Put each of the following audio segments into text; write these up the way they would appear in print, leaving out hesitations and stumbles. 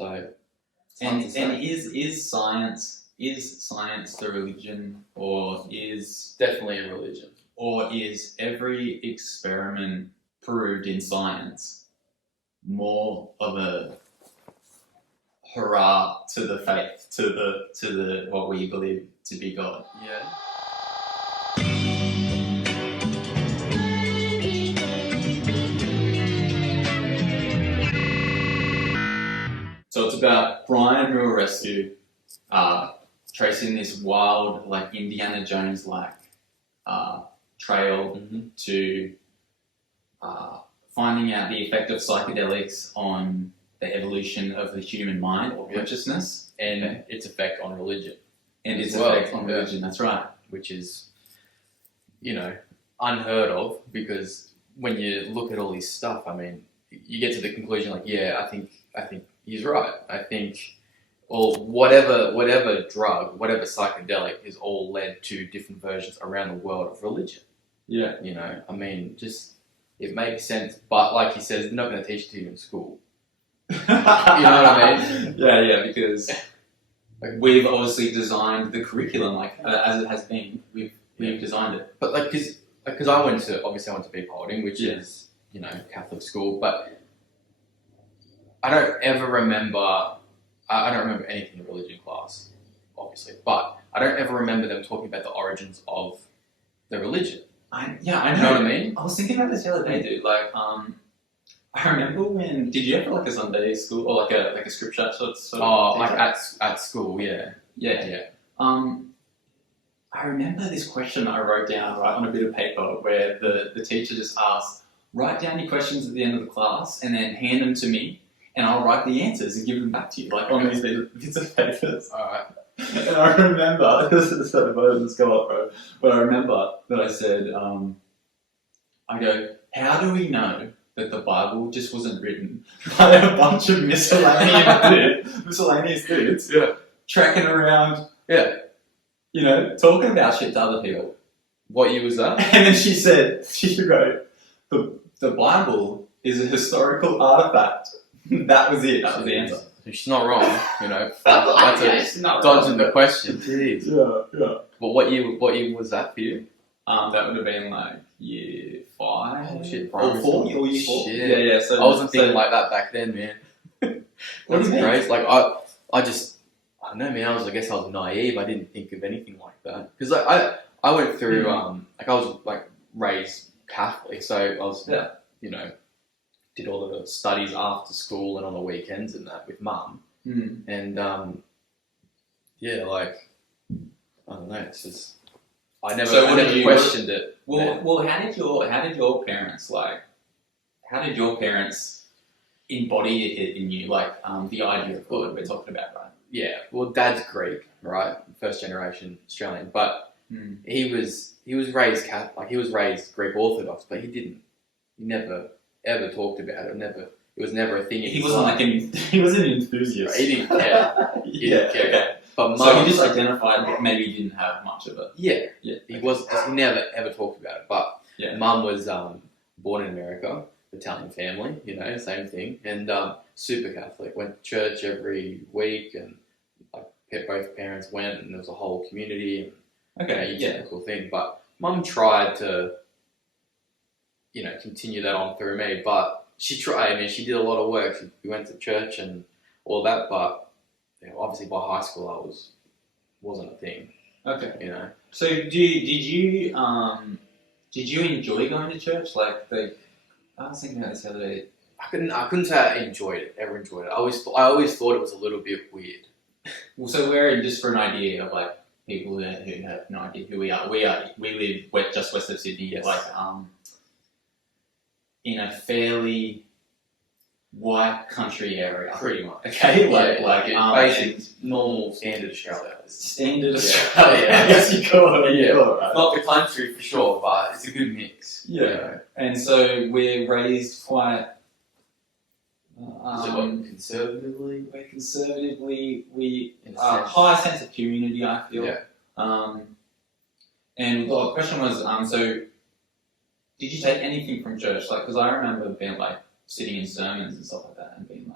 So, and is science the religion, or is definitely a religion? Or is every experiment proved in science more of a hurrah to the faith, to the what we believe to be God? Yeah. So it's about Brian Real Rescue tracing this wild, like Indiana Jones-like trail to finding out the effect of psychedelics on the evolution of the human mind or consciousness, and its effect on religion. And its effect on religion, that's right. Which is, unheard of, because when you look at all this stuff, I mean, you get to the conclusion like, I think he's right. I think, or whatever drug, whatever psychedelic has all led to different versions around the world of religion. Yeah. I mean, just, it makes sense, but like he says, they're not going to teach it to you in school. You know what I mean? Yeah, because we've obviously designed the curriculum as it has been. We've designed it. But because I went to Be Holding, which is, Catholic school, but I don't ever remember, I don't remember anything in religion class, obviously, but I don't ever remember them talking about the origins of the religion. I know. You know what I mean? I was thinking about this the other day, dude. Like, I remember when, did you ever like a Sunday school or like a scripture sort of like at school, yeah. I remember this question I wrote down right on a bit of paper where the teacher just asked, write down your questions at the end of the class and then hand them to me and I'll write the answers and give them back to you, like on these bits of papers. Alright. And I remember, this is sort of a go up, bro, but I remember that I said, I go, how do we know that the Bible just wasn't written by a bunch of miscellaneous dudes trekking around, talking about shit to other people? What year was that? And then she wrote, the Bible is a historical artifact. That was it. That was the answer. She's not wrong, That's dodging the question. Jeez. Yeah. But what year was that for you? That would have been like year 5. Oh shit, or 4. Or year 4. Shit. Yeah. So I wasn't thinking like that back then, man. That's crazy. Like I don't know, man. I guess I was naive. I didn't think of anything like that because I went through I was like raised Catholic, so I was did all the studies after school and on the weekends and that with mum. And I don't know. It's just I never questioned it. Well, how did your parents embody it in you, like the idea of God we're talking about, right? Yeah. Well, Dad's Greek, right? First generation Australian, but he was raised Catholic. Like he was raised Greek Orthodox, but he never ever talked about it. It was never a thing. He wasn't he was an enthusiast. He didn't care. He didn't care. Okay. But so he just identified that maybe he didn't have much of it. Yeah. He never ever talked about it. But Mum was born in America, Italian family, same thing, and super Catholic. Went to church every week, and like both parents went, and there was a whole community. Typical thing. But Mum tried to, continue that on through me, but she tried. I mean, she did a lot of work. We went to church and all that, but obviously by high school I wasn't a thing. Okay. So did you enjoy going to church? I was thinking about this the other day. I couldn't say I ever enjoyed it. I always thought it was a little bit weird. Well, so we're just for an idea of like people who have no idea who we are. We live just west of Sydney, in a fairly white country area, pretty much. Okay, basic, normal, standard Australia. Standard Australia. I guess you call it. Yeah, right. Not the country for sure, but it's a good mix. Yeah, and so we're raised quite. Conservatively? We're conservatively. We high sense of community, I feel. Yeah. And the question was, so did you take anything from church? Because I remember being sitting in sermons and stuff like that, and being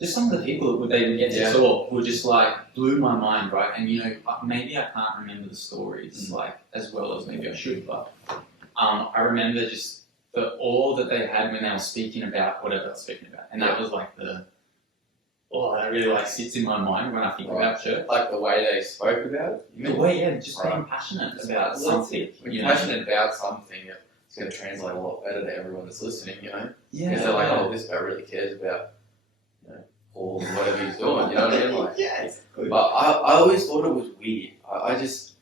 Just some of the people that they would get to talk were just like blew my mind, right? And you know, maybe I can't remember the stories like as well as maybe I should, but I remember just the awe that they had when they were speaking about whatever they were speaking about, and that was like that really like sits in my mind when I think about church. Like the way they spoke about it. The way, just being passionate about something. When you're passionate about something, it's going to translate a lot better to everyone that's listening, you know? Yeah. Because they're like, oh, this guy really cares about, you know, Paul and whatever he's doing, you know what I mean? Like, yes. But I always thought it was weird. I just,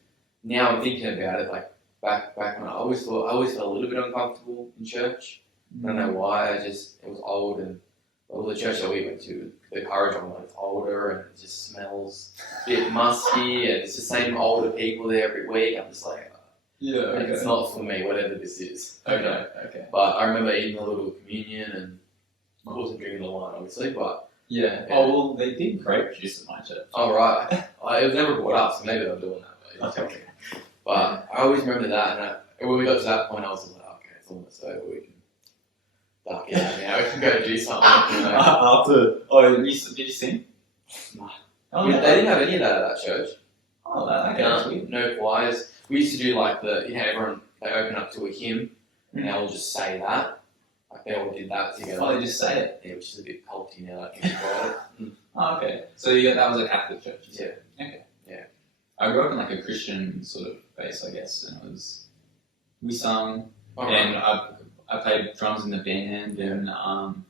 now I'm thinking about it, like, back when I always felt a little bit uncomfortable in church. I don't know why, it was old, and the church that we went to, the courage one, it's older and it just smells a bit musky, and it's the same older people there every week. I'm just like, it's not for me, whatever this is. Okay. But I remember eating a little communion, and I wasn't drinking the wine, obviously, but... Yeah. Oh, well, they did grape juice at my church. Oh, right. It was never brought up, so maybe I'm doing that. Okay. But I always remember that, and when we got to that point, I was like, okay, it's almost over, we can duck it out now, we can go do something. You know? Did you sing? No. Oh, They didn't have any of that at that church. Oh, that's weird. No choirs. We used to do like everyone, they open up to a hymn, and they all just say that. Like they all did that together. Oh, they just say it? Yeah, which is a bit culty now, I think about it. Oh, okay. So that was a Catholic church? Yeah. Okay. Yeah. I grew up in like a Christian sort of base, I guess, and we sung, and I played drums in the band, and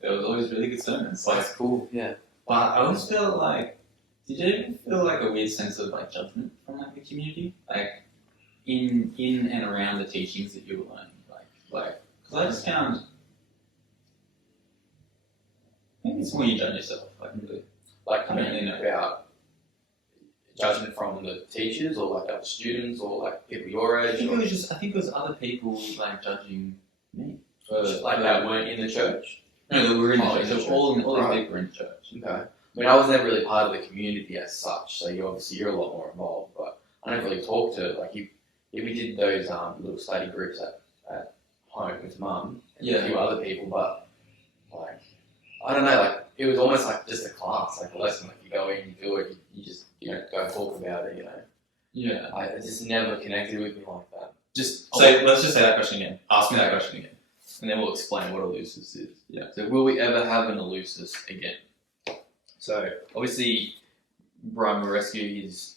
there was always really good sermons. Like, that's cool. Yeah. But I always felt like, did you ever feel like a weird sense of like judgment from like the community, like in and around the teachings that you were learning, like because I just found maybe it's more you judge yourself, like really, like about judgment from the teachers or like other students or like people your age. I think it was other people like judging me for like that weren't in the church. No, that were in the church. In the So all these people were in the church. Okay. I mean, I was never really part of the community as such, so you're a lot more involved. But I don't really talk to we did those little study groups at home with mum and a few other people, but like I don't know, like it was almost like just a class, like a lesson. Like you go in, you do it, you just go talk about it, you know. Yeah. It just never connected with me like that. Let's just say that question again. Ask me that question again. And then we'll explain what Eleusis is. Yeah. So will we ever have an Eleusis again? So obviously, Brian will rescue his.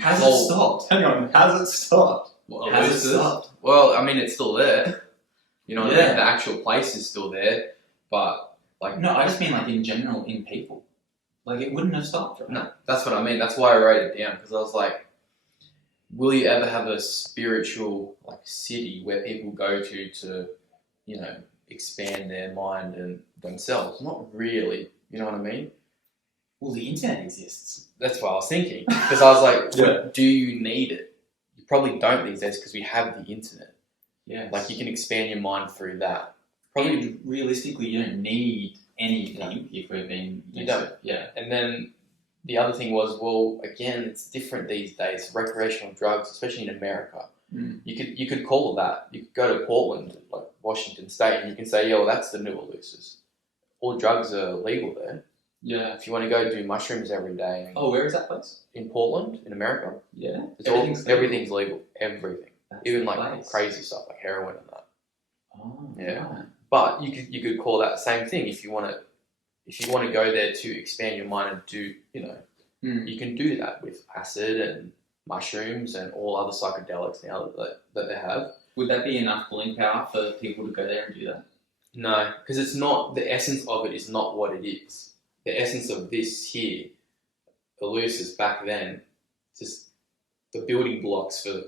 Has it stopped? Hang on. Has it stopped? Has it stopped? Well, I mean, it's still there. You know what I mean? The actual place is still there, but like. No, I just mean like in general in people. Like it wouldn't have stopped. Right? No, that's what I mean. That's why I wrote it down, because I was like, will you ever have a spiritual like city where people go to expand their mind and themselves? Not really. You know what I mean? Well, the internet exists. That's what I was thinking. Because I was like, do you need it? You probably don't these days because we have the internet. Yeah. Like you can expand your mind through that. Probably realistically, you don't need anything if we're being. You don't. Yeah. And then the other thing was, well, again, it's different these days. Recreational drugs, especially in America. Mm. You could call it that. You could go to Portland, like Washington State, and you can say, well, that's the new Eleusis. All drugs are legal there. Yeah. If you want to go do mushrooms every day. Where is that place? In Portland, in America. Yeah. Everything's legal. Everything. That's even like crazy stuff like heroin and that. Oh. Yeah. Right. But you could call that the same thing if you want to go there to expand your mind and do you can do that with acid and mushrooms and all other psychedelics now that they have. Would that be enough pulling power for people to go there and do that? No, because it's not, the essence of it is not what it is. The essence of this here, Eleusis back then, just the building blocks for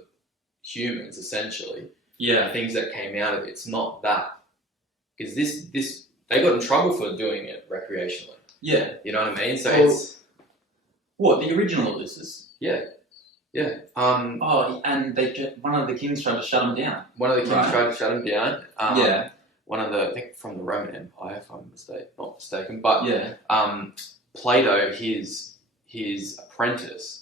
humans essentially. Yeah. Things that came out of it. It's not that. Because this they got in trouble for doing it recreationally. Yeah. You know what I mean? So it's what, the original Eleusis? Yeah. Yeah. And one of the kings tried to shut him down. One of the kings tried to shut him down. Yeah. One of I think from the Roman Empire, if I'm not mistaken. But yeah. Plato, his apprentice.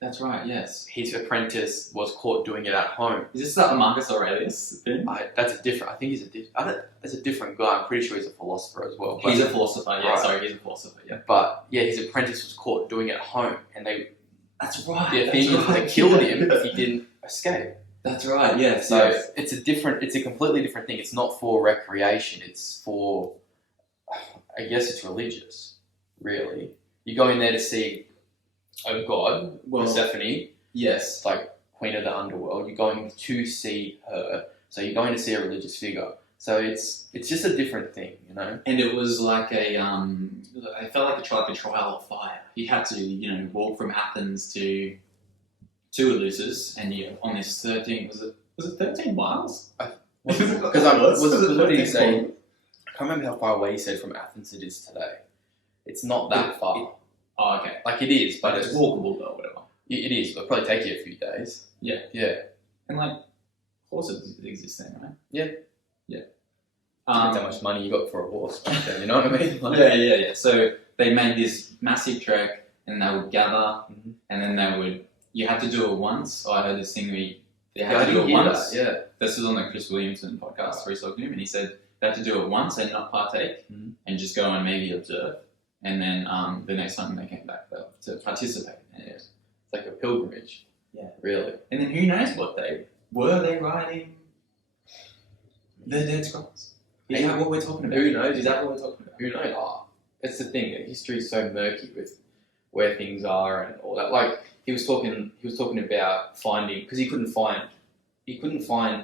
That's right. Yes. His apprentice was caught doing it at home. Is this the Marcus Aurelius thing? That's a different. I think he's a different guy. I'm pretty sure he's a philosopher as well. He's a philosopher. Yeah. Right. Sorry, he's a philosopher. Yeah. but yeah, his apprentice was caught doing it at home, and That's right. the Athenians would have killed him if he didn't escape. That's right. Yeah. So it's a completely different thing. It's not for recreation. It's for, I guess it's religious, really. You go in there to see a god, Persephone. Yes. Like queen of the underworld. You're going to see her. So you're going to see a religious figure. So it's just a different thing, you know. And it was like I felt like a trial of fire. You had to, walk from Athens to Eleusis, and on this 13, was it 13 miles? Because what did he say? I can't remember how far away he said from Athens it is today. It's not that far. Oh, okay. Like it is, but it's walkable though, whatever. It is. It'll probably take you a few days. Yeah. Yeah. And like, horses exist then, right? Yeah. Yeah. Depends how much money you got for a horse back then, you know what I mean? Like, yeah. So they made this massive trek, and they would gather, and then you had to do it once. I heard this thing where they had to do it once. Yeah. This was on the Chris Williamson podcast where he talked to him, and he said they had to do it once and not partake, and just go and maybe observe, and then the next time they came back to participate. Yeah. It's like a pilgrimage. Yeah. Really. And then who knows what they writing the Dead Scrolls? Is that what we're talking about? Who knows? Is that what we're talking about? Who knows? That's the thing. History is so murky with where things are and all that. Like he was talking about finding, because he couldn't find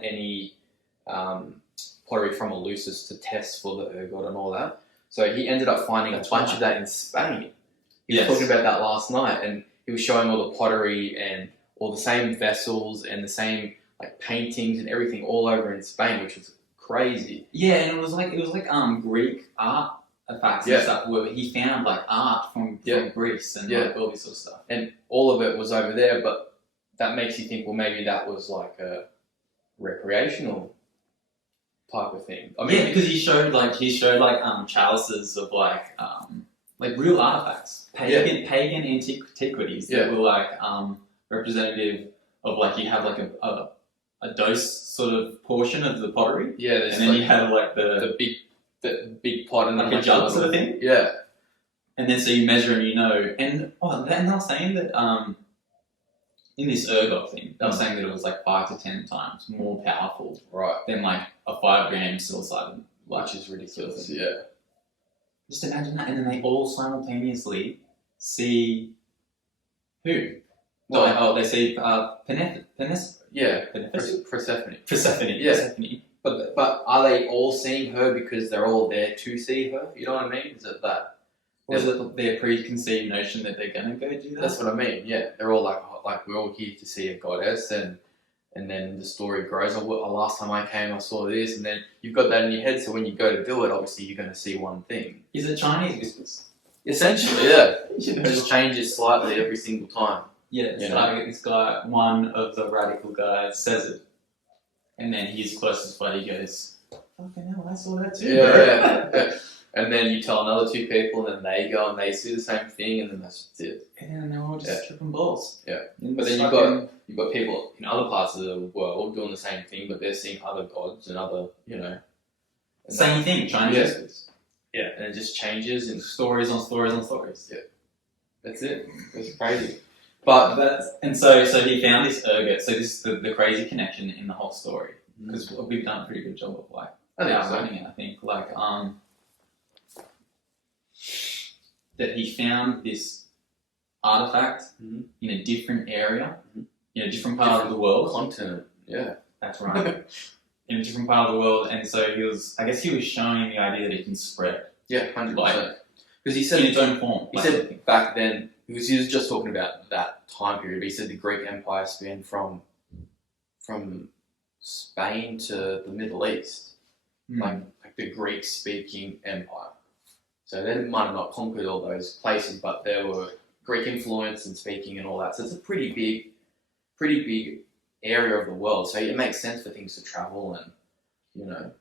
any pottery from Eleusis to test for the ergot and all that. So he ended up finding a bunch of that in Spain. He was talking about that last night, and he was showing all the pottery and all the same vessels and the same like paintings and everything all over in Spain, which was crazy. Yeah, and it was like Greek art artifacts and stuff where he found like art from Greece and like all this sort of stuff. And all of it was over there, but that makes you think, well, maybe that was like a recreational type of thing. I mean, because he showed chalices of like real artifacts, pagan antiquities that were like representative of like you have like a dose sort of portion of the pottery. Yeah, and then you have like the big pot and like a jug sort of thing. Yeah. And then so you measure and and they were saying that in this ergot thing, they were saying that it was like 5 to 10 times more powerful than like a 5 gram psilocybin, which is ridiculous. Yeah. Just imagine that, and then they all simultaneously see who? Well, they see Persephone. Persephone. Yeah. Persephone. But are they all seeing her because they're all there to see her? You know what I mean? Is it that? Or is it their preconceived notion that they're going to go do that? That's what I mean, yeah. They're all like we're all here to see a goddess, and then the story grows. Last time I came, I saw this, and then you've got that in your head, so when you go to do it, obviously you're going to see one thing. Is it Chinese whispers? Essentially, yeah. It just changes slightly every single time. Yeah, so I get this guy, one of the radical guys, says it, and then his closest buddy goes, "Fucking hell, I saw that too." Yeah. And then you tell another 2 people, and then they go and they see the same thing, and then that's just it. And then they're all just tripping balls. Yeah. But then you've got people in other parts of the world doing the same thing, but they're seeing other gods and other, Same thing, Chinese whispers. Yeah, and it just changes and stories on stories on stories. Yeah. That's it. It's crazy. But so he found this ergot. So this is the crazy connection in the whole story, because we've done a pretty good job of like outlining it. I think that he found this artifact in a different area, in a different part of the world, continent. Yeah, that's right. In a different part of the world, and so he was showing the idea that it can spread. Yeah, 100%. Because he said in its own form. He said back then. He was just talking about that time period. But he said the Greek Empire spanned from Spain to the Middle East, like the Greek-speaking empire. So they might have not conquered all those places, but there were Greek influence and speaking and all that. So it's a pretty big area of the world. So it makes sense for things to travel and.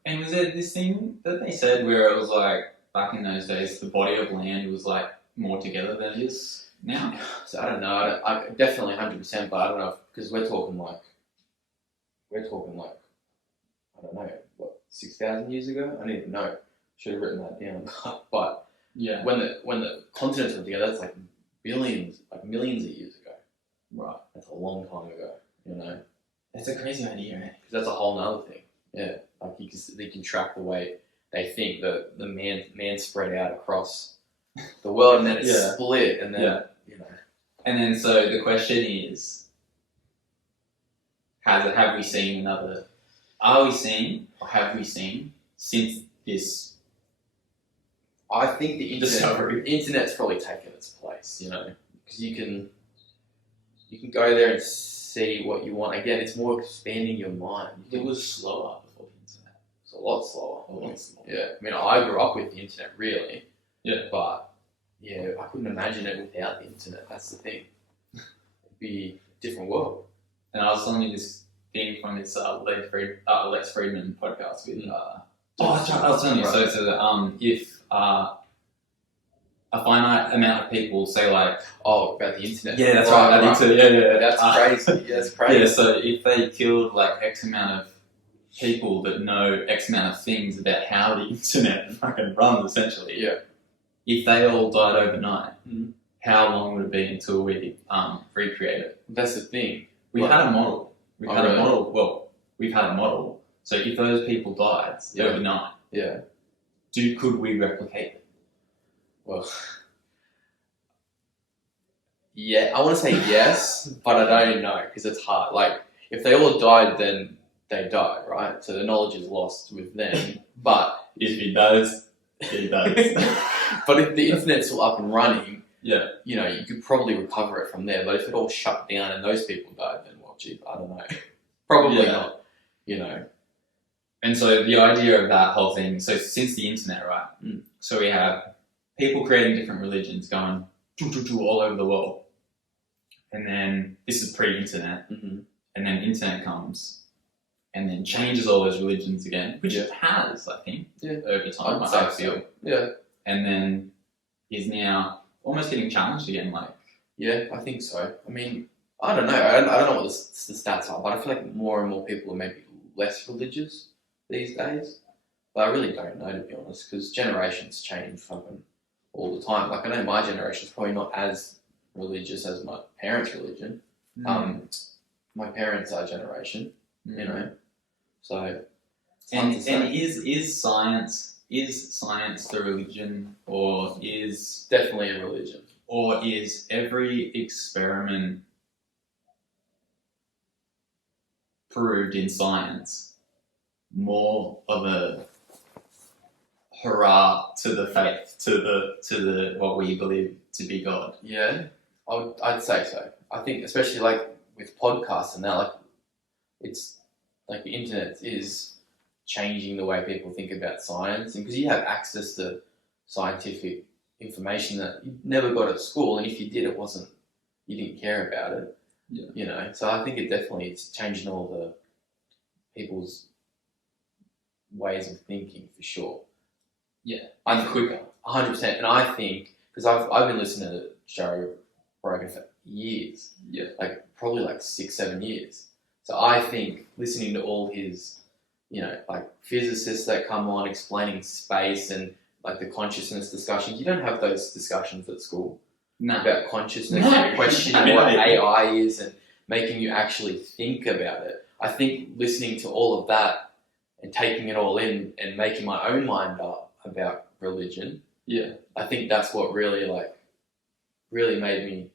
And was there this thing that they said where it was like back in those days, the body of land was like more together than it is now? So I don't know. I definitely 100%, but I don't know because we're talking like I don't know, what, 6,000 years ago? I don't even know. Should have written that down. But Yeah. When the continents were together, that's like billions, like millions of years ago. Right. That's a long time ago, you know. That's a crazy idea, man. Because that's a whole nother thing. Yeah, like they can track the way they think that the man spread out across the world, and then it's split, and then you know. And then so the question is, have we seen another? Are we seeing, or have we seen since this? I think the discovery. Internet's probably taken its place, you know, because you can go there and see what you want. Again, it's more expanding your mind. It was slower before the internet. It's a lot slower. A lot slower. Yeah, I mean, I grew up with the internet, really. Yeah. But yeah, I couldn't imagine it without the internet. That's the thing. It'd be a different world. And I was telling you this thing from this Lex Friedman podcast with. I was telling you. Right. So if a finite amount of people say like, about the internet. yeah, that's right. I think so. Yeah. That's crazy. Yeah, that's crazy. Yeah. So if they killed like X amount of people that know X amount of things about how the internet fucking runs, essentially. Yeah. If they all died overnight, Mhm. how long would it be until we recreate it? That's the thing. We've had a model. We've had really? a model. Well, we've had a model. So if those people died overnight, Yeah. could we replicate it? Well, yeah, I want to say yes, but I don't know because it's hard. Like, if they all died, then they died, right? So the knowledge is lost with them. But If he does, he does. but if the internet's still up and running, Yeah. you know, you could probably recover it from there. But if it all shut down and those people died, then well, gee, I don't know. Probably Yeah. not. You know. And so the idea of that whole thing, so since the internet, right? So we have people creating different religions going all over the world. And then this is pre-internet. Mm-hmm. And then internet comes and then changes all those religions again, which Yeah. it has, I think, Yeah. over time. I'd say I feel. so. Yeah. And then is now almost getting challenged again, like. Yeah, I think so. I mean, I don't know. I don't know what the stats are, but I feel like more and more people are maybe less religious these days. But I really don't know, to be honest, because generations change fucking all the time. Like, I know my generation's probably not as religious as my parents' religion. My parents' generation, you know. So, it's hard to say. And is science the religion, or is Definitely a religion. Or is every experiment proved in science more of a hurrah to the faith, to the what we believe to be God? Yeah, I'd say so. I think, especially like with podcasts and that, like it's like the internet is changing the way people think about science, and because you have access to scientific information that you never got at school, and if you did, you didn't care about it. Yeah. You know, so I think it's changing all the people's ways of thinking for sure. Yeah, I'm quicker, 100%, and I think because I've been listening to Joe Rogan for years. Yeah, like probably like 6-7 years. So I think listening to all his, you know, like physicists that come on explaining space and like the consciousness discussions. You don't have those discussions at school about consciousness and questioning what AI is and making you actually think about it. I think listening to all of that and taking it all in and making my own mind up about religion. Yeah, I think that's what really made me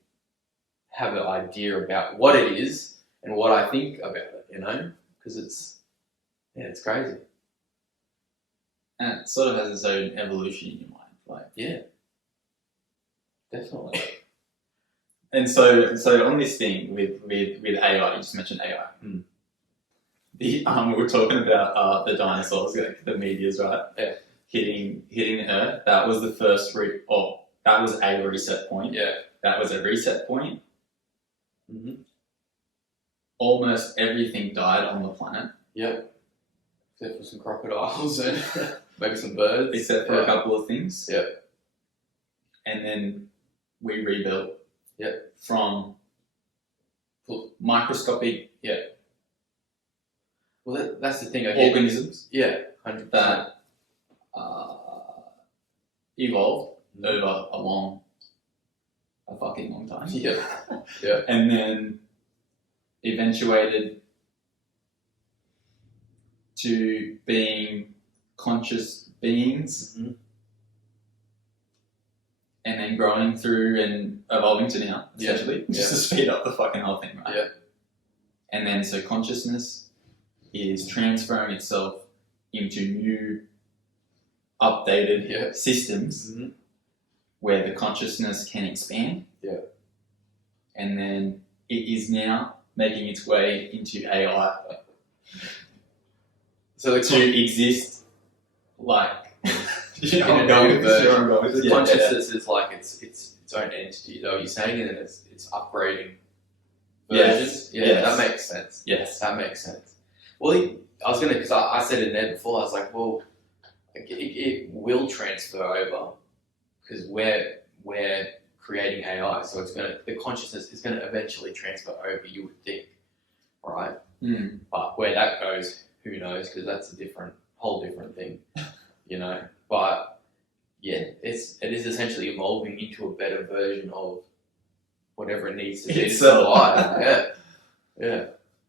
have an idea about what it is and what I think about it, you know, because it's crazy. and it sort of has its own evolution in your mind, like. Yeah, definitely. And so on this thing with AI, you just mentioned AI. We were talking about the dinosaurs, like the meteors, right? Yeah. Hitting the Earth. That was the first that was a reset point. Yeah. That was a reset point. Mm-hmm. Almost everything died on the planet. Yeah. Except for some crocodiles and maybe some birds. Except for a couple of things. Yeah. And then we rebuilt. Yeah. From microscopic. Yeah. Well, that's the thing. Organisms. Yeah. 100%. That evolved over a fucking long time. Yeah. Yeah. And then eventuated to being conscious beings, Mhm. and then growing through and evolving to now, essentially, Yeah. just to speed up the fucking whole thing, right? Yeah. And then so consciousness is transferring itself into new, updated Yeah. systems Mhm. where the consciousness can expand. Yeah. And then it is now making its way into AI So to exist like in a new version. version. The consciousness is like its own entity, though you're saying, and then it's upgrading versions. Yes. Yeah, Yes. that makes sense. Yes. That makes sense. Well, I was gonna, because I said it there before. I was like, well, it will transfer over because we're creating AI, so the consciousness is gonna eventually transfer over. You would think, right? Mm. But where that goes, who knows? Because that's a whole different thing, you know. But yeah, it is essentially evolving into a better version of whatever it needs to be to Itself. survive. Yeah, yeah.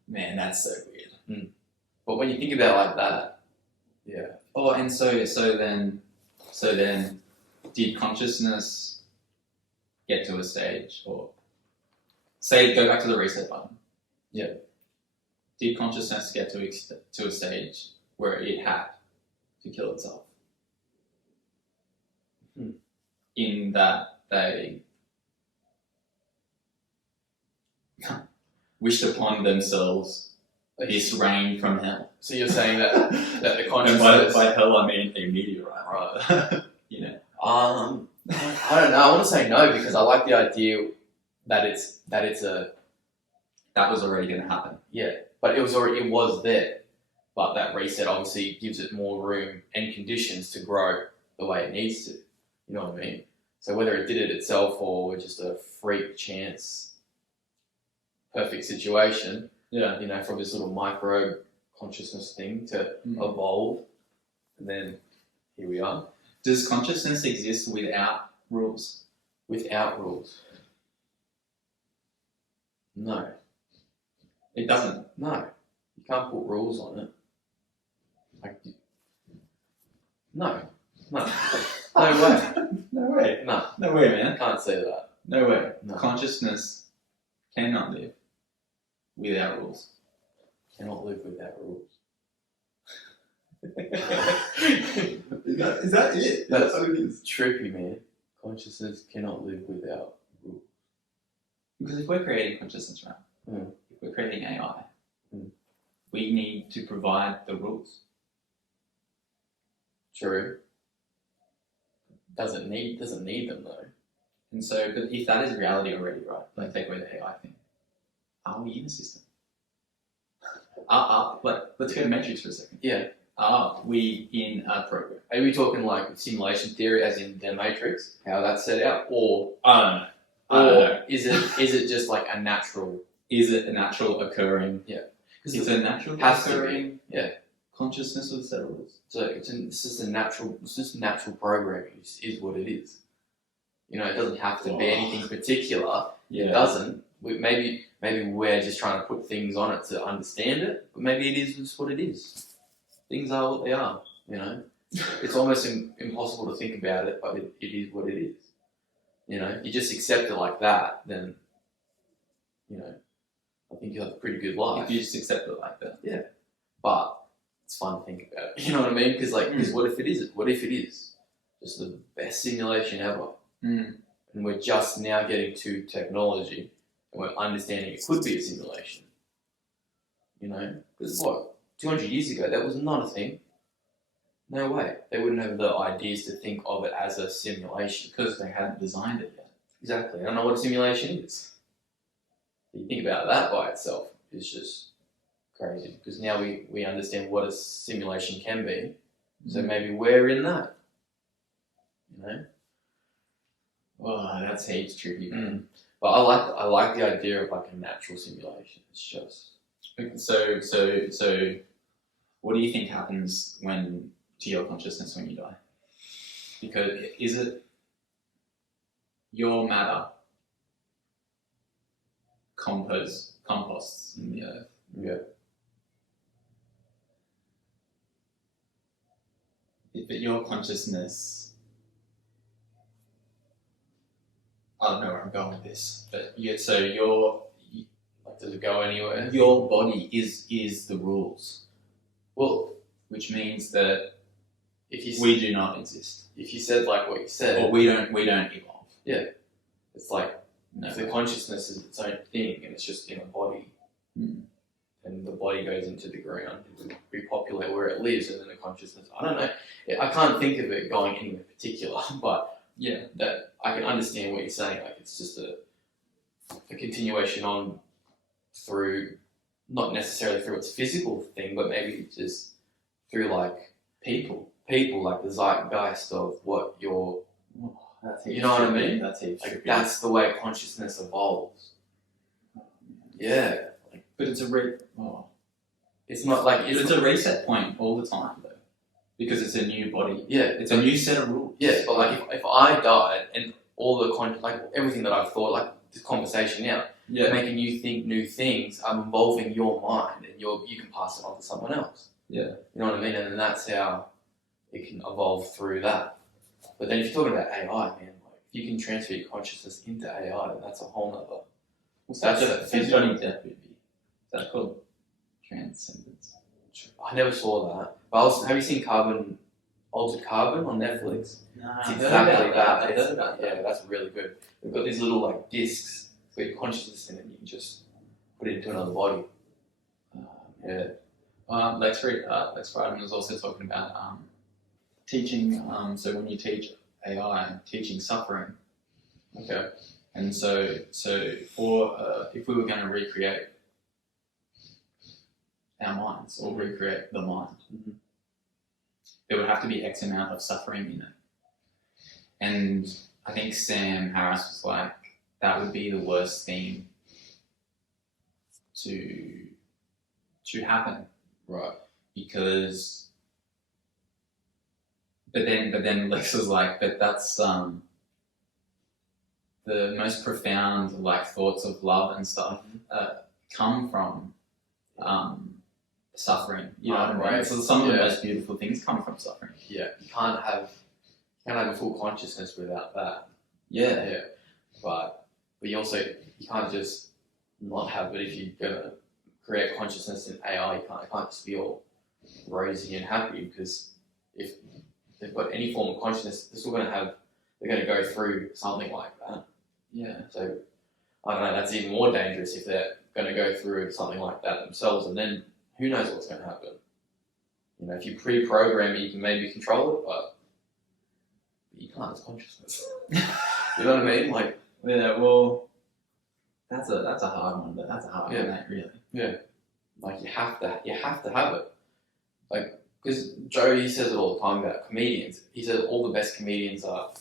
Man, that's so weird. But when you think about it like that, yeah. Oh, and so then, did consciousness get to a stage, or go back to the reset button? Yeah. Did consciousness get to a stage where it had to kill itself? In that they wished upon themselves this rain from hell. So you're saying that the And consciousness. by hell I mean a meteorite. Right. You know. I don't know. I want to say no because I like the idea that it's a That was already going to happen. but it was there. But that reset obviously gives it more room and conditions to grow the way it needs to. You know what I mean? So whether it did it itself or just a freak chance, perfect situation, Yeah. you know, from this little micro consciousness thing to evolve, and then here we are. Does consciousness exist without rules? Without rules. No. It doesn't. No. You can't put rules on it. Like, no. No. No way. No way. No. No way, I man. can't say that. No way. No. Consciousness cannot live without rules. Cannot live without rules. Is that it? That's what it is. trippy, man. Consciousness cannot live without rules. Because if we're creating consciousness, right? Mm. If we're creating AI, Mm. we need to provide the rules. True. Doesn't need them though. And so, but if that is reality already, right? Like take away the AI thing. Are we in a system? Let's go to Matrix for a second. Yeah. Are we in a program? Are we talking like simulation theory, as in the Matrix, how that's set out, or I don't know. is it just like a natural? Is it a natural occurring? Yeah. It's a natural Has to be. occurring Yeah. consciousness with a set of rules. So it's just natural programming is what it is. You know, it doesn't have to be anything particular. Yeah. It doesn't. Maybe we're just trying to put things on it to understand it, but maybe it is just what it is. Things are what they are, you know. It's almost impossible to think about it, but it is what it is. You know, you just accept it like that, then, you know, I think you'll have a pretty good life. If you just accept it like that. But it's fun to think about it. You know what I mean? Because what if it is? What if it is just the best simulation ever? Mm. And we're just now getting to technology, and we're understanding it could be a simulation. You know, because 200 years ago, that was not a thing. No way. They wouldn't have the ideas to think of it as a simulation. Because they hadn't designed it yet. Exactly. I don't know what a simulation is. You think about that by itself, it's just crazy. Because now we understand what a simulation can be. So maybe we're in that. You know? Oh, that's heaps tricky, man. But I like the idea of like a natural simulation. It's just... So, what do you think happens to your consciousness when you die? Because is it your matter composts in the earth. Yeah. But your consciousness, I don't know where I'm going with this, but so Like, does it go anywhere? your body is the rules, Well, which means that if we do not exist, you said like what you said, or we don't evolve. it's like No. if the consciousness is its own thing and it's just in a body, and the body goes into the ground to repopulate where it lives, and then the consciousness. I don't know. I can't think of it going anywhere particular, but Yeah. that I can understand what you're saying. Like it's just a continuation on through, not necessarily through its physical thing, but maybe just through like people, like the zeitgeist of what you're. You know what I mean? That's heaps Like trippy. that's the way consciousness evolves. Yeah, But it's it's not like it's a reset point all the time though, because it's a new body. Yeah, It's a new set of rules. yeah. But like if I died and all the like everything that I've thought, like this conversation now, Yeah. making you think new things, I'm involving your mind, and you can pass it on to someone else. Yeah. You know what I mean? And then that's how it can evolve through that. But then if you're talking about AI, man, like if you can transfer your consciousness into AI, then that's a whole nother. That's Johnny Depp movie. Is that called Transcendence? I never saw that. But have you seen Altered Carbon on Netflix? No, It's exactly that. I heard about that. Yeah, that's really good. They've got these little like discs with consciousness in it, and you can just put it into another body. Yeah. Lex Friedman was also talking about teaching. So when you teach AI, teaching suffering. Okay. And so for if we were going to recreate our minds or recreate the mind, there would have to be X amount of suffering in it. And I think Sam Harris was like, that would be the worst thing to happen, Right. because. But then Lex was like, but that's the most profound like thoughts of love and stuff come from suffering. You know what I mean? Right. So some of the most beautiful things come from suffering. Yeah. You can't have a full consciousness without that. Yeah. Yeah. But you can't just not have it if you're gonna create consciousness in AI. It can't just be all rosy and happy, because if they've got any form of consciousness, they're gonna go through something like that. Yeah. So I don't know, that's even more dangerous if they're going to go through something like that themselves, and then who knows what's going to happen. You know, if you pre-program it, you can maybe control it, but you can't. It's consciousness. You know what I mean? Like, Yeah. Well, that's a hard one, but that's a hard one, really. yeah, like you have to have it. Like, because Joe, he says it all the time about comedians. He says all the best comedians are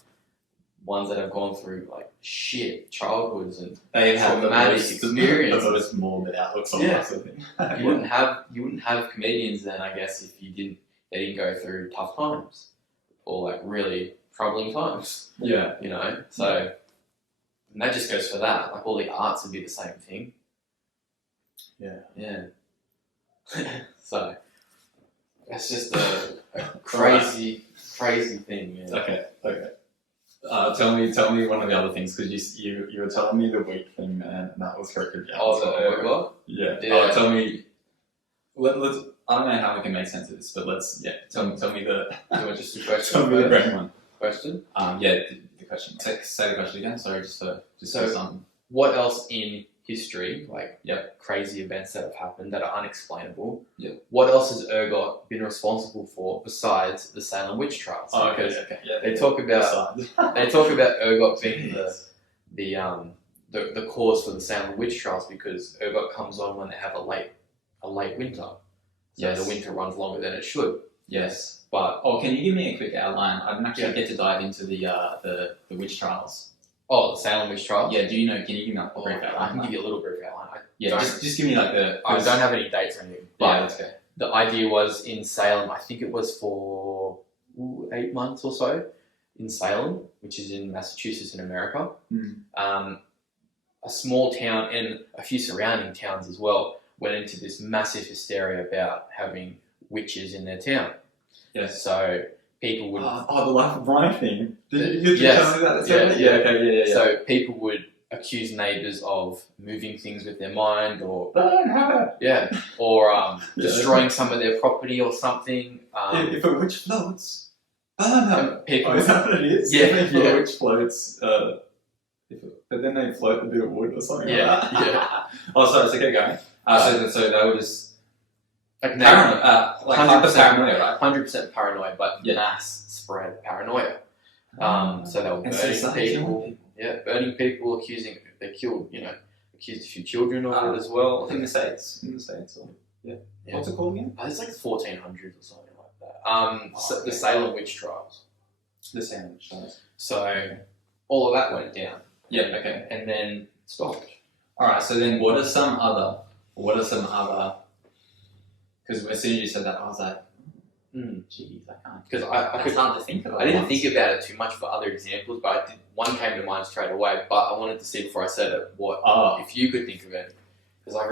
ones that have gone through like shit childhoods, and They have the traumatic most experiences. the most morbid outlooks on Yeah. life, I think. You wouldn't have comedians then, I guess, if they didn't go through tough times or like really troubling times. Yeah. You know, so and that just goes for that. Like all the arts would be the same thing. Yeah. Yeah. So that's just a crazy thing, man. Okay. Tell me one of the other things, because you were telling me the wheat thing, man, and that was freaking out. Oh, the what? Yeah. Yeah. Tell me. Let's. I don't know how we can make sense of this, but let's. Yeah. Tell me the. You want just a question? Tell me the great one. Question. Yeah. The question. Say the question again. Sorry, just for some. What else in history, like Yep. crazy events that have happened that are unexplainable? Yep. What else has Ergot been responsible for besides the Salem witch trials? Oh, okay. Because Okay. Yeah. They talk about Ergot being the cause for the Salem witch trials, because Ergot comes on when they have a late winter. So Yes. the winter runs longer than it should. Yes. But Can you give me a quick outline? I didn't actually get to dive into the witch trials. the Salem witch trials. Yeah. Do you know? Can you give me a brief I outline? can give you a little brief outline. Yeah. Just give me like the. I don't have any dates or anything. But Yeah. That's okay. the idea was in Salem, I think it was for 8 months or so, in Salem, which is in Massachusetts in America. Mm. A small town and a few surrounding towns as well went into this massive hysteria about having witches in their town. Yes. So people would... the Life of Brian thing. Did you Yes. tell me that? Yeah. So people would accuse neighbours of moving things with their mind or... Burn her! Yeah. Or destroying some of their property or something. If a witch floats, burn her! People Is that what it is? Yeah, If yeah. a witch floats, but then they float a bit of wood or something Yeah, like that. yeah. Oh, sorry, so keep going. So they were just like paranoid, like 100% paranoia, right? 100% paranoia, but mass spread paranoia. So they were burning people. Yeah, burning people, accusing... They killed, accused a few children of it as well. In the States. Or, yeah. What's it called again? It's like 1400s or something like that. The Salem witch trials. The Salem witch trials. So all of that went down. Yeah, okay. And then stopped. Alright, so then what are some other, because as soon as you said that, I was like, geez, I can't. Because It's hard to think about. I didn't think about it too much for other examples, but one came to mind straight away, but I wanted to see before I said it, if you could think of any. Because I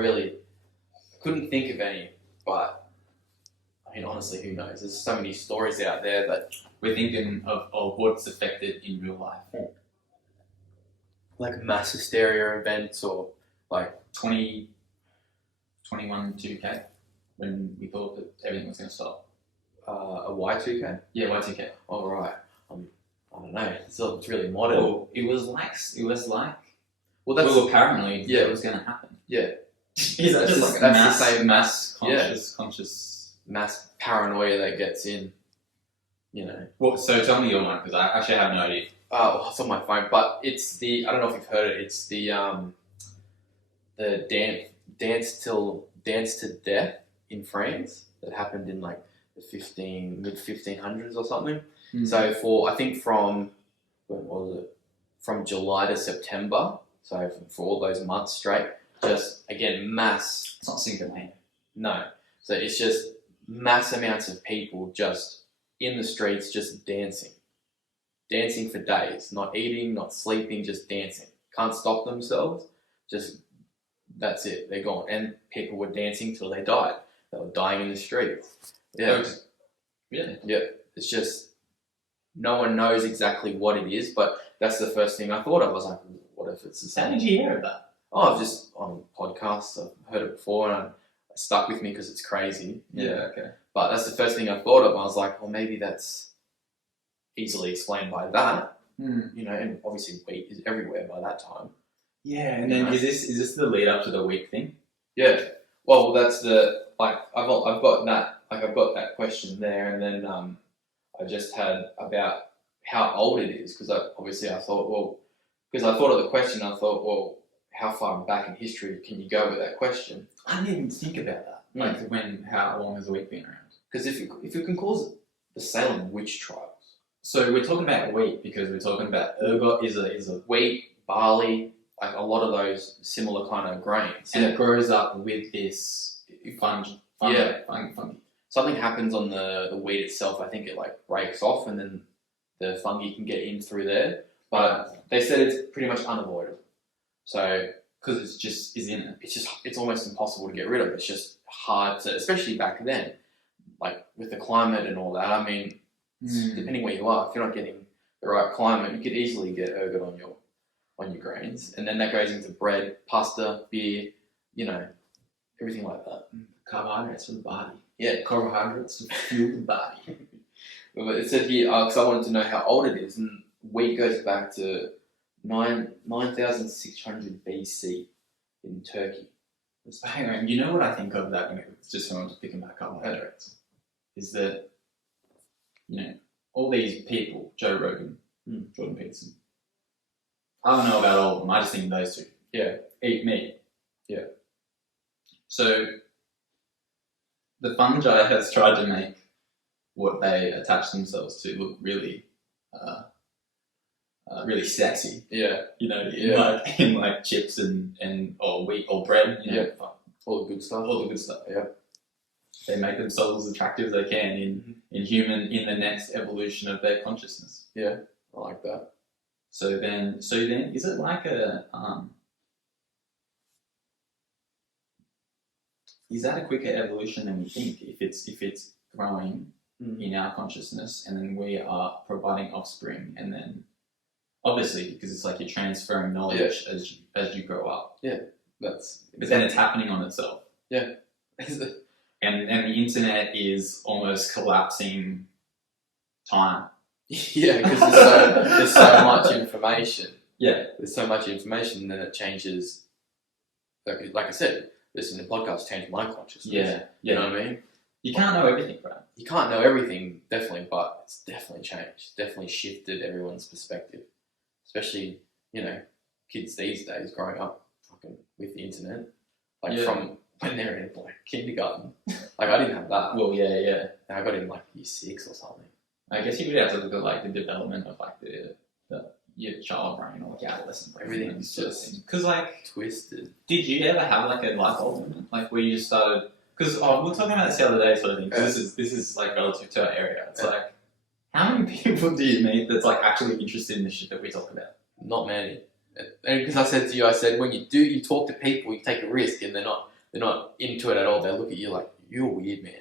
couldn't think of any, but I mean, honestly, who knows? There's so many stories out there that... We're thinking of what's affected in real life. Like mass hysteria events or like 21 2K, when we thought that everything was going to stop. a Y2K? Yeah, Y2K. Oh, right. I don't know. It's really modern. Well, it was like Well, that's... we were paranoid Yeah. that it was going to happen. Yeah. Is that That's just the mass, same- mass conscious? Mass paranoia that gets in, Well, so tell me your one, because I actually have no idea. Oh, it's on my phone, but it's the... I don't know if you've heard it. It's the dance to death in France that happened in like the mid 1500s or something. So I think from when was it? From July to September. So for all those months straight, just again mass. It's not Cinco de Mayo. No, so it's just mass amounts of people just in the streets, just dancing for days, not eating, not sleeping, just dancing. Can't stop themselves. Just that's it. They're gone, and people were dancing till they died. They were dying in the streets. Yeah, Really? yeah. It's just no one knows exactly what it is, but that's the first thing I thought of. I was like, what if it's the How same? did you hear of that? Oh, I've just on podcasts. I've heard it before, and it stuck with me because it's crazy. Yeah, okay. But that's the first thing I thought of. I was like, well, maybe that's easily explained by that. And obviously wheat is everywhere by that time. Yeah, and then is this the lead up to the week thing? Yeah. Well, that's the I've got that question there, and then I just had about how old it is because I thought because I thought of the question, I thought, well, how far back in history can you go with that question? I didn't even think about that. Like how long has the week been around? Because if you can call it the Salem witch trials. So we're talking about wheat because we're talking about ergot is a Wheat, barley, like a lot of those similar kind of grains. and it grows up with this fungi. Something happens on the wheat itself. I think it breaks off, and then the fungi can get in through there. But they said it's pretty much unavoidable. So Because it's just is in it. it's almost impossible to get rid of. It's just hard to, especially back then, like with the climate and all that. I mean, depending where you are, if you're not getting the right climate, you could easily get ergot on your grains, and then that goes into bread, pasta, beer, everything like that. Carbohydrates for the body. Yeah. Carbohydrates to fuel the body. But it said here, because I wanted to know how old it is, and wheat goes back to 9,600 BC in Turkey. So hang on, you know what I think of that when it's just when I'm thinking about carbohydrates? Is that, all these people, Joe Rogan, Jordan Peterson, I don't know about all of them, I just think those two. Yeah. Eat meat. Yeah. So, the fungi has tried to make what they attach themselves to look really, really sexy. Yeah. In like chips and or wheat or bread. All the good stuff. All the good stuff. Yeah. They make themselves as attractive as they can in the next evolution of their consciousness. Yeah. I like that. So then, is it like a is that a quicker evolution than we think? If it's growing in our consciousness, and then we are providing offspring, and then obviously because it's like you're transferring knowledge as you grow up. Yeah, but then it's happening on itself. Yeah, and the internet is almost collapsing time. Yeah, because there's so much information. Yeah, there's so much information, and then it changes. Like I said, listening to podcasts changed my consciousness. Yeah, you know what I mean. You can't know everything, right? You can't know everything, definitely, but it's definitely changed. Definitely shifted everyone's perspective, especially kids these days growing up fucking with the internet, from when they're in kindergarten. I didn't have that. Well, yeah. I got in year 6 or something. I guess you would have to look at the development of your child brain or adolescent brain. Everything's just because twisted. Did you ever have a light bulb moment, where you just started? Because we were talking about this the other day, sort of thing. Because this is relative to our area. It's how many people do you meet that's actually interested in the shit that we talk about? Not many. And because I said to you, when you talk to people, you take a risk, and they're not into it at all. They look at you like you're weird, man.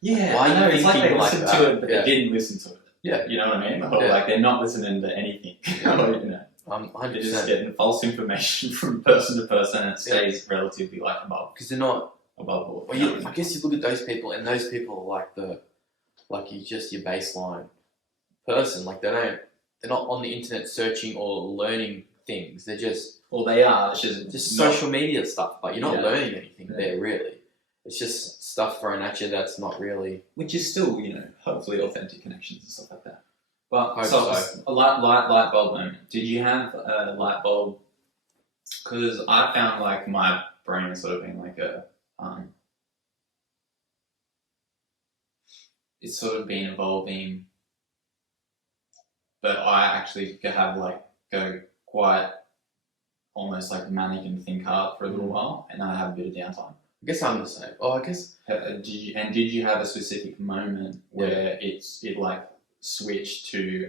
Yeah, why I know. It's thinking they listened to it, but they didn't listen to it. Yeah, you know what I mean. Or they're not listening to anything. They're just getting false information from person to person, and it stays relatively above. Because they're not above board. Well, I guess you look at those people, and those people are you're just your baseline person. They're not on the internet searching or learning things. They're just they are. It's just social media stuff, but you're not learning anything there really. It's just stuff thrown at you that's not really... Which is still, hopefully authentic connections and stuff like that. But so. A light bulb moment. Did you have a light bulb? Because I found my brain has sort of been it's sort of been evolving, but I actually have go quite almost manic and think hard for a little while, and then I have a bit of downtime. I guess I'm the same. Oh, I guess. Did you have a specific moment where it switched to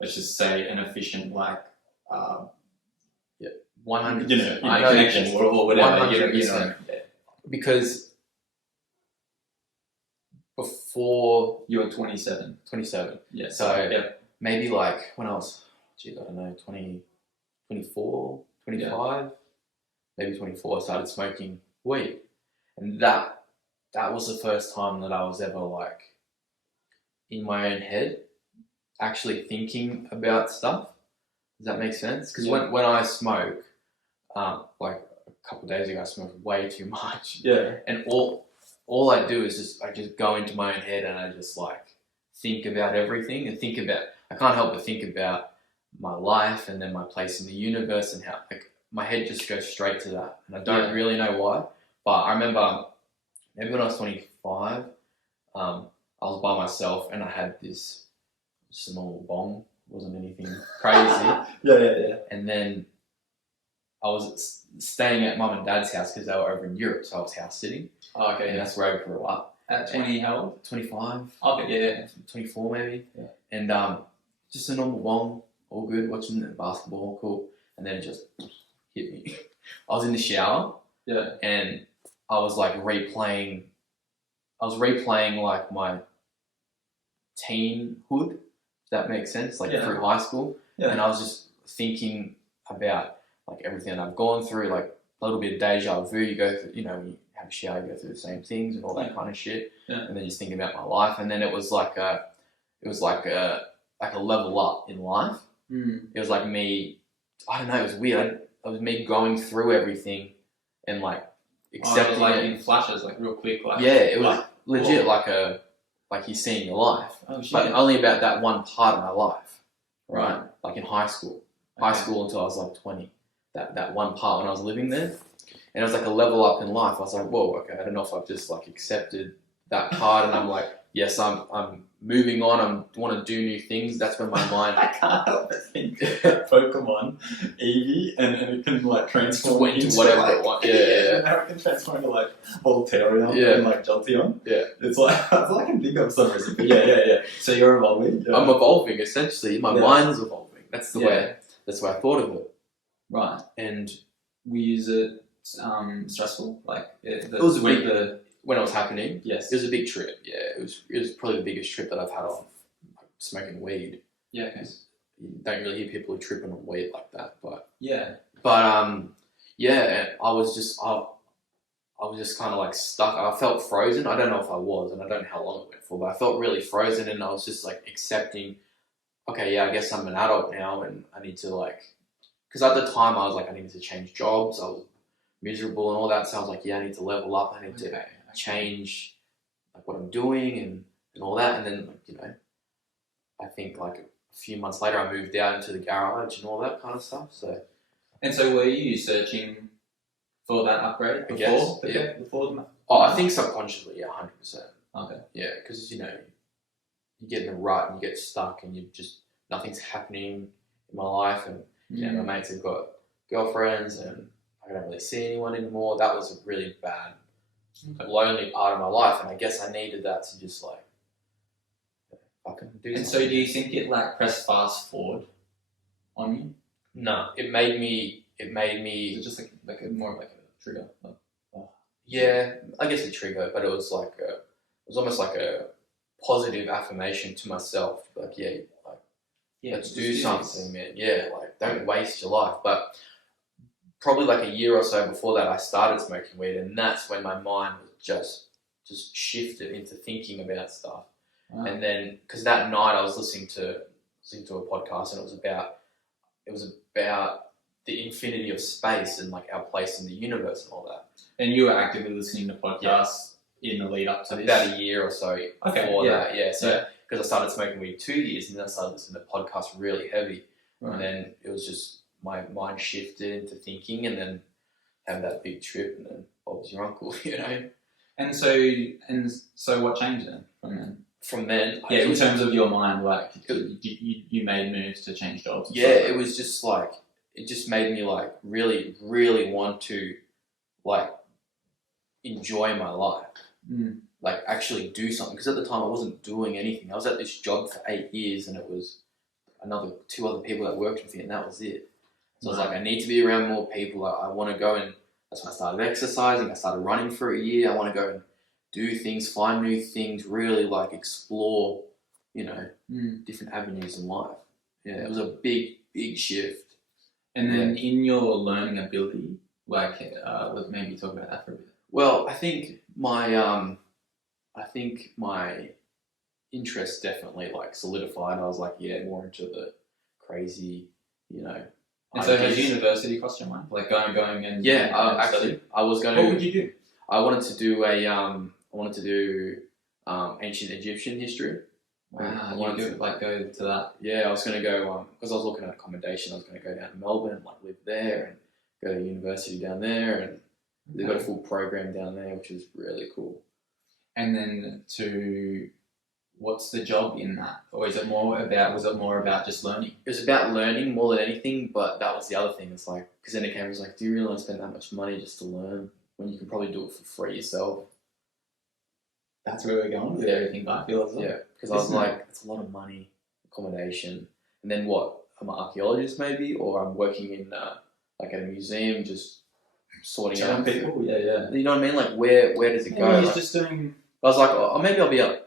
let's just say an efficient 100 connection or whatever 100%. Because before you were 27. Yeah. So maybe when I was I don't know 24, 25, maybe 24, I started smoking weed, and that was the first time that I was ever in my own head actually thinking about stuff. Does that make sense? Because when I smoke, a couple of days ago I smoked way too much, and all I do is I just go into my own head, and I just think about everything, and I can't help but think about my life and then my place in the universe, and how my head just goes straight to that, and I don't really know why. But I remember maybe when I was 25, I was by myself, and I had this small bong. It wasn't anything crazy. Yeah. And then I was staying at mum and dad's house because they were over in Europe, so I was house sitting. Oh, okay. And that's where I grew up. At 20, how old? 25. Okay, yeah. 24 maybe. Yeah. And just a normal bong, all good, watching the basketball, cool. And then it just hit me. I was in the shower. Yeah. And I was replaying my teenhood, if that makes sense, through high school. Yeah. And I was just thinking about everything that I've gone through, a little bit of deja vu. You go through, when you have a shower, you go through the same things and all that kind of shit. Yeah. And then just thinking about my life, and then it was like a level up in life. It was me. I don't know. It was weird. It was me going through everything and accepting it in flashes, real quick. It was legit you're seeing your life, but only about that one part of my life, right? In high school, until I was 20. That one part when I was living there, and it was a level up in life. I was whoa, okay. I don't know if I've just accepted that part, and I'm yes, I'm moving on. I want to do new things. That's when my mind I can't help but think of Pokemon Eevee, and it can like transform into whatever like, it wants. Yeah. Now it can transform into like Voltarion Yeah. and like Jolteon. Yeah. It's like that's all I can think of for some reason. But yeah. So you're evolving. Yeah. I'm evolving essentially. My mind's evolving. That's the way. That's the way I thought of it. Right. And we use it stressful, like it was when it was happening. Yes. It was a big trip. Yeah, it was probably the biggest trip that I've had on smoking weed. Yeah. Okay. You don't really hear people tripping on weed like that, but yeah. But yeah, I was just kind of like stuck. I felt frozen. I don't know if I was, and I don't know how long it went for, but I felt really frozen, and I was just like accepting. Okay, yeah, I guess I'm an adult now, and I need to like, because at the time I was like, I needed to change jobs. I was miserable and all that, so I was like, yeah, I need to level up. I need to change like what I'm doing and all that, and then you know, I think like a few months later, I moved out into the garage and all that kind of stuff. So. And so, were you searching for that upgrade before? I guess, yeah. Before. Oh, I think subconsciously, yeah, 100%. Okay. Yeah, because you know, you get in a rut and you get stuck, and you just nothing's happening in my life, and you know, my mates have got girlfriends, and I don't really see anyone anymore. That was a really bad, lonely part of my life, and I guess I needed that to just like fucking do. And so, do you think it like pressed fast forward on you? No, it made me. Is it just like a more like a trigger? Like, yeah, I guess a trigger, but it was almost like a positive affirmation to myself. Like, let's do something, man. Yeah, like don't waste your life. But probably like a year or so before that, I started smoking weed, and that's when my mind was just shifted into thinking about stuff. Wow. And then, because that night I was listening to a podcast, and it was about the infinity of space and like our place in the universe and all that. And you were actively listening to podcasts in the lead up to this? About a year or so before that, yeah. So, because I started smoking weed 2 years, and then I started listening to podcasts really heavy. Right. And then it was just, my mind shifted into thinking, and then had that big trip, and then Bob's your uncle, you know. And so what changed then from then? Yeah, in terms of your mind, like you made moves to change jobs. Yeah, it was just like, it just made me like really, really want to like enjoy my life, like actually do something. Because at the time I wasn't doing anything. I was at this job for 8 years, and it was two other people that worked with me, and that was it. So I was like, I need to be around more people. I want to go, and that's when I started exercising. I started running for a year. I want to go and do things, find new things, really like explore, you know, different avenues in life. Yeah, it was a big, big shift. And then in your learning ability, like, let's maybe talk about that for a bit. Well, I think my interest definitely like solidified. I was like, more into the crazy, you know. And so has university crossed your mind? Like going and actually, I was going. What would you do? I wanted to do ancient Egyptian history. Wow, I wanted to go to that. Yeah, I was going to go because I was looking at accommodation. I was going to go down to Melbourne and like live there and go to university down there, and they've got a full program down there, which is really cool. And then what's the job in that, or was it more about just learning? It was about learning more than anything, but that was the other thing. It's like, because then it came, it was like, do you really want to spend that much money just to learn when you can probably do it for free yourself? That's where we're going with everything, I feel as well. Yeah, because I was like, it's a lot of money, accommodation, and then what? I'm an archaeologist maybe, or I'm working in like at a museum, just sorting out people. Yeah. You know what I mean? Like where does it go? He's just doing. I was like, oh, maybe I'll be like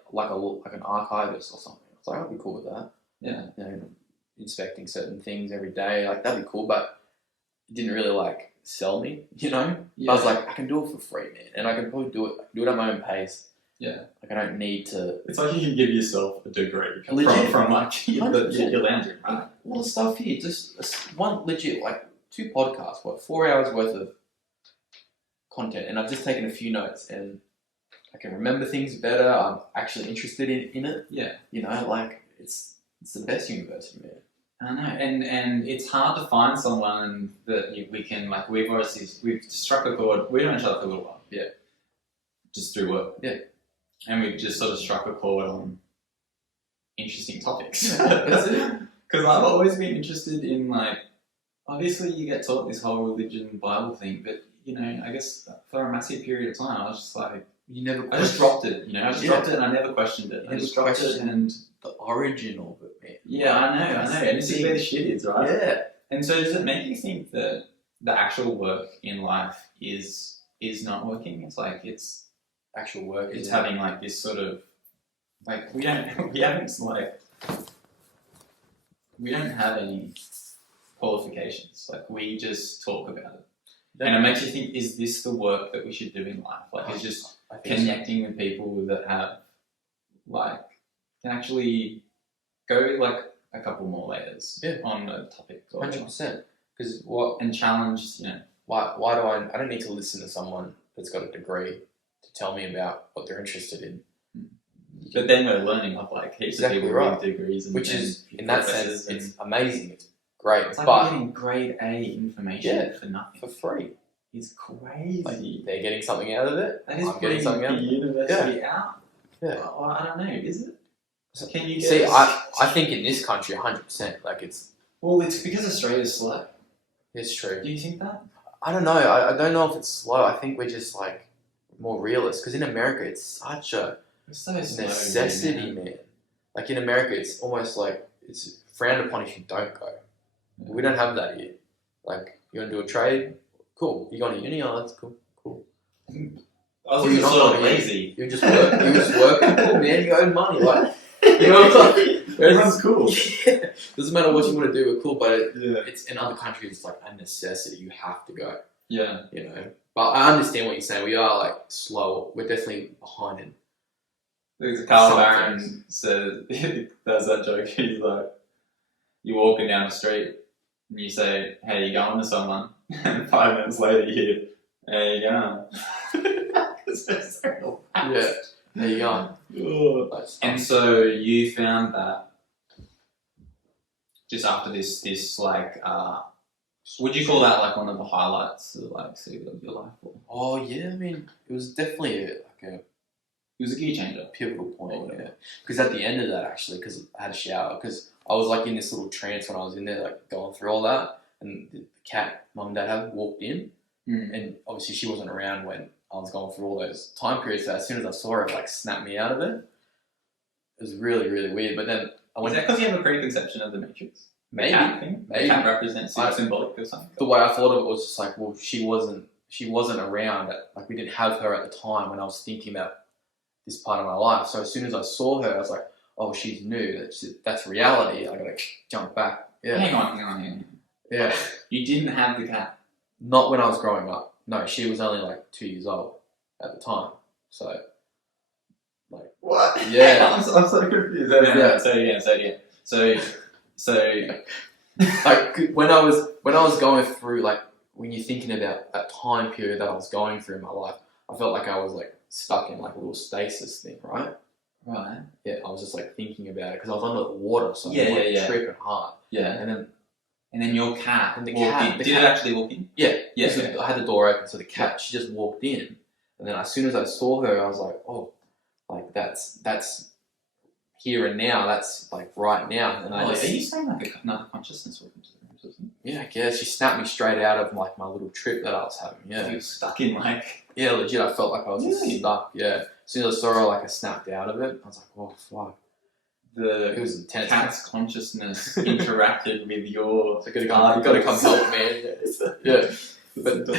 an archivist or something. I was like, I'd be cool with that. Yeah. You know, inspecting certain things every day, like that'd be cool, but it didn't really like sell me. You know, I was like, I can do it for free, man, and I can probably do it at my own pace. Yeah, like I don't need to. It's like you can give yourself a degree from like your lounge room, right? All the stuff here, just one legit, like 2 podcasts, 4 hours worth of content, and I've just taken a few notes, and I can remember things better. I'm actually interested in it. Yeah, you know, like it's the best university, man. I know, and it's hard to find someone that we can like. We've struck a chord. We've known each other for a little while. Yeah, just through work. Yeah. and we've just sort of struck a chord on interesting topics. That's it. Because I've always been interested in, like, obviously you get taught this whole religion Bible thing, but, you know, I guess for a massive period of time, I was just like, I just dropped it, you know, I just dropped it and I never questioned it. I just dropped it and... the origin of it, man. Yeah, I know, and this is where the shit is, right? Yeah. And so does it make you think that the actual work in life is not working? It's like, it's Actual work. it's having like this sort of, like, we don't have any qualifications. Like, we just talk about it. And it makes you think, is this the work that we should do in life? Like, it's just connecting with people that have, like, can actually go, like, a couple more layers on a topic. 100%. Because what... And challenge, you know. Why do I don't need to listen to someone that's got a degree to tell me about what they're interested in. But then we're learning off, like, heaps of people with degrees. And, which is, in that sense, it's amazing. It's great. It's like we're getting grade A information for nothing. For free. It's crazy. Like, they're getting something out of it. That is I'm getting something out of it. University out. Yeah. Well, I don't know, is it? Can you see, I think in this country, 100%, like, it's... Well, it's because Australia's slow. It's true. Do you think that? I don't know. I don't know if it's slow. I think we're just, like, more realist. Because in America, it's such a necessity, man. Like, in America, it's almost like it's frowned upon if you don't go. Yeah. We don't have that here. Like, you want to do a trade? Cool. You go to uni? Oh, that's cool. Cool. I was sort of lazy. You just work. You just working. Cool, man. You earn money. Like, you know what I'm saying? Everyone's cool. Yeah. Doesn't matter what you want to do, we're cool. But it's in other countries, it's like a necessity. You have to go. Yeah. You know. But I understand what you're saying. We are, like, slow. We're definitely behind in. Carl Barron says, does that joke. He's like, you're walking down the street and you say, hey, you going to someone? And 5 minutes later you hear, hey, you going? Yeah. There you go. And so you found that just after this like, would you call that like one of the highlights of like your life? Oh yeah, I mean, it was definitely it was a gear changer, pivotal point. Yeah, because at the end of that, actually, because I had a shower, because I was like in this little trance when I was in there, like going through all that, and the cat mum and dad had walked in, and obviously she wasn't around when I was going through all those time periods. So as soon as I saw her, it like snapped me out of it. It was really, really weird. But then I went. Is that because you have a preconception of the Matrix? Maybe. The cat thing? Maybe. The cat represents symbolic or something. The way I thought of it was just like, well, she wasn't around. Like, we didn't have her at the time when I was thinking about this part of my life. So as soon as I saw her, I was like, oh, she's new. That's reality. I gotta jump back. Yeah. Hang on. Yeah. You didn't have the cat? Not when I was growing up. No, she was only like 2 years old at the time. So, like, what? Yeah. I'm so confused. Yeah. Say again. So, like, when I was going through, like, when you're thinking about that time period that I was going through in my life, I felt like I was like stuck in like a little stasis thing, right? Right. Yeah, I was just like thinking about it because I was under the water, so I was tripping hard. Yeah. And then your cat. And the walked cat. in. Did it actually walk in? Yeah. Yeah. So I had the door open, so the cat, she just walked in, and then as soon as I saw her, I was like, oh, like that's here and now. That's like right now. And are you saying like another consciousness walking to the room? Yeah, I guess she snapped me straight out of like my little trip that I was having. Yeah. You were stuck in like. Yeah, legit. I felt like I was just stuck. Yeah. As soon as I saw her, like I snapped out of it. I was like, oh fuck. It was intense. Cat's consciousness interacted with your. So you gotta come help me. Yeah. But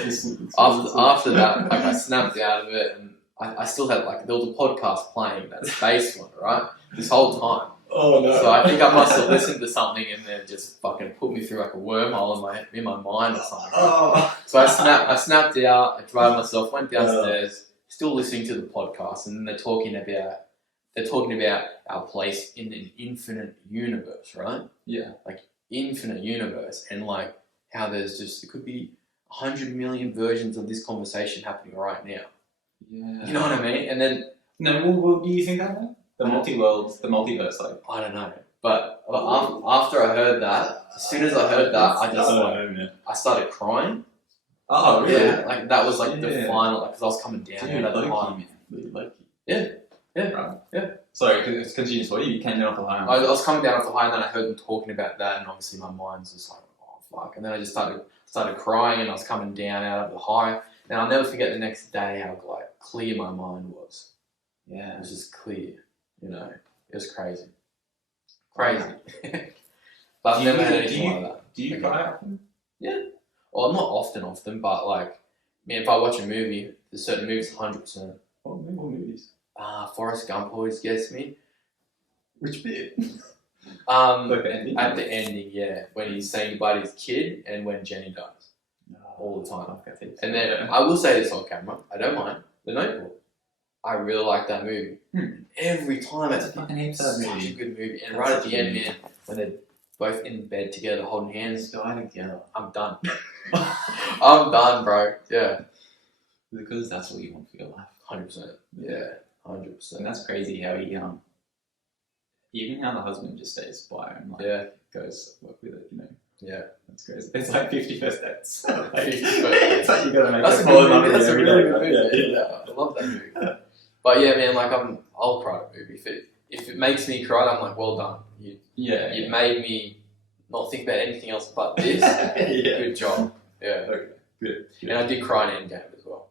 after that, like I snapped out of it, and I still had like there was a podcast playing that space one, right? This whole time. Oh no! So I think I must have listened to something and then just fucking put me through like a wormhole in my mind or something. Oh. So I snapped out. I dried myself, went downstairs, still listening to the podcast, and then they're talking about our place in an infinite universe, right? Yeah. Like infinite universe, and like how there's just it could be 100 million versions of this conversation happening right now. Yeah. You know what I mean? And then well, do you think that way? The multiverse, like I don't know. But after I heard that, as soon as I heard that, I just I started crying. Oh really? Yeah, like that was like the final, like because I was coming down at the time. Really lucky. Yeah, Yeah. Right. Yeah. Sorry, because you came down off the high. I was coming down off the high, and then I heard them talking about that, and obviously my mind's just like, oh fuck. And then I just started crying, and I was coming down out of the high. And I'll never forget the next day how like clear my mind was. Yeah. It was just clear, you know. It was crazy. Crazy. But I've never had anything like that. Do you cry often? Yeah. Well, not often, but like, I mean, if I watch a movie, there's certain movies, 100%. What movies? Forrest Gump always gets me. Which bit? Like the ending? At the ending, yeah. When he's saying goodbye to his kid and when Jenny dies. All the time. And then, I will say this on camera, I don't mind. The Notebook. I really like that movie. Every time it's such a good movie. And right at the end, man, when they're both in bed together holding hands, Die together. I'm done. I'm done, bro. Yeah. Because that's what you want for your life. 100%. Yeah. 100%. And that's crazy how he even how the husband just stays by and goes work with it, you know. Yeah. That's crazy. It's like 50 first dates. 50 first dates. It's like you gotta make that's a good movie. movie. That's a really good movie. Yeah. I love that movie. But yeah, man, like I'll cry at a movie. If it makes me cry, I'm like, well done. You made me not think about anything else but this. Good job. Yeah. Okay. Good. And I did cry in Endgame as well.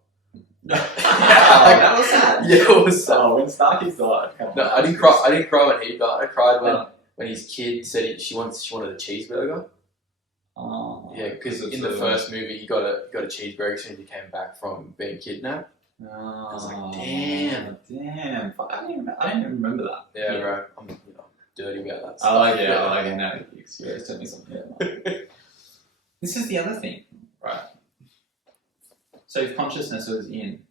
That was sad. Yeah, it was sad. Oh, when Starkey died. No, I didn't cry. I didn't cry when he died. I cried when his kid said she wanted a cheeseburger. Oh. Yeah, because in the first movie he got a cheeseburger as soon as he came back from being kidnapped. Oh, I was like, damn. Fuck, I didn't even remember that. Yeah, bro. I'm dirty about that stuff. I like it now. You tell me something. This is the other thing, right? So if consciousness was in,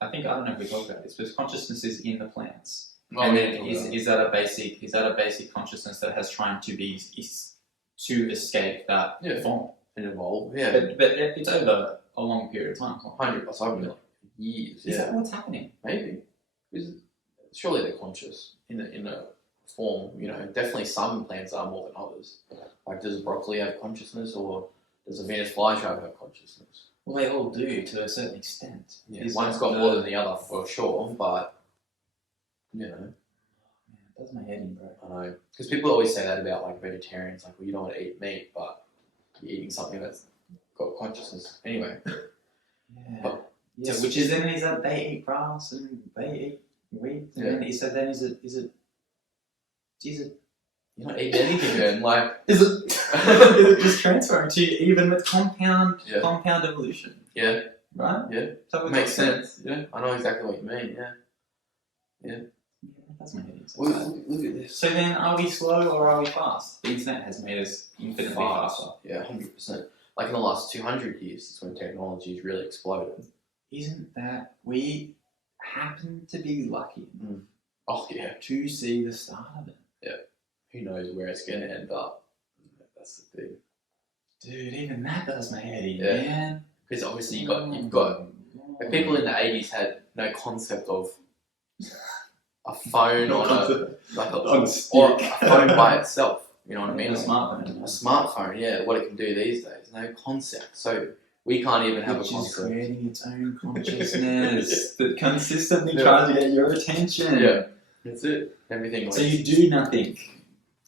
I don't know if we talked about this, but if consciousness is in the plants, and then is that a basic consciousness that has trying to be to escape that form and evolve? Yeah, but it's over a long period of time. 100%, like years. Is that what's happening? Maybe. Surely they're conscious in a form. You know, definitely some plants are more than others. Like, does broccoli have consciousness, or does a Venus flytrap have consciousness? Well, they all do to a certain extent. Yeah, one's got more than the other for sure, but you know, it does my head in, bro. I know, because people always say that about like vegetarians, like, well, you don't want to eat meat, but you're eating something that's got consciousness anyway. Yeah. But, which is then is that they eat grass and they eat wheat, and then is it you're not eating anything then, like is it just transferring to even with compound evolution? Yeah. Right? Yeah. So makes sense. Yeah. I know exactly what you mean, yeah. That's my head. Look at this. So then are we slow or are we fast? The internet has made us infinitely faster. Yeah, 100%. Like in the last 200 years, is when technology has really exploded. Isn't that we happen to be lucky Oh yeah. to see the start of it? Yeah. Who knows where it's going to end up? That's the thing. Dude, even that does my head in, Yeah. man. Because obviously you've got like people in the 80s had no concept of a phone or a phone by itself. You know what I mean? A smartphone. A smartphone, yeah. What it can do these days, no concept. So we can't even have a concept. Which is creating its own consciousness that consistently tries to get your attention. Yeah, that's it. Everything. So you do nothing.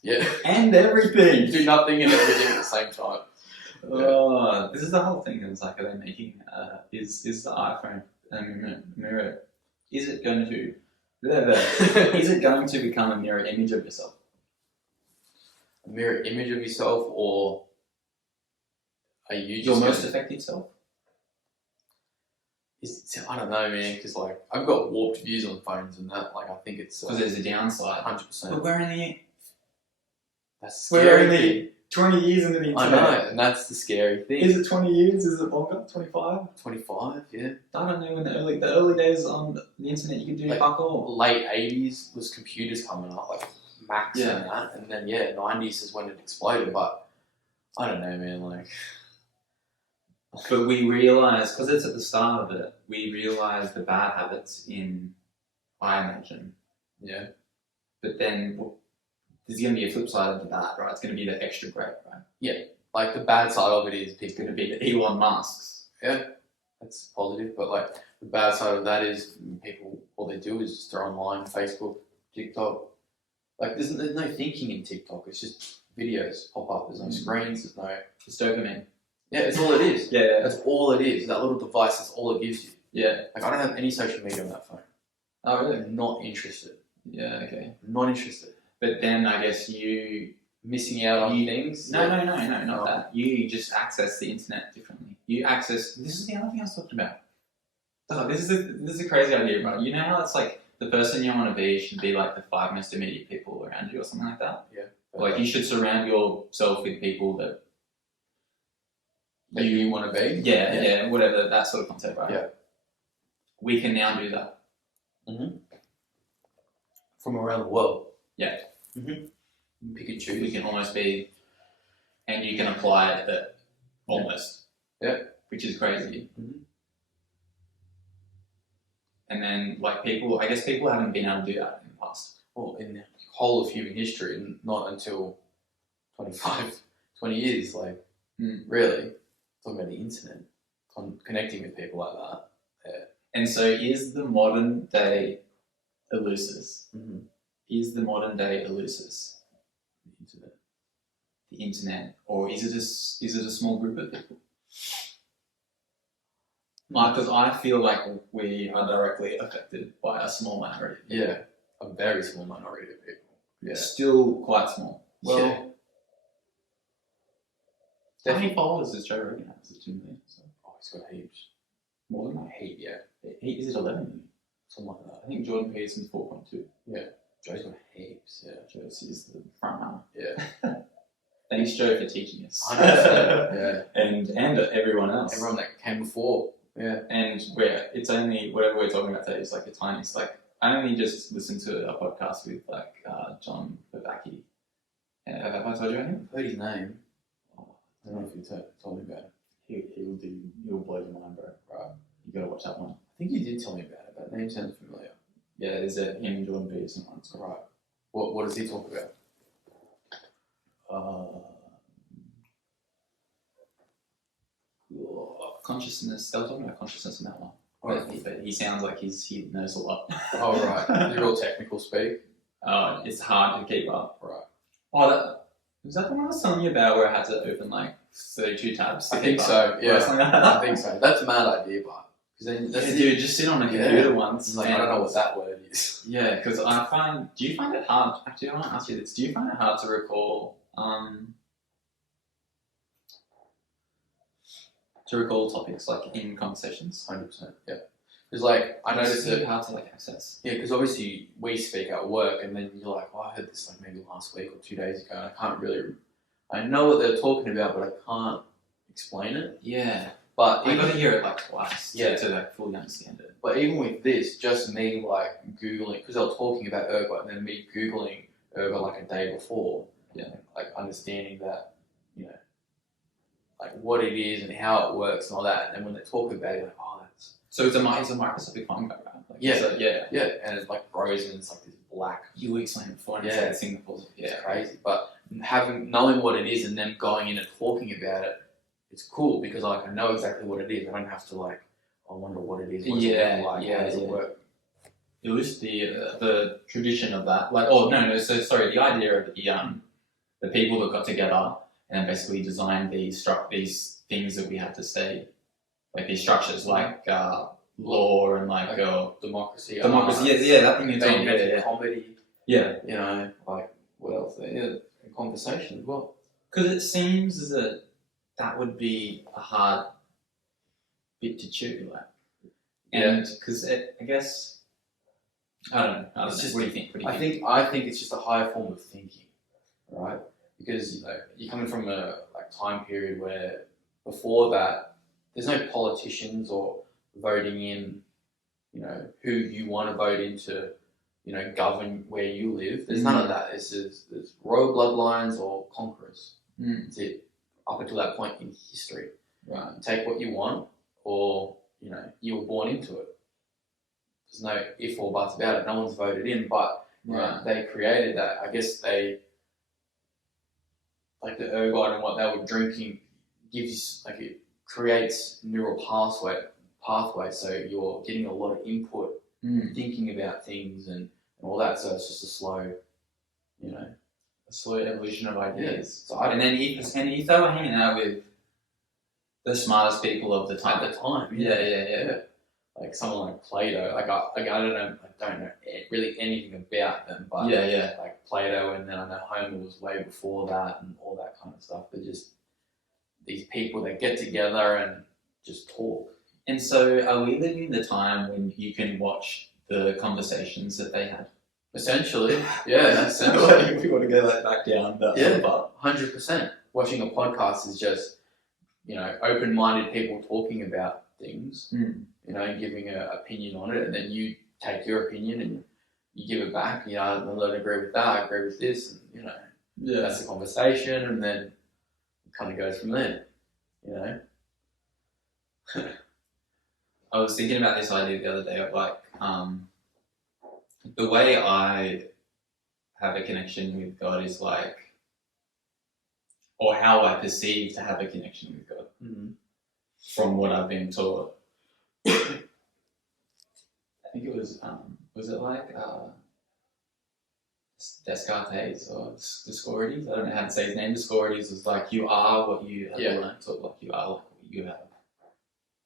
Yeah. And everything. You do nothing and everything at the same time. Oh, this is the whole thing. It's like, are they making? Is the iPhone mirror? Is it going to? Is it going to become a mirror image of yourself? A mirror image of yourself, or are you Your most effective self? I don't know, man. Because like I've got warped views on phones and that. Like I think it's because there's a downside. 100%. But we're only. That's scary. We're only 20 years into the internet. I know, and that's the scary thing. Is it 20 years? Is it longer? 25? 25, yeah. I don't know. When the early days on the internet, you could do fuck all. Late 80s was computers coming up, like Macs and that, and then 90s is when it exploded. But I don't know, man. Like, but we realise, because it's at the start of it, we realise the bad habits in, I imagine. Yeah. But then there's going to be a flip side of that, right? It's going to be the extra great, right? Yeah. Like the bad side of it is It's going to be the Elon Musks. Yeah. That's positive. But like the bad side of that is people, all they do is just throw online, Facebook, TikTok. Like there's no thinking in TikTok. It's just videos pop up. There's no screens. There's no. It's dopamine. Yeah, it's all it is. Yeah. That's all it is. That little device. That's all it gives you. Yeah. Like I don't have any social media on that phone. Oh really? I'm not interested. Yeah. Okay. Not interested. But then I guess you Missing out on things. No, not that. You just access the internet differently. You access. This is the other thing I was talking about. Oh, this is a crazy idea, right? You know how it's like the person you want to be should be like the 5 most immediate people around you, or something like that. Yeah. Like you should surround yourself with people that you want to be. Yeah, whatever, that sort of concept, right? Yeah. We can now do that. From around the world. Yeah. Pick and choose. We can almost be, and you can apply it that almost. Yeah. Which is crazy. And then, like, people haven't been able to do that in the past. Well, in the whole of human history, and not until 20 years, like, really, talking about the internet, connecting with people like that. Yeah. And so is the modern day Eleusis, is the modern day Eleusis the internet, or is it a small group of people? Because I feel like we are directly affected by a small minority. Yeah, a very small minority of people. Yeah. Still quite small. Well, yeah. How many followers does Joe Rogan have? Is it 2 million? So? Oh, he's got heaps. More than that? Heap, yeah. Is it 11 million? Something like that. I think Jordan Peterson's 4.2. Yeah. Joe's got heaps, yeah. Joe's is the front runner. Yeah. Thanks, Joe, for teaching us. 100%, yeah. And everyone else. Everyone that came before. Yeah. And it's only, whatever we're talking about today is like the tiniest. Like, I only just listened to a podcast with like John Bavacki. Have I told you anything? I've heard his name. I don't know if you told me about it. He'll blow your mind, bro. Right. You gotta watch that one. I think you did tell me about it. That name sounds familiar. Yeah, there's a him and Jordan Peterson one. Right. What does he talk about? Consciousness. They were talking about consciousness in that one. But he sounds like he knows a lot. Oh, right. The real technical speak. It's hard to keep up. Right. Oh, was that the one I was telling you about where I had to open like 32 tabs? I think so, yeah. I think so. That's a mad idea, but... Dude, just sit on a computer once. Like, I don't know what that word is. Yeah, because do you find it hard, actually I want to ask you this, do you find it hard to recall topics like in conversations? 100%, yeah. Because like, I noticed it's hard to like access. Yeah, because obviously we speak at work and then you're like, oh, I heard this like maybe last week or 2 days ago and I can't really... I know what they're talking about, but I can't explain it. Yeah. But I got to hear it like twice to like fully understand it. But even with this, just me like Googling, because they were talking about ergo and then me Googling ergo like a day before, like understanding that, you know, like what it is and how it works and all that. And when they talk about it, like, oh, that's... So it's a microscopic fungi, right? Like, yeah, and it's like grows and it's like this black... You explained it before, and yeah, it's Singapore. Yeah, it's crazy. But knowing what it is and then going in and talking about it, it's cool because like I know exactly what it is. I don't have to like, I wonder what it is. What's it like? How does it work? The tradition of that, like, the idea of the people that got together and basically designed these things that we have to say, like these structures, like law and like democracy. That thing you're talking about. Comedy. Yeah. You know, like what else? Yeah, conversation as well. Because it seems that would be a hard bit to chew, like. And because I guess I don't know. What do you think? I think it's just a higher form of thinking, right? Because you're coming from a time period where before that there's no politicians or voting in, you know, who you want to vote into, you know, govern where you live. There's none of that. There's royal bloodlines or conquerors. That's it. Up until that point in history, right? Take what you want, or you know, you were born into it. There's no if or buts about it. No one's voted in, but they created that. I guess they like the ergot and what they were drinking gives like it creates neural pathway. So you're getting a lot of input, thinking about things and all that. So it's just a slow, a slow evolution of ideas. So and then if they were hanging out with the smartest people of the time. At the time, yeah. Like someone like Plato. Like I don't know really anything about them, but like Plato, and then I know Homer was way before that, and all that kind of stuff. They're just these people that get together and just talk. And so, are we living in the time when you can watch the conversations that they had? Essentially, yeah. Essentially, if we want to go back down that. 100%. Watching a podcast is just open-minded people talking about things, and giving an opinion on it, and then you take your opinion and you give it back. I don't agree with that. I agree with this, and that's the conversation, and then it kind of goes from there. I was thinking about this idea the other day of like the way I have a connection with God is like, or how I perceive to have a connection with God from what I've been taught. I think it was it like Descartes or Discordes? I don't know how to say his name. Discordes was like, you are what you have learned, or like you are what you have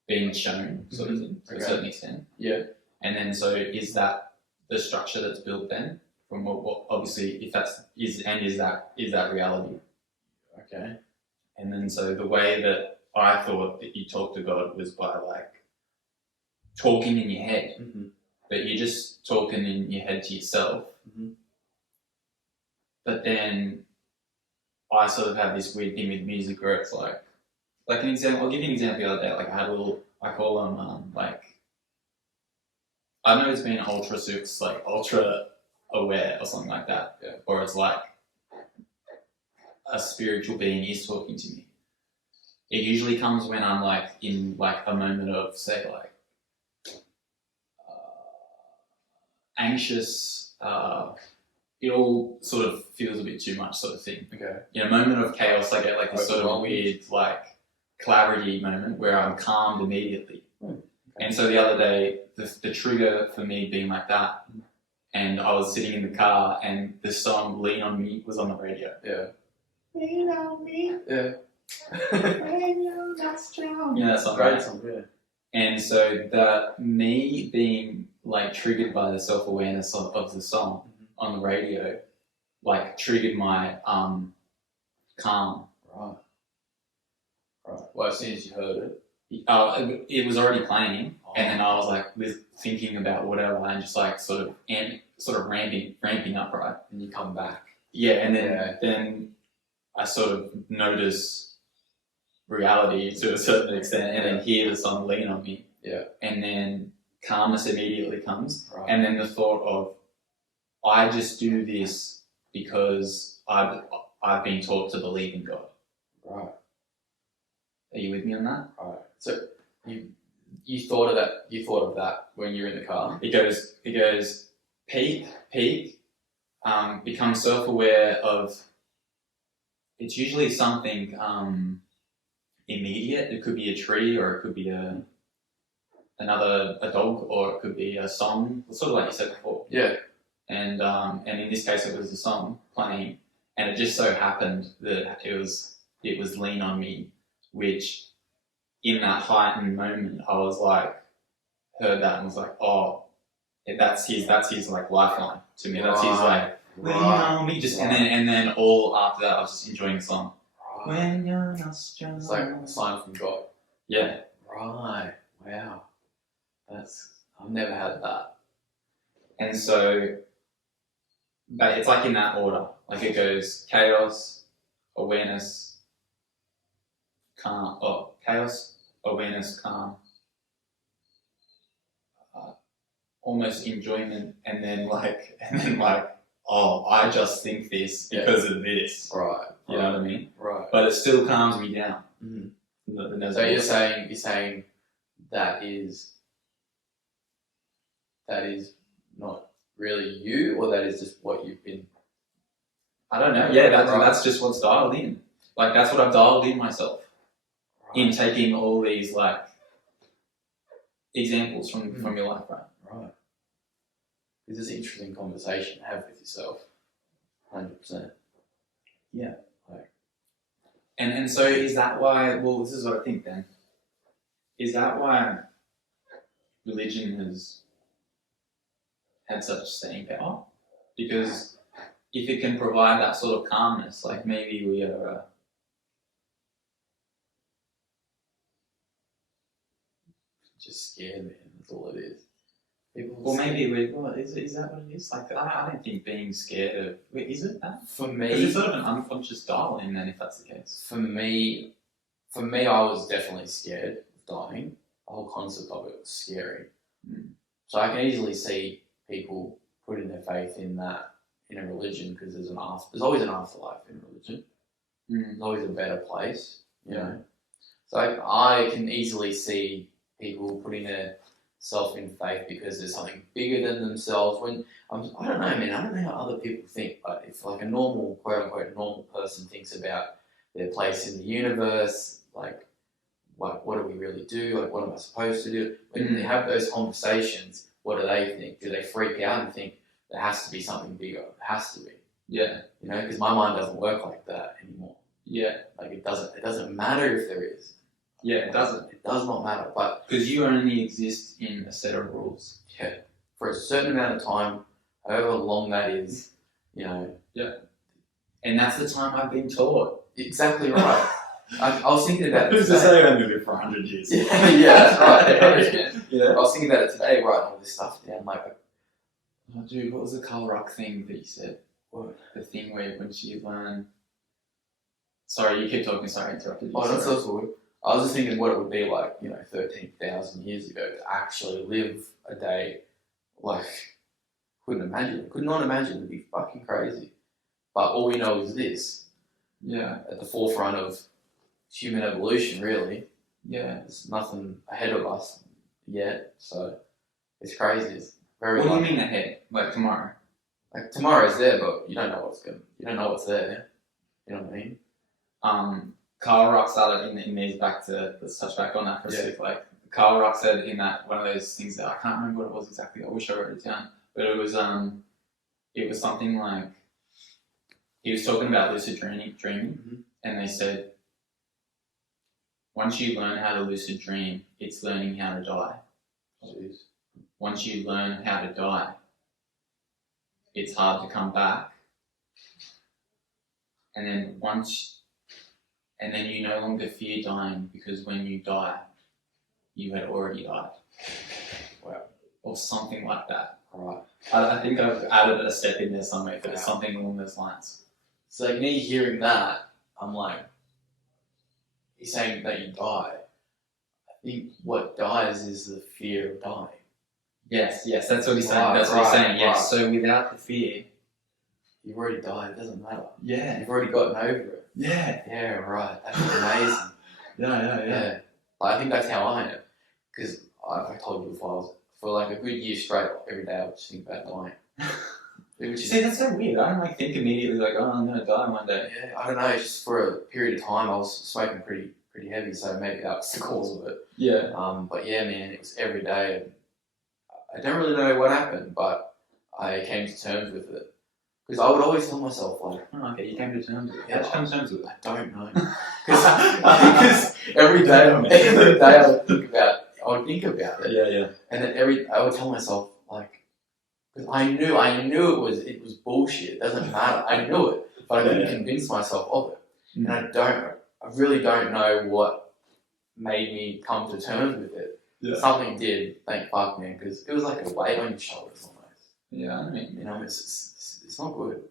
been shown, sort of thing, to a certain extent. Yeah. And then so is that the structure that's built then from what obviously if is that reality? Okay. And then so the way that I thought that you talk to God was by like talking in your head, but you're just talking in your head to yourself. But then I sort of have this weird thing with music where it's like an example. I'll give you an example the other day. Like I call them like, I know it's been ultra aware or something like that, or it's like a spiritual being is talking to me. It usually comes when I'm like in like a moment of say like anxious. It all sort of feels a bit too much, sort of thing. Okay. In a moment of chaos, I get like this sort of weird like clarity moment where I'm calmed immediately. Okay. And so the other day, the trigger for me being like that, and I was sitting in the car and the song "Lean on Me" was on the radio. Yeah. Lean on me. Yeah. When you're not strong. Yeah, that's Great right. song, yeah. And so that me being like triggered by the self-awareness of the song on the radio, like triggered my calm. Right. Well, as soon as you heard it. It was already playing, and then I was like thinking about whatever, and just like sort of ramping up, right? And you come back. Yeah, and then I sort of notice reality to a certain extent, and then hear the song "Lean on Me." Yeah. And then calmness immediately comes, right. And then the thought of, I just do this because I've been taught to believe in God. Right. Are you with me on that? Right. So you thought of that. You thought of that when you're in the car. It goes. Peak. Become self-aware of. It's usually something immediate. It could be a tree, or it could be a dog, or it could be a song. Sort of like you said before. Yeah. And in this case, it was a song playing, and it just so happened that it was "Lean on Me," which in that heightened moment, I was like, heard that and was like, oh, that's his like lifeline to me. That's his like, lean on me. Just and then all after that, I was just enjoying the song. Right. When you're not strong. It's like a sign from God. Yeah. Right. Wow. I've never had that. And so, but it's like in that order. Like it goes chaos, awareness, calm. Oh, chaos, awareness, calm. Almost enjoyment, and then like, oh, I just think this because of this. Right. You know what I mean? Right. But it still calms me down. Mm-hmm. So you're saying that is not really you, or that is just what you've been. I don't know. Yeah, that's just what's dialed in. Like that's what I've dialed in myself. Right. In taking all these like examples from your life, right? Right. This is an interesting conversation to have with yourself. 100%. Yeah. Like, and so is that why? Well, this is what I think. Then is that why religion has had such staying power? Because if it can provide that sort of calmness, like maybe we are. just scared, man. That's all it is. Or maybe we. Well, is that what it is? Like I don't think being scared of. Wait, is it that? For Because me, it's sort of an unconscious dial-in, then, if that's the case. for me, I was definitely scared of dying. The whole concept of it was scary. So I can easily see people putting their faith in that in a religion because there's always an afterlife in religion. There's always a better place, you know. So I can easily see people putting their self in faith because there's something bigger than themselves. When I don't know, man. I don't know how other people think, but if like a normal, quote unquote, normal person thinks about their place in the universe, like what do we really do? Like, what am I supposed to do? When they have those conversations, what do they think? Do they freak out and think there has to be something bigger? It has to be. Yeah. You know, because my mind doesn't work like that anymore. Yeah. Like it doesn't matter if there is. Yeah, it doesn't. It does not matter. But because you only exist in a set of rules. Yeah. For a certain amount of time, however long that is, you know. Yeah. And that's the time I've been taught. Exactly right. I was thinking about it Who's to say I'm going to live for 100 years? Yeah, that's right. Yeah. I was thinking about it today, writing all this stuff down. Like, oh, dude, what was the Carl Rock thing that you said? what? The thing where when she learned. Sorry, you keep talking. Sorry, I interrupted you. Oh, that's so good. I was just thinking what it would be like, 13,000 years ago to actually live a day. Like, could not imagine. It'd be fucking crazy. But all we know is this. Yeah. At the forefront of human evolution, really. Yeah. There's nothing ahead of us yet, so it's crazy. It's very. What do you mean ahead? Like tomorrow? Like tomorrow's there, but you don't know what's there. You know what I mean? Carl Rock started in these let's touch back on that for a sec. Like Carl Rock said in that one of those things that I can't remember what it was exactly. I wish I wrote it down, but it was something like he was talking about lucid dreaming, and they said once you learn how to lucid dream, it's learning how to die. Jeez. Once you learn how to die, it's hard to come back, and then you no longer fear dying because when you die, you had already died. Wow. Or something like that. Alright. I think I've added a step in there somewhere, but it's something along those lines. So like me hearing that, I'm like, he's saying that you die. I think what dies is the fear of dying. Yes, that's what he's saying. Right, That's what he's saying, right. yes. So without the fear. You've already died, it doesn't matter. Yeah. You've already gotten over it. Yeah. Yeah, right. That's amazing. Yeah. Like, I think that's how I am. Because I told you before, for like a good year straight, every day I would just think about dying. See, that's so weird. I don't think immediately like, oh, I'm going to die one day. Yeah, I don't know, just for a period of time I was smoking pretty heavy, so maybe that was the cause of it. Yeah. But yeah, man, it was every day. I don't really know what happened, but I came to terms with it. Because I would always tell myself, like, oh, okay, you came to terms with it. Yeah, How'd you come to terms with it? I don't know. Because every day I would think about it. Yeah. And then I would tell myself, like, because I knew it was bullshit. It doesn't matter. I knew it, but I couldn't convince myself of it. And I really don't know what made me come to terms with it. Yeah. Something did, thank fuck, man, because it was like a weight on your shoulders almost. Yeah, I mean, it's not good.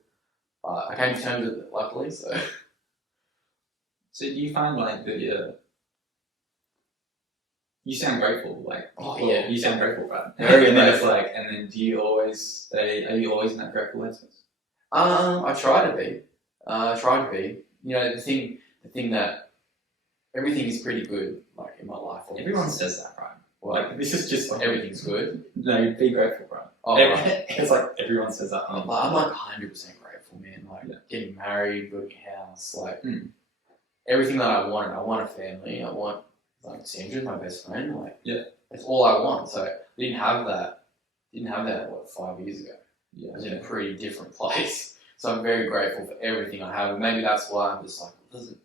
But I came to terms with it, luckily. So do you find like that? You sound grateful, like. Oh yeah, you sound grateful, right? Very and then it's grateful. like, and then do you always say? Are you always in that grateful headspace? I try to be. The thing that everything is pretty good, like in my life. Everyone says that, right? Well, Like this is just like everything's good. No, be grateful, right? Oh, right. It's like everyone says that. I'm like 100% grateful, man. Like getting married, building a house, like everything that I wanted. I want a family. I want like Sandra's my best friend. Like That's all I want. So I didn't have that. What 5 years ago. Yeah. I was in a pretty different place. So I'm very grateful for everything I have. And maybe that's why I'm just like, if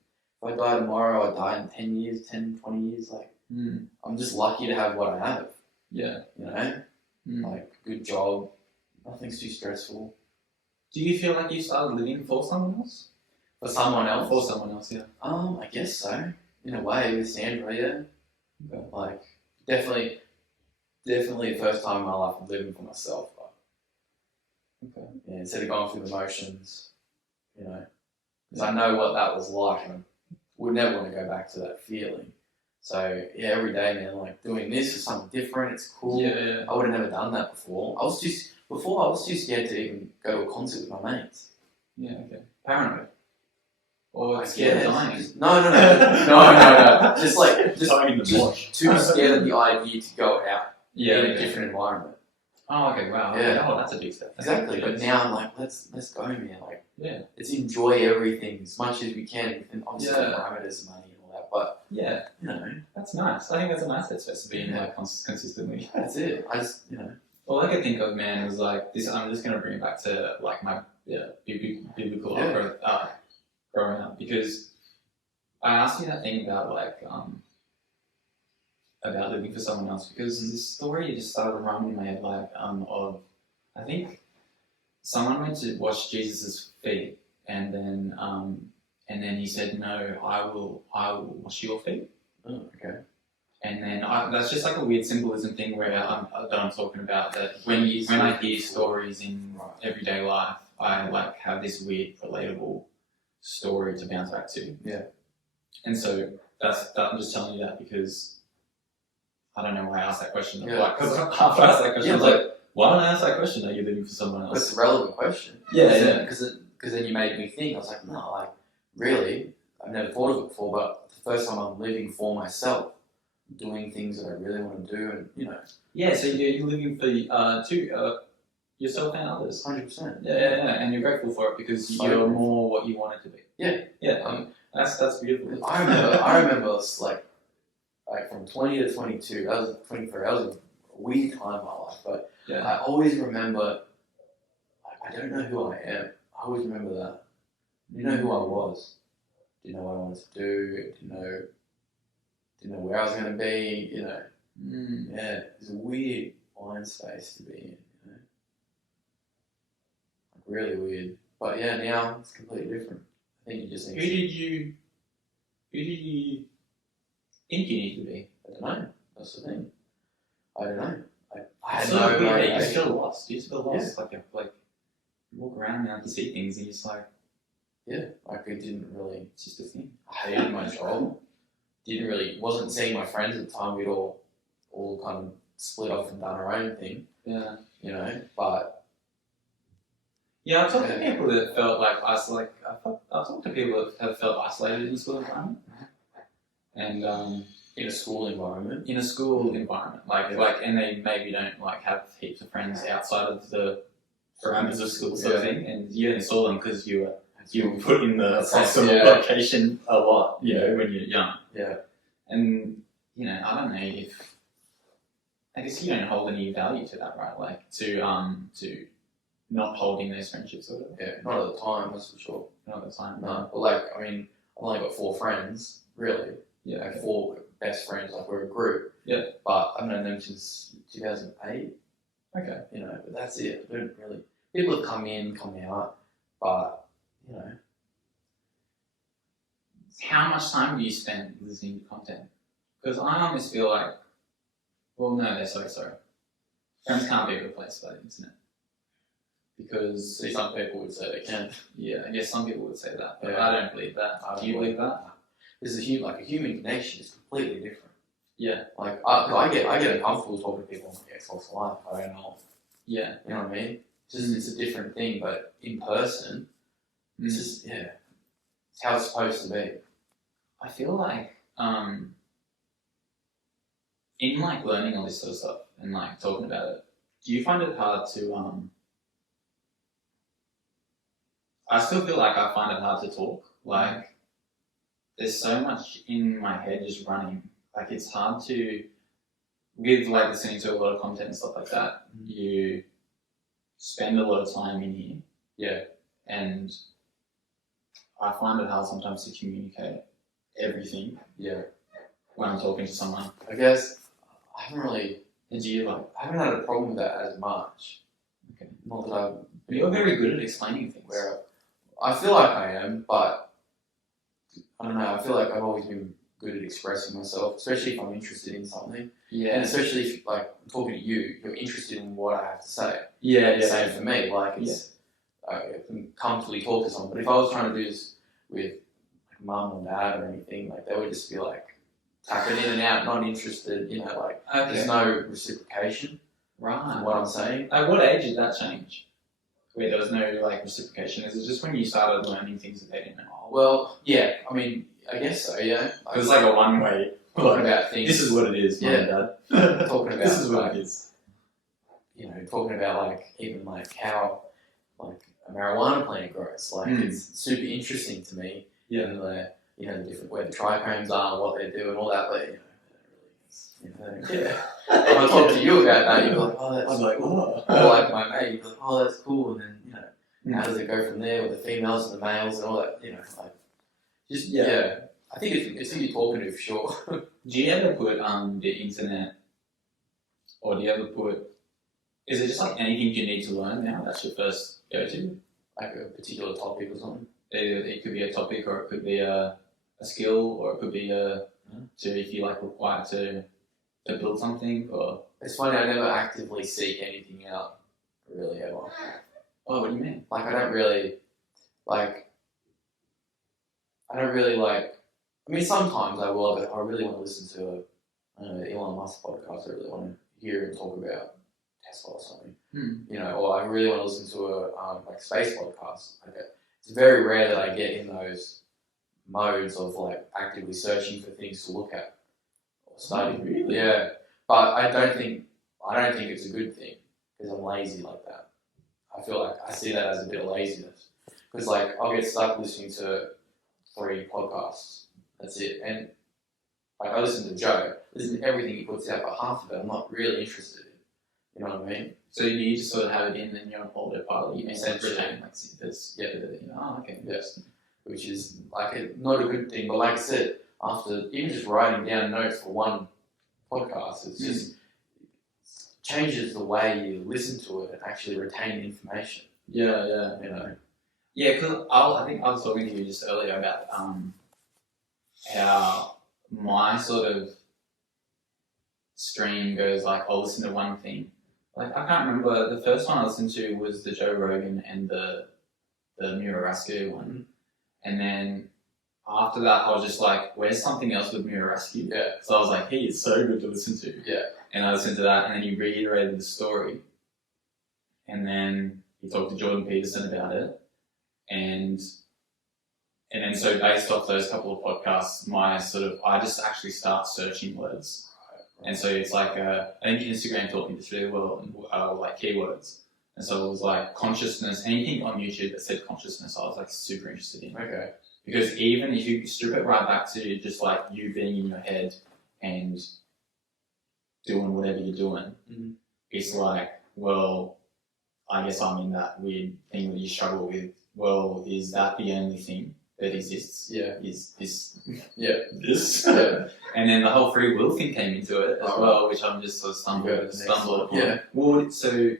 I die tomorrow, I die in 10 years, 10, 20 years. Like, I'm just lucky to have what I have. Yeah. You know? Like, good job. Nothing's too stressful. Do you feel like you started living for someone else? For someone else? For someone else, yeah. I guess so. In a way, with Sandra, yeah. Okay. Like, definitely the first time in my life I'm living for myself. Okay. Yeah, instead of going through the motions, you know, because I know what that was like, and I would never want to go back to that feeling. So yeah, every day, man, like doing this is something different. It's cool. Yeah. I would have never done that before. I was too scared to even go to a concert with my mates. Yeah. Okay. Paranoid. Or scared of dying. No. Just dying in the bush. Too scared of the idea to go out in a Yeah. different environment. Oh, okay, wow. Yeah. Oh, that's a big step. Exactly. But now I'm like, let's go, man. Like, yeah. Let's enjoy everything as much as we can within obviously Yeah. the parameters of money and all that. But yeah, you know, that's nice. I think that's a nice headspace to be in, like consistently. That's it. I just All I could think of, man, was like this. I'm just gonna bring it back to like my biblical growing up, because I asked you that thing about like about living for someone else, because this story just started running in my head like of, I think someone went to wash Jesus' feet, and then he said, no, I will wash your feet. Oh, okay. And then that's just like a weird symbolism thing where I'm talking about, that when I hear stories in everyday life, I like have this weird relatable story to bounce back to. Yeah. And so I'm just telling you that because I don't know why I asked that question. Yeah. Because after I asked that question, I was like, why don't I ask that question? Are you living for someone else? That's a relevant question. Yeah. Because then you made me think. I was like, no, like really, I've never thought of it before. But the first time I'm living for myself, doing things that I really want to do, and you know. Yeah. So you're living for yourself and others. 100%. Yeah, and you're grateful for it because you're more what you want it to be. Yeah. That's beautiful. I remember like from 20 to 22. That was 24. That was a weird time in my life, but I always remember. I don't know who I am. I always remember that. Didn't know who I was. Didn't know what I wanted to do. Didn't know where I was going to be. You know. Yeah, it's a weird blind space to be in. You know. Like really weird. But yeah, now it's completely different. I think you just need. Who did you think you need to be? I don't know. That's the thing. I don't know. I had so no weird. idea. You just feel lost. You just feel lost. Like you walk around now, you see things, and you're just like, like it didn't really. It's just a thing. I hated my job. Wasn't seeing my friends at the time. We'd all kind of split off and done our own thing. Yeah. You know, but. Yeah, I've talked to people that felt like isolated. I've talked to people that have felt isolated in the school environment, and in a school environment. And they maybe don't like have heaps of friends outside of the parameters of school sort of thing, and you only saw them because you were put in the proximal location a lot, you know, when you're young. Yeah. And I don't know if I guess you don't hold any value to that, right? Like to not holding those friendships or whatever. Yeah, not at the time, that's for sure. Not at the time. No, but like, I mean, I've only got 4 friends, really. Yeah. Like 4 best friends, like we're a group. Yeah. But I've known them since 2008. Okay. You know, but that's it. I don't really. People have come in, come out, but you know. How much time do you spend listening to content? Because I almost feel like, well, no, sorry. Friends can't be replaced by the internet. Because some people would say they can. Yeah, I guess some people would say that, but Yeah. I don't believe that. Do you believe that? There's a human connection is completely different. Yeah. Like I get uncomfortable talking to people on my Xbox Live. I don't know. Yeah. You know what I mean? It's a different thing, but in person, it's just it's how it's supposed to be. I feel like in like learning all this sort of stuff and like talking about it, do you find it hard to I still feel like I find it hard to talk. Like there's so much in my head just running. Like it's hard to with like listening to a lot of content and stuff like that, you spend a lot of time in here. Yeah. And I find it hard sometimes to communicate everything. Yeah. When I'm talking to someone. I guess I haven't really. And do you I haven't had a problem with that as much. Okay. Not that I've. You're very good at explaining things. Where I feel like I am, but I don't know. I feel like I've always been good at expressing myself, especially if I'm interested in something. Yeah. And especially if, like, I'm talking to you, you're interested in what I have to say. Yeah. Same for me. Like, it's I can comfortably talk to someone. But if I was trying to do this with like, mum or dad or anything, like, they would just be like tapping in and out, not interested. You know, like there's no reciprocation. Right. From what I'm saying. At what age did that change? Where there was no like reciprocation? Is it just when you started learning things that they didn't know? Well, yeah. I mean, I guess so. Yeah. It was like a one-way. Talking about things. This is what it is, Mum and Dad. Talking about this is what like, it is. You know, talking about like even like how like a marijuana plant grows. Like it's super interesting to me. Yeah. And the the different where the trichomes are, what they do, and all that. But yeah. If I talk to you about that, you'd be like, oh, that's. I'm like, oh. Or like my mate, you'd be like, oh, that's cool, and then how does it go from there with the females and the males and all that? Like just I think it's who you're talking to for sure. Do you ever put the internet, or do you ever put? Is it just like anything you need to learn now? That's your first go-to, like a particular topic or something. It could be a topic, or it could be a skill, or it could be if you like required to build something. Or it's funny, I never actively seek anything out, really ever. Oh, what do you mean? Like I don't really like. I mean, sometimes I will, but I really want to listen to a Elon Musk podcast. I really want to hear him talk about Tesla or something. Or I really want to listen to a like space podcast. Okay. It's very rare that I get in those modes of like actively searching for things to look at or study. Really? Yeah, but I don't think it's a good thing because I'm lazy like that. I feel like I see that as a bit of laziness because like I'll get stuck listening to 3 podcasts. That's it, and like I listen to Joe, listen to everything he puts out, but half of it I'm not really interested in. You know what I mean? So you just sort of have it in, and you're on autopilot. You Essentially. pretend like this. Yeah. Oh, okay. Yes. Which is like not a good thing, but like I said, after even just writing down notes for one podcast, it just changes the way you listen to it and actually retain the information. Yeah. Yeah, because I think I was talking to you just earlier about how my sort of stream goes like I'll listen to one thing. Like I can't remember, the first one I listened to was the Joe Rogan and the Murascu one. And then after that I was just like, where's something else with Murascu? Yeah. So I was like, he is so good to listen to. Yeah. And I listened to that, and then he reiterated the story. And then he talked to Jordan Peterson about it. And then so based off those couple of podcasts, I just actually start searching words. And so it's like, I think Instagram taught me this really well, like keywords. And so it was like consciousness, anything on YouTube that said consciousness, I was like super interested in. Okay. Because even if you strip it right back to just like you being in your head and doing whatever you're doing, it's like, well, I guess I'm in that weird thing that you struggle with. Well, is that the only thing that exists? Yeah. Is this? Yeah. This? Yeah. And then the whole free will thing came into it as well, which I'm just sort of stumbled upon. Yeah. Well, so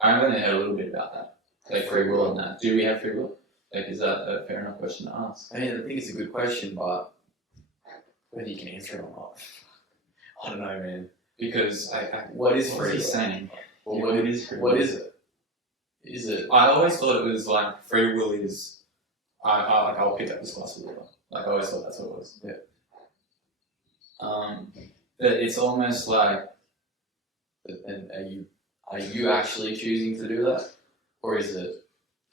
I've only heard a little bit about that, like free will and that. Do we have free will? Like, is that a fair enough question to ask? I mean, I think it's a good question, but whether you can answer it or not, I don't know, man. Because what is what free he will? saying? Well, What is free will? What is it? Is it? I always thought it was like free will is. I'll pick up this glass of water. Like I always thought that's what it was. Yeah. But it's almost like. And are you actually choosing to do that, or is it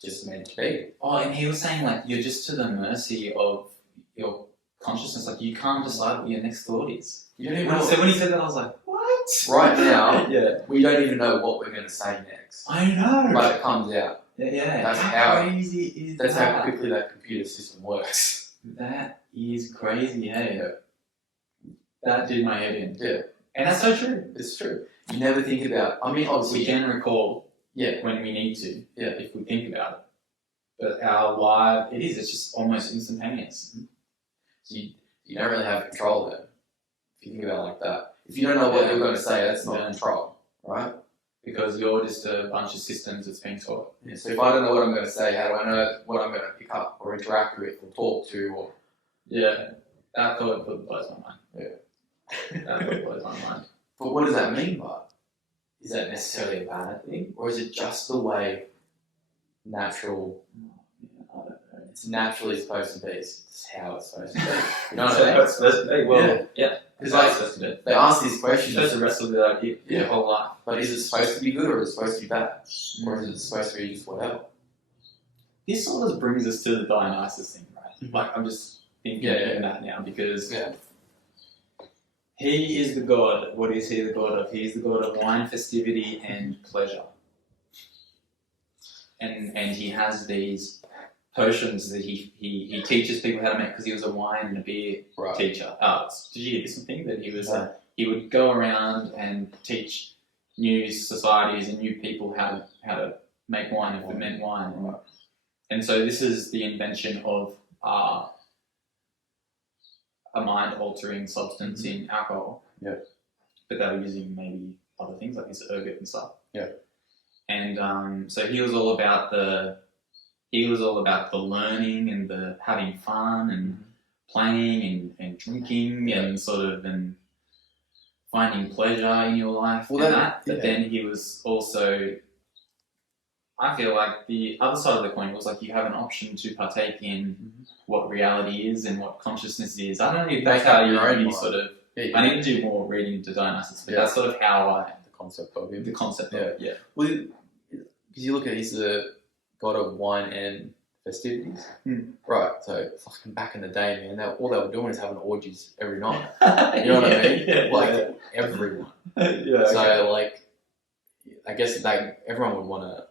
just meant to be? Oh, and he was saying like you're just to the mercy of your consciousness. Like you can't decide what your next thought is. You don't even know. So when he said that, I was like, what? Right now, Yeah. we don't even know what we're going to say next. I know. But it comes out. Yeah. That's how how- crazy is That's that? how quickly that computer system works. That is crazy, hey. Yeah. That did my head in. Yeah. And that's so true. It's true. You never think about. I mean, obviously, We can recall when we need to, if we think about it. But our life, it's just almost instantaneous. So you don't really have control there. If you think about it like that. If you don't know what you're going to say, that's not control, right? Because you're just a bunch of systems that's being taught. Yeah, so if I don't know what I'm going to say, how do I know what I'm going to pick up or interact with or talk to? Or That thought blows my mind. Yeah. That thought blows my mind. But what does that mean, but is that necessarily a bad thing? Or is it just the way natural, I don't know. it's naturally supposed to be? It's how it's supposed to be. You know That's what I mean? how it's supposed to be. Well, yeah. Because they ask these You're questions, supposed to wrestle with that your whole life. but is it supposed to be good or is it supposed to be bad? Or is it supposed to be just whatever? This sort of brings us to the Dionysus thing, right? Like, I'm just thinking of that now because he is the god. What is he the god of? He is the god of wine, festivity, and pleasure. And he has these potions that he teaches people how to make because he was a wine and a beer teacher. Did you hear this thing that he was? He would go around and teach new societies and new people how to make wine and ferment wine. And so this is the invention of a mind-altering substance in alcohol. Yeah. But they were using maybe other things like this ergot and stuff. Yeah. And so he was all about the learning and the having fun and playing and drinking and sort of and finding pleasure in your life. But then he was also, I feel like the other side of the coin was like you have an option to partake in what reality is and what consciousness is. I don't know if that's how you sort of. I need to do more reading into Dionysus, but that's sort of how the concept of him. The concept of it, yeah. Well, because you look at he's the god of wine and festivities, right? So fucking back in the day, man, all they were doing is having orgies every night. You know what I mean? Everyone. So I guess everyone would want to,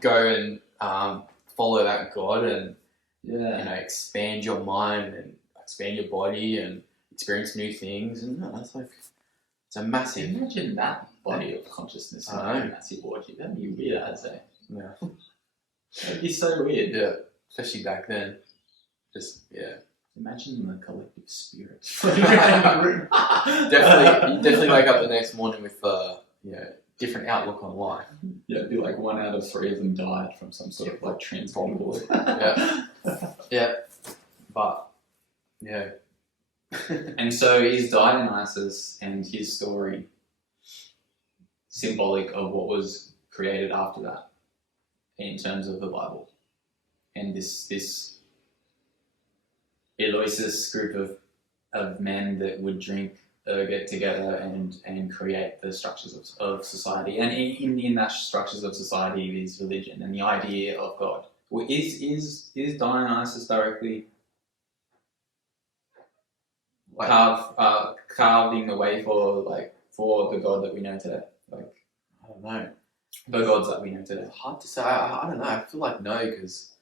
go and follow that god and expand your mind and expand your body and experience new things, and that's like it's a massive. Imagine that body of consciousness in a massive orgy. That'd be weird, I'd say. Yeah, it'd be so weird. Yeah, especially back then. Just Imagine the collective spirit. definitely wake up the next morning with different outlook on life. Yeah, it'd be like 1 out of 3 of them died from some sort of like transformable. But and so is Dionysus and his story symbolic of what was created after that in terms of the Bible and this Eleusis group of men that would drink get together and create the structures of society, and in that structures of society is religion and the idea of God. Well, is Dionysus directly carving the way for the God that we know today? I don't know. The gods that we know today. It's hard to say. I don't know. I feel like no, because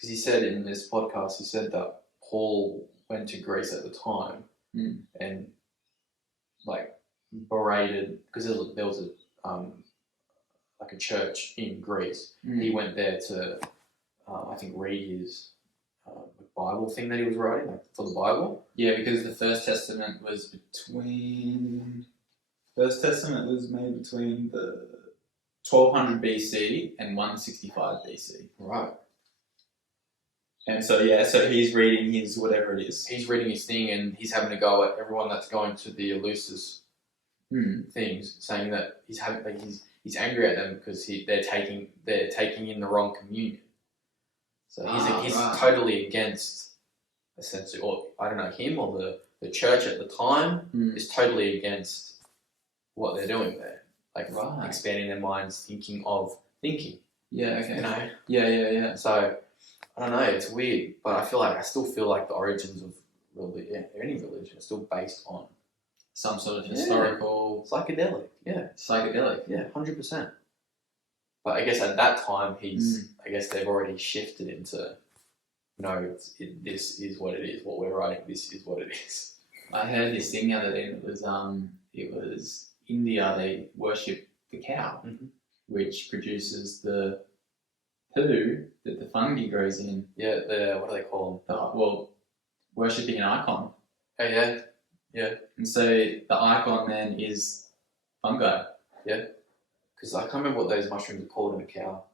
he said in this podcast, he said that Paul went to Greece at the time and berated, because there was a church in Greece. He went there to I think read his Bible thing that he was writing for the Bible. Yeah, because the First Testament was made between the 1200 BC and 165 BC. Right. And so he's reading his whatever it is. He's reading his thing and he's having to go at everyone that's going to the Eleusis things, saying that he's angry at them because they're taking in the wrong communion. So he's totally against, essentially, or I don't know, him or the church at the time is totally against what they're doing there, expanding their minds, thinking. Yeah. Okay. You know. Yeah. So I don't know. It's weird, but I still feel like the origins of any religion are still based on some sort of historical psychedelic. Yeah. Psychedelic. Yeah, 100%. But I guess at that time, I guess they've already shifted into, no, this is what it is. What we're writing, this is what it is. I heard this thing the other day. It was India. They worship the cow, which produces the poo that the fungi grows in. Yeah, what do they call them? Worshipping an icon. Oh yeah. And so the icon then is fungi. Yeah. Because I can't remember what those mushrooms are called in a cow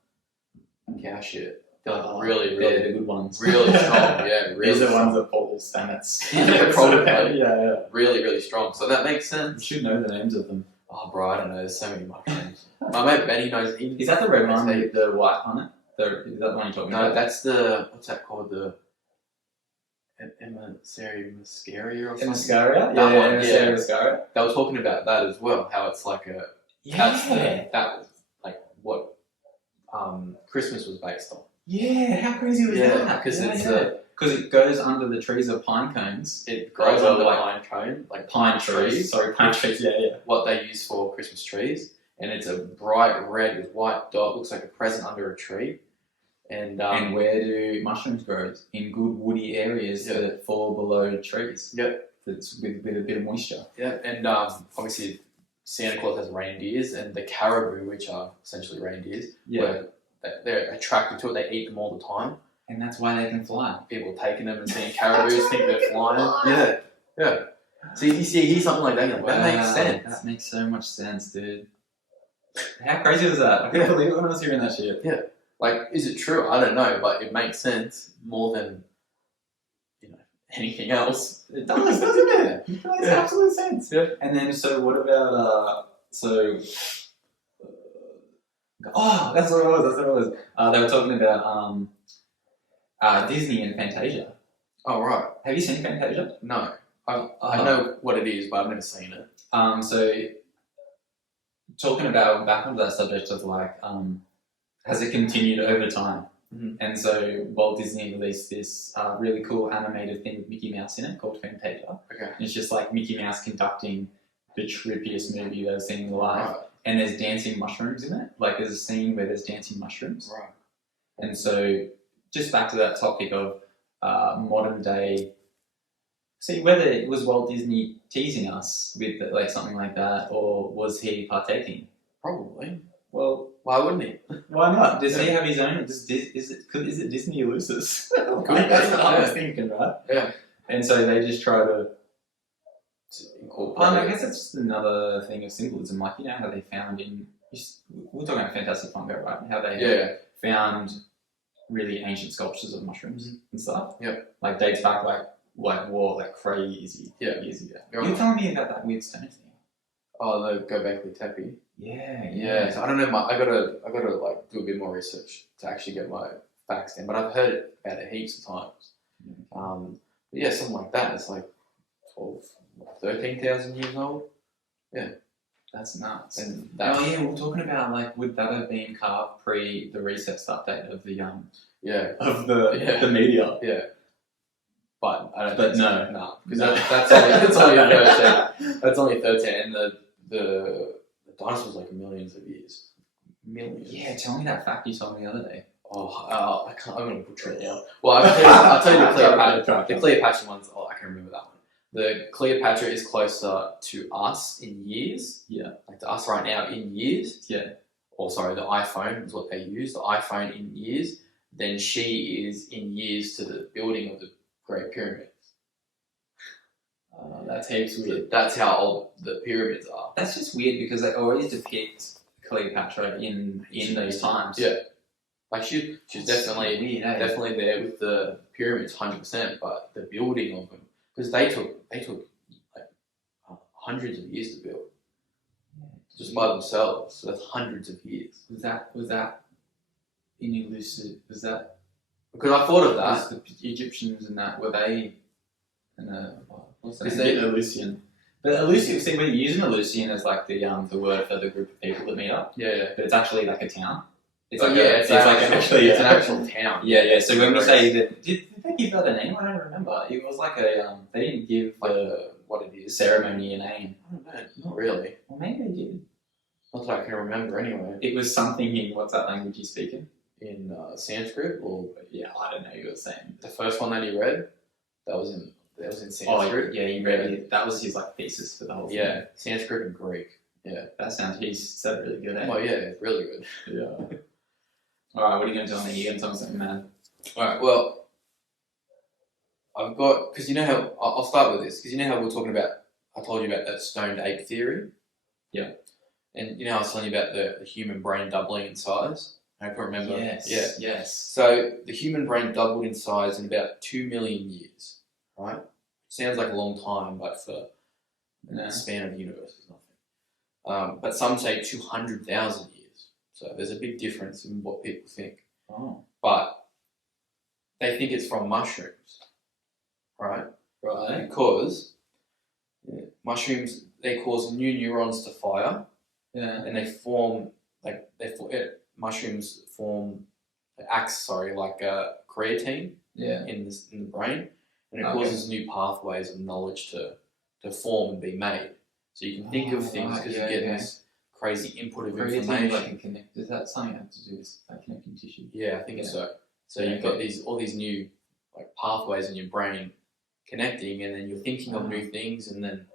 shit. They're like really They're the good ones. really strong. Yeah, really. These are strong. ones that Paul Stamets. Yeah, probably. Yeah. Really, really strong. So that makes You sense. should know the names of them. Oh, bro, I don't know. There's so many mushrooms. My mate Benny knows. Is that the red one with the white on it? Is that the one you're talking about? No, that's the what's that called? The Emissaria or something. Emissaria? That one, Emissaria Mascara. They were talking about that as well. How it's like a that was like what Christmas was based on. Yeah, how crazy was that? Because because it goes under the trees of pine cones. It grows Grows under like pine cone, like pine trees. Sorry, pine trees. Yeah. What they use for Christmas trees, and it's a bright red with white dot. Looks like a present under a tree. And where do mushrooms grow? In good woody areas that fall below trees. Yep. That's with a bit of moisture. Yeah, and obviously Santa Claus has reindeers, and the caribou, which are essentially reindeers, where they're attracted to it. They eat them all the time. And that's why they can fly. People taking them and seeing caribous, think they're flying. Yeah. So you hear something like that, you're like, that makes sense. That makes so much sense, dude. How crazy was that? I couldn't believe it when I was hearing that shit. Yeah. Like, is it true? I don't know, but it makes sense more than anything else. It does, doesn't it? It makes absolute sense. Yeah. And then, so what about that's what it was. They were talking about Disney and Fantasia. Oh, right. Have you seen Fantasia? No. I know what it is, but I've never seen it. So talking about back onto that subject of like, has it continued over time? Mm-hmm. And so Walt Disney released this really cool animated thing with Mickey Mouse in it called Fantasia. Okay. And it's just like Mickey Mouse conducting the trippiest movie they've seen in their life. Right. And there's dancing mushrooms in it. Like there's a scene where there's dancing mushrooms. Right. And so just back to that topic of modern day. See, whether it was Walt Disney teasing us with like something like that, or was he partaking? Probably. Well, why wouldn't he? Why not? Does he have his own? Is it Disney Eleusis? That's what I was thinking, right? Yeah. And so they just try to incorporate. I guess it's just another thing of symbolism, like how they found we're talking about Fantastic Fungo, right? How they found really ancient sculptures of mushrooms and stuff. Yep. Like dates back like crazy years ago. You're telling me about that weird stone thing. Oh, the Göbekli Tepe. Yeah. So I don't know. I gotta like do a bit more research to actually get my facts in. But I've heard about it heaps of times. But yeah, something like that. It's like 13,000 years old. Yeah, that's nuts. And we're talking about like would that have been carved pre the reset start date of the the media? Yeah. But I don't. But think no, because that's only 13. That's only 13, and the dinosaurs like millions of years. Millions. Yeah, tell me that fact you told me the other day. Oh, I can't. I'm gonna butcher it now. Well, I'll tell you the Cleopatra. The Cleopatra ones. Oh, I can remember that one. The Cleopatra is closer to us in years. Yeah. Like to us right now in years. Yeah. Or sorry, the iPhone is what they use. The iPhone in years. Then she is in years to the building of the Great Pyramids. That's heaps weird. That's how old the pyramids are. That's just weird because they always depict Cleopatra in those times. Yeah. Like she's definitely weird, definitely there with the pyramids 100%, but the building of them, because they took like hundreds of years to build, just by themselves. So that's hundreds of years. Was that in Eleusis? Was that because I thought of that? The Egyptians and that were they? What's that? Is they Eleusinian? But Eleusis, see, we're using Eleusinian as like the word for the group of people that meet up. Yeah. But it's actually like a town. It's it's an actual town. Yeah. So when we say that, did they give that a name? I don't remember. It was like a they didn't give like what it is ceremony a name. I don't know. Not really. Well, maybe they did. Not that I can remember anyway. It was something in what's that language you speak in? In Sanskrit or I don't know. You were saying the first one that you read. That was in that was in Oh, Sanskrit. yeah, he read it. That was his like thesis for the whole thing. Yeah, Sanskrit and Greek. Yeah. That sounds, he said it really good, eh? Oh yeah, it's really good. Yeah. Alright, what are you going to tell me? You're going to tell me something mad. Alright, well, I've got, because you know how, I'll start with this, because you know how we were talking about, I told you about that stoned ape theory? Yeah. And you know how I was telling you about the human brain doubling in size? I can't remember. Yes. Yeah. Yes. So the human brain doubled in size in about 2 million years, right? Sounds like a long time, but for the span of the universe is nothing. But some say 200,000 years. So there's a big difference in what people think. Oh. But they think it's from mushrooms, right? Right. Because mushrooms, they cause new neurons to fire, Yeah. and they form mushrooms form like creatine Yeah. in the brain, and it Okay. causes new pathways of knowledge to form and be made. So you can think of things because you get this crazy input of information. Like connect. Is that something that have to do with like connecting tissue? Yeah, I think so. So you've got all these new like pathways in your brain connecting, and then you're thinking of new things, and then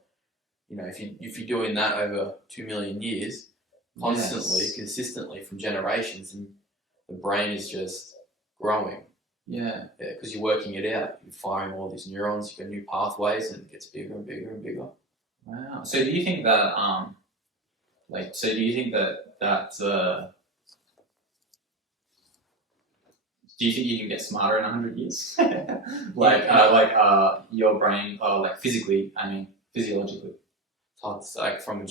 if you're doing that over 2 million years, constantly, consistently from generations, and the brain is just growing. Yeah. Yeah, because you're working it out. You're firing all these neurons. You've got new pathways, and it gets bigger and bigger and bigger. Wow. So do you think that do you think you can get smarter in 100 years? Your brain, physically, physiologically. It's like from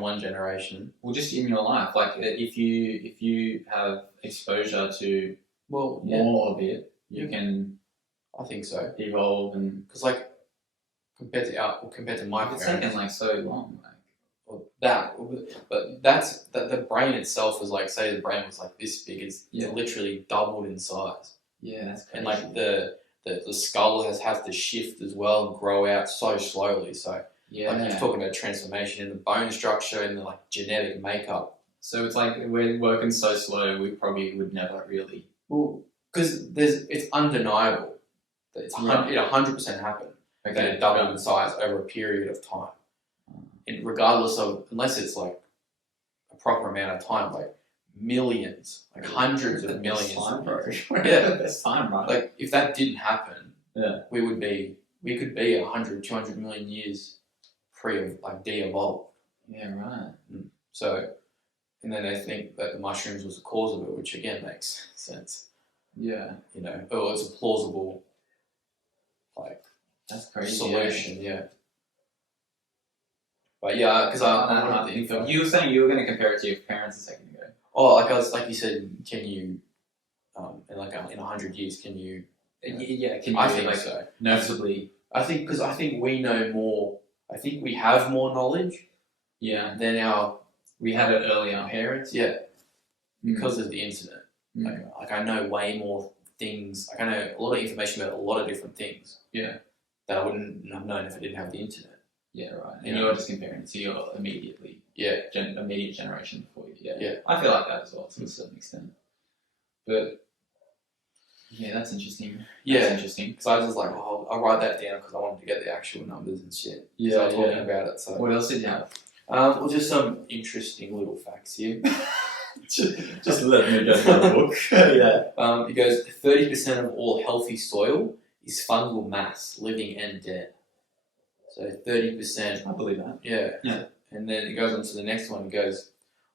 one generation. Well, just in your life, like if you have exposure to more of it, you can. I think so. Evolve and because compared to my it's parents, taken so long. But that's the brain itself was say the brain was this big. It's literally doubled in size. Yeah, that's crazy. And the skull has to shift as well and grow out so slowly. So you're talking about transformation in the bone structure and the genetic makeup. So it's we're working so slow, we probably would never really. Well, because it's undeniable that it 100% happened. That it doubled in size over a period of time. And regardless of, unless it's a proper amount of time, millions, hundreds of millions. Time, bro. Yeah. The best time, right? If that didn't happen, we could be 100, 200 million years de-evolved. Yeah, right. So, and then they think that the mushrooms was the cause of it, which again makes sense. Yeah. It's a plausible, that's crazy. Solution, yeah. But yeah, because I think you were saying you were going to compare it to your parents a second ago. Oh, you said, can you, in 100 years, can you? Yeah, can you? I think so. Noticeably. I think we know more. I think we have more knowledge. Yeah. Than we had it earlier. Parents. Yeah. Because of the internet. I know way more things. I know a lot of information about a lot of different things. Yeah. That I wouldn't have known if I didn't have the internet. Yeah, right. And you're just comparing it to your immediate generation before you. Yeah. I feel like that as well to a certain extent. But yeah, that's interesting. That's interesting. Because I was just I'll write that down because I wanted to get the actual numbers and shit. Yeah, I was talking about it. So what else did you have? Just some interesting little facts here. just let me get my book. It goes 30% of all healthy soil is fungal mass, living and dead. So 30%. I believe that. Yeah. And then it goes on to the next one. It goes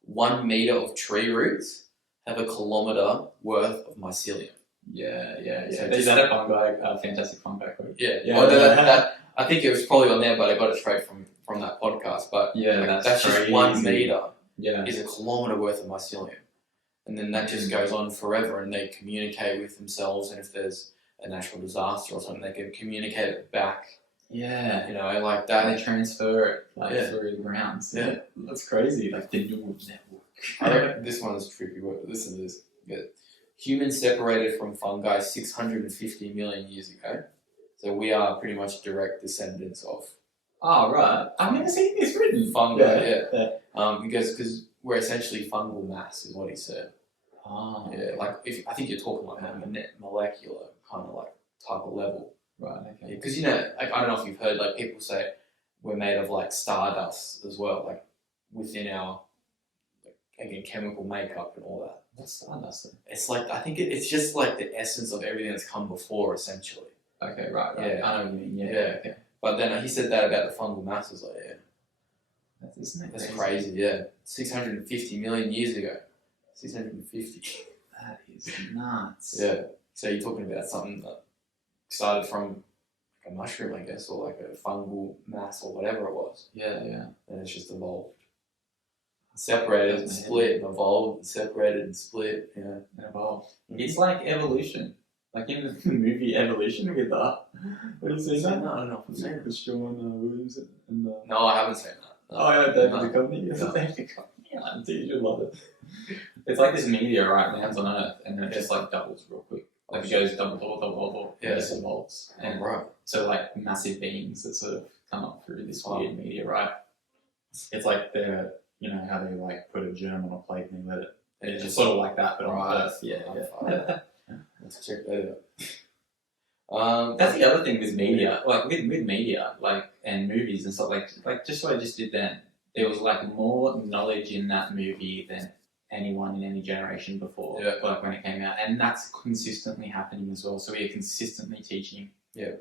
1 meter of tree roots have a kilometer worth of mycelium. Yeah. So is that a fantastic fungi quote? Yeah. I think it was probably on there, but I got it straight from that podcast. But that's just 1 meter. Yeah. Is a kilometer worth of mycelium. And then that just goes on forever, and they communicate with themselves, and if there's a natural disaster or something, they can communicate it back. Yeah. Like that. They transfer it through the grounds. Yeah. That's crazy. The neural network. I reckon this one is tricky, but listen to this. Humans separated from fungi 650 million years ago. So we are pretty much direct descendants of. Oh, right. I've never seen this written. Fungi, because we're essentially fungal mass, is what he said. Oh. Yeah, I think you're talking a molecular kind of type of level. Right. Okay. Because you know, like, I don't know if you've heard, like people say we're made of like stardust as well, like within our like, again chemical makeup and all that. What's stardust then? It's like I think it's just like the essence of everything that's come before, essentially. Okay. Right. Yeah. I know what you mean. Yeah. Okay. But then he said that about the fungal mass. I was like, yeah, Isn't that's that crazy. Yeah, 650 million years ago. 650. That is nuts. Yeah. So you're talking about something that started from like a mushroom, I guess, or like a fungal mass or whatever it was. Yeah. And it's just evolved. Separated and split and evolved and separated and split, you know. And evolved. It's like evolution. Like in the movie Evolution with have you seen that? No, I don't know if I've seen it. With Sean Williams and No, I haven't seen that. No. Oh yeah, David Duchovny. No. David Duchovny. Yeah, dude, you love it. It's like this meteorite lands on Earth and then it just like doubles real quick. Like it goes double, and it just evolves. And right. so like massive beings that sort of come up through this weird meteorite. It's like the, you know, how they like put a germ on a plate and they let it. And it's just sort of like that, but on Earth. Yeah. Let's check that out. That's the other thing with media, like with media, like and movies and stuff, like just what I just did then. There was like more knowledge in that movie than anyone in any generation before, like when it came out, and that's consistently happening as well. So we are consistently teaching,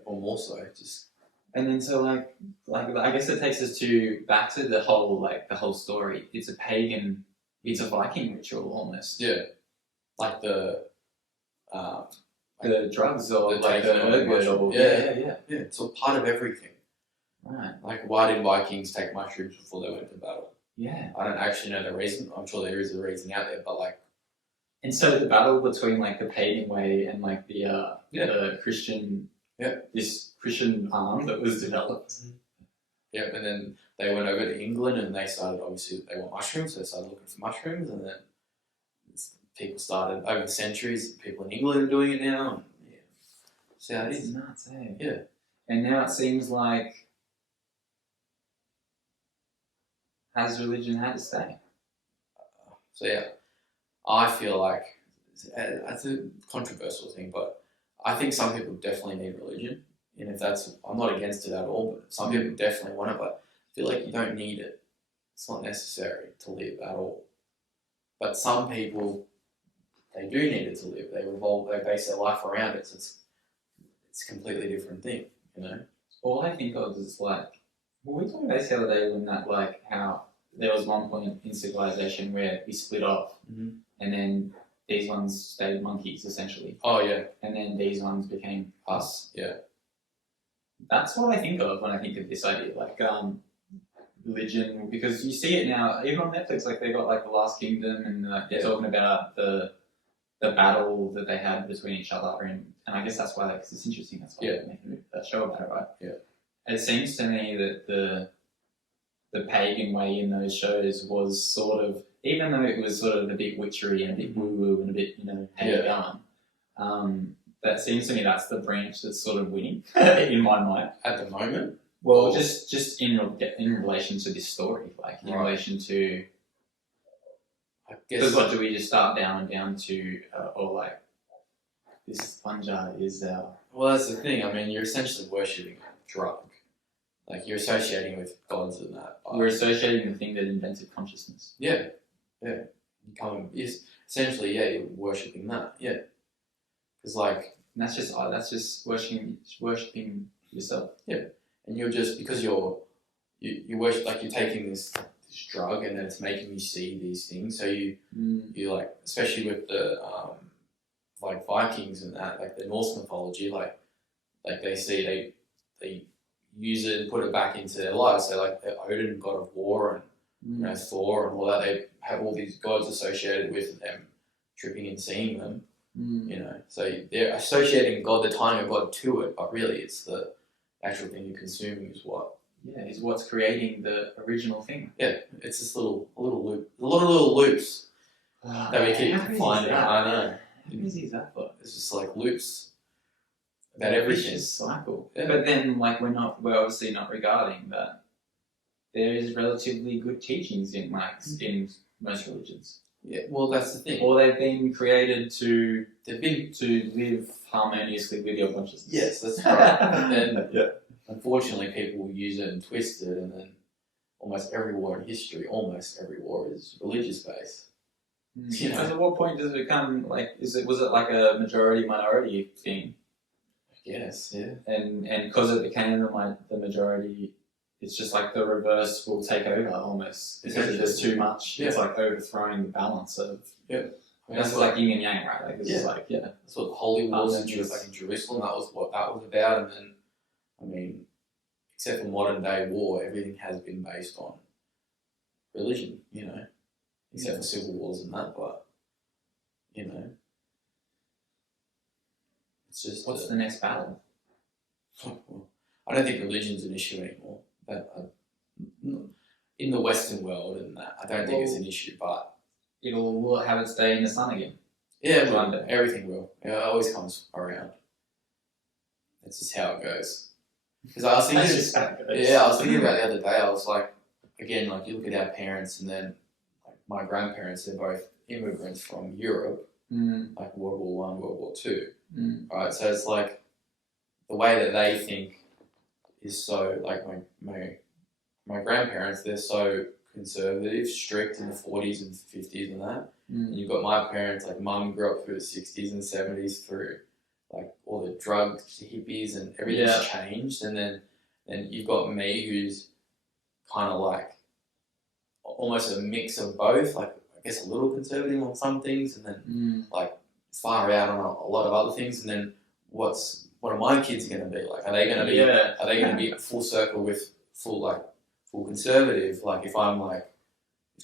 or more so, just. And then so like I guess it takes us back to the whole story. It's a pagan, it's a Viking ritual almost. Yeah, like the drugs or the like taking the mushroom. Yeah. It's all part of everything. Right. Like, why did Vikings take mushrooms before they went to battle? Yeah. I don't actually know the reason. I'm sure there is a reason out there, but like. And so the battle between like the pagan way and like the Christian, this Christian arm that was developed. Yeah, and then they went over to England and they started, obviously, they want mushrooms, so they started looking for mushrooms, and then people started, over the centuries, people in England are doing it now. And, see how it is. Nuts, eh? Yeah. And now it seems like, has religion had to stay? So yeah, I feel like it's a controversial thing, but I think some people definitely need religion, and if that's, I'm not against it at all, but some people definitely want it, but I feel like you don't need it. It's not necessary to live at all. But some people, they do need it to live. They base their life around it, so it's a completely different thing, you know? All I think of is like, well, we talked about this the other day when that, like, how there was one point in civilization where we split off, and then these ones stayed monkeys, essentially. Oh, yeah. And then these ones became us. Yeah. That's what I think of when I think of this idea, like, religion, because you see it now, even on Netflix, like, they got, like, The Last Kingdom, and they're talking about the battle that they had between each other, and I guess that's why, like, 'cause it's interesting, that's why they're making a show about it, right? Yeah. It seems to me that the pagan way in those shows was sort of, even though it was sort of a bit witchery and a bit woo-woo and a bit, you know, how you going, that seems to me that's the branch that's sort of winning in my mind. At the moment? Well, just in relation to this story, like in relation to, I guess. Because what do we just start down to, or like, this fungi is our... Well, that's the thing. I mean, you're essentially worshipping a drug. Like, you're associating with gods and that. We're associating the thing that invented consciousness. Yeah. Essentially, you're worshipping that. Yeah. Because, like... And that's just worshipping yourself. Yeah. And you're just, because you worship, like, you're taking this drug and then it's making you see these things. So you like, especially with the, like, Vikings and that, like the Norse mythology, like they see, they use it and put it back into their lives. So like Odin, god of war, and you know, Thor and all that, they have all these gods associated with them tripping and seeing them. You know, so they're associating God, the time of God, to it, but really it's the actual thing you're consuming is what. Yeah, is what's creating the original thing. Yeah, it's this a little loop, a lot of little loops that we keep finding. I know. How easy is that for? It's just like loops about everything. Vicious cycle. Yeah. But then, like, we're obviously not regarding that there is relatively good teachings in most religions. Yeah, well, that's the thing. or they've been created to They've been. live harmoniously with your consciousness. Yes, that's right. And Yeah. unfortunately, people will use it and twist it, and then almost every war in history, almost every war is religious based. You know? So at what point does it become like? Was it like a majority minority thing? Yes, yeah. And because it became the majority, it's just like the reverse will take over almost because there's too much. Yeah. It's like overthrowing the balance of. Yeah. I mean, That's like yin and yang, right? Like this is like That's what the Holy Wars in Yes. Jerusalem. That was what that was about. And then, I mean, except for modern day war, everything has been based on religion. You know, except for civil wars and that. But you know, it's just what's the next battle? I don't think religion's an issue anymore. In the Western world, and that, I don't think it's an issue. But Will have its day in the sun again. yeah, One day. everything will. Yeah, it always comes around. That's just how it goes. Because I was thinking, I was thinking about the other day. I was like, again, like you look at our parents, and then like my grandparents. They're both immigrants from Europe, like World War One, World War Two. Right, so it's like the way that they think is so like my grandparents. They're so conservative, strict in the 40s and 50s and that. And you've got my parents, like mum grew up through the 60s and 70s through like all the drugs, hippies, and everything's changed. And then you've got me who's kind of like almost a mix of both, like I guess a little conservative on some things and then like far out on a lot of other things. And then what are my kids going to be like? Are they going to be full circle with full conservative? Like if I'm like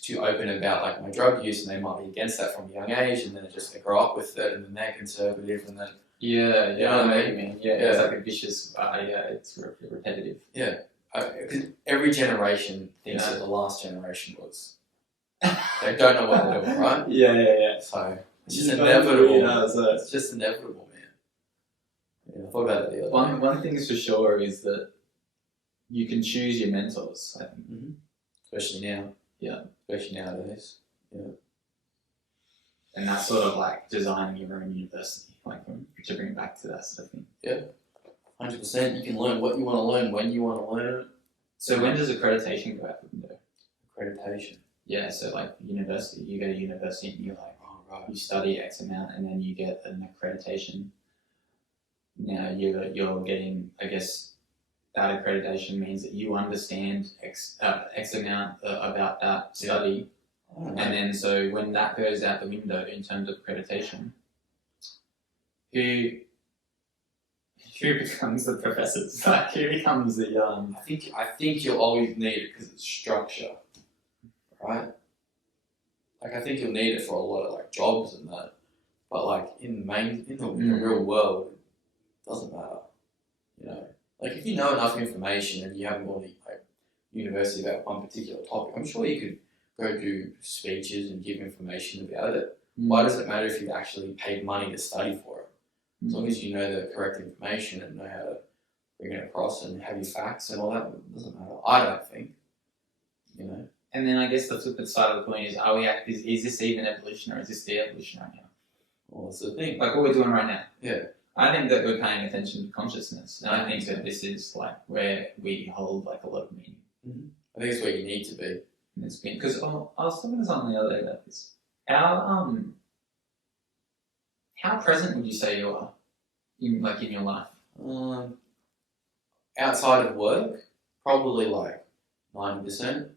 too open about like my drug use, and they might be against that from a young age, and then they grow up with it, and then they're conservative, and then you know what I mean? It's like a vicious. It's repetitive. Yeah, because every generation thinks that the last generation was. They don't know what they're doing, right? Yeah. So it's just inevitable. It's just inevitable, man. Yeah, I thought about it the other day. One thing is for sure is that you can choose your mentors, I think. Especially now. Yeah. Especially nowadays. Yeah. And that's sort of like designing your own university, like to bring it back to that sort of thing. Yeah. 100%. You can learn what you want to learn when you want to learn it. So when does accreditation go out the window? Accreditation. Yeah, so like university, you go to university and you're like, you study X amount and then you get an accreditation. Now you're getting, I guess, that accreditation means that you understand X amount about that study. And then so when that goes out the window in terms of accreditation, who becomes the professors? Like who becomes the I think you'll always need it because it's structure, right? Like I think you'll need it for a lot of like jobs and that, but like in the real world, it doesn't matter. You know, like if you know enough information and you haven't gone to like university about one particular topic, I'm sure you could go do speeches and give information about it. Why does it matter if you've actually paid money to study for it? As long as you know the correct information and know how to bring it across and have your facts and all that, it doesn't matter. I don't think. You know. And then I guess the flip side of the coin is: is this even evolution or is this de-evolution right now? Well, that's the thing. Like what we're doing right now. Yeah. I think that we're paying attention to consciousness, and I think that this is like where we hold like a lot of meaning. I think it's where you need to be. It's been because I was talking to someone the other day about this. How present would you say you are in your life? Outside of work, probably like 90%.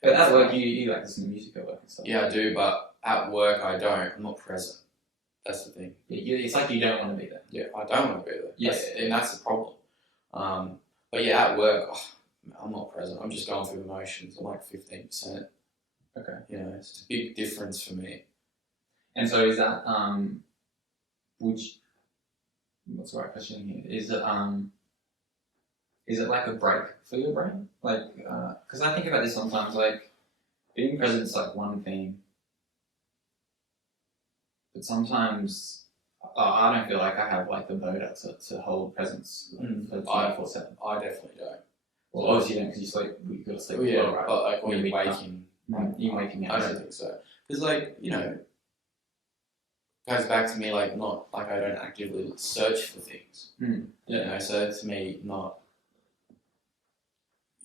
But at work, you like listen to music at work and stuff. Yeah, I do, but at work I don't. I'm not present. That's the thing. It's like you don't want to be there. Yeah, I don't want to be there. Yeah, and that's the problem. But yeah, at work, I'm not present. I'm just going through the motions. I'm like 15%. Okay. You know, it's a big difference for me. And so is that what's the right question here? Is it like a break for your brain? Like, because I think about this sometimes. Like, being present is like one thing, but sometimes I don't feel like I have like the motor to hold presence for 24/7. I definitely don't. Well, obviously you don't because you sleep. You got to sleep. Yeah, well, right? but like when you're waking, you're waking up. I don't think so. Because like, you know, goes back to me like not like I don't actively search for things. Mm. You know, so to me not,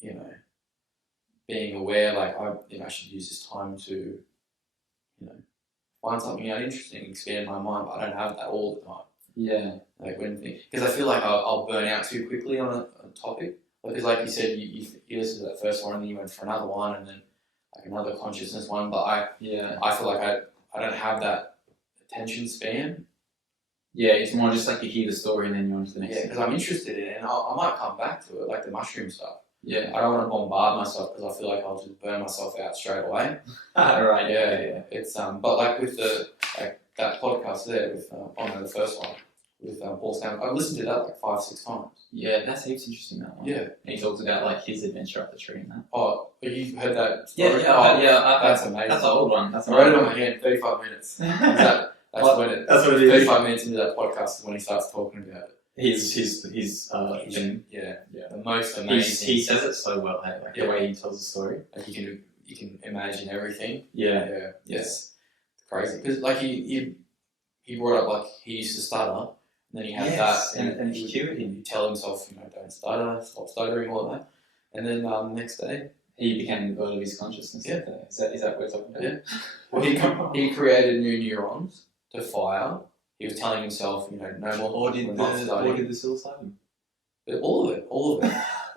you know, being aware like I should use this time to, you know, find something out interesting, expand my mind, but I don't have that all the time. Yeah. Like when because I feel like I'll burn out too quickly on a topic. Because like you said, you listened to that first one and then you went for another one and then like another consciousness one. But I feel like I don't have that attention span. Yeah, it's more just like you hear the story and then you're on to the next. Yeah, because I'm interested in it and I might come back to it, like the mushroom stuff. Yeah. I don't want to bombard myself because I feel like I'll just burn myself out straight away. Right. Yeah. It's but like with the like that podcast there with the first one with Paul Stanley, I've listened to that like 5-6 times. Yeah, that's heaps interesting, that one. Yeah. And he talks about like his adventure up the tree and that. Oh, you've heard that story? That's amazing. That's an old one. I wrote it on my hand. 35 minutes. That's what it is. 35 minutes into that podcast is when he starts talking about it. His thing. Yeah. The most amazing. He says it so well, hey? Like the way he tells the story. Like you can imagine everything. Yeah. Yes. It's crazy because like he brought up like he used to stutter. And then he had that, and he cured him. He'd tell himself, you know, don't stutter, stop stuttering, all that. And then the next day, he became the god of his consciousness. Yeah. Is that what we're talking about? Yeah. Well, he created new neurons to fire. He was telling himself, you know, no more. Or did the psilocybin? All of it.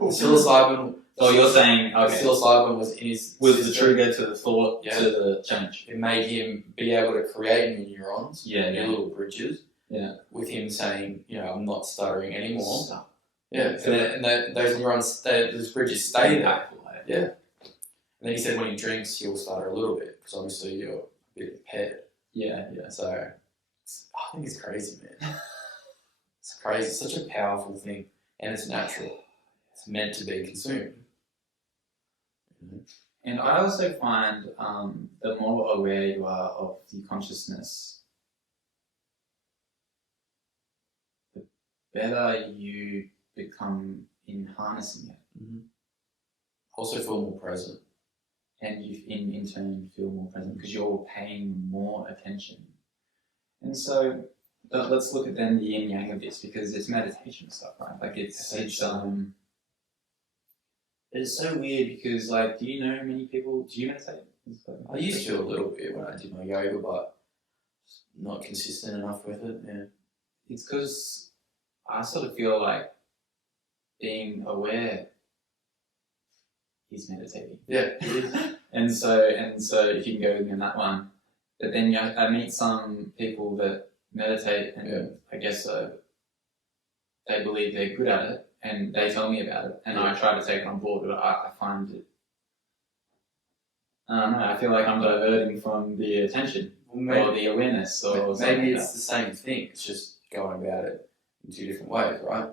The psilocybin. Oh, you're saying the psilocybin was in his was the trigger to the thought to the change. It made him be able to create new neurons, new little bridges. Yeah. With him saying, you know, I'm not stuttering anymore. Stop. Yeah. And those neurons, those bridges stay there. Yeah. And then he said when he drinks, he'll stutter a little bit because obviously you're a bit impaired. Yeah. So I think it's crazy, man. It's crazy. It's such a powerful thing, and it's natural. It's meant to be consumed. And I also find the more aware you are of the consciousness, better you become in harnessing it. Mm-hmm. Also feel more present. And you in turn feel more present because you're paying more attention. And so let's look at then the yin yang of this because it's meditation stuff, right? Like it's so weird because like, do you know many people, do you meditate? I used to a little bit when I did my yoga, but not consistent enough with it. Yeah. It's because I sort of feel like being aware is meditating. Yeah, it is. and so if you can go with me on that one, but then I meet some people that meditate and I guess they believe they're good at it and they tell me about it and I try to take it on board, but I find it. I don't know. I feel like I'm diverting from the attention or the awareness, or maybe it's the same thing. It's just going about it in two different ways, right?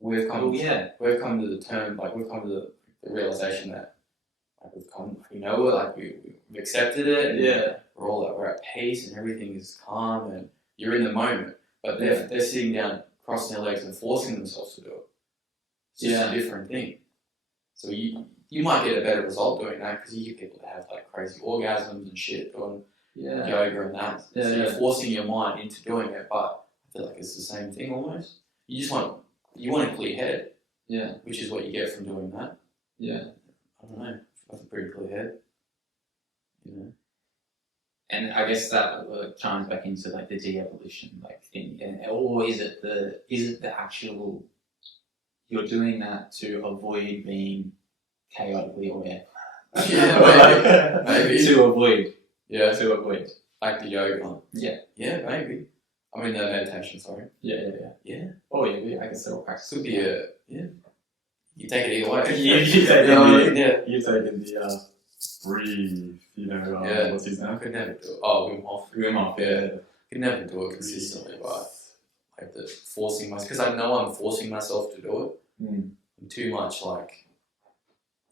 We've come to the term, like we've come to the realization that like we've come, you know, like we've accepted it. And we're at peace and everything is calm and you're in the moment. But they're sitting down, crossing their legs and forcing themselves to do it. It's just a different thing. So you might get a better result doing that because you get people that have like crazy orgasms and shit doing yoga and that. So you're forcing your mind into doing it, but I feel like it's the same thing almost. You want a clear head. Yeah. Which is what you get from doing that. Yeah. I don't know. That's a pretty clear head. You know. And I guess that chimes back into like the de-evolution like thing, or is it the actual you're doing that to avoid being chaotically aware? Maybe. To avoid. Yeah. To avoid. Like the yoga. Yeah. Yeah, maybe. I mean the meditation. Sorry. Yeah. Oh yeah. I guess they'll practice. Could be you take it either way. You take it. You've taken the breathe. You know. What's his name? I could never do it. Oh, Wim Hof. Wim Hof. Yeah. Could never do it consistently, but like the forcing myself because I know I'm forcing myself to do it. I'm too much like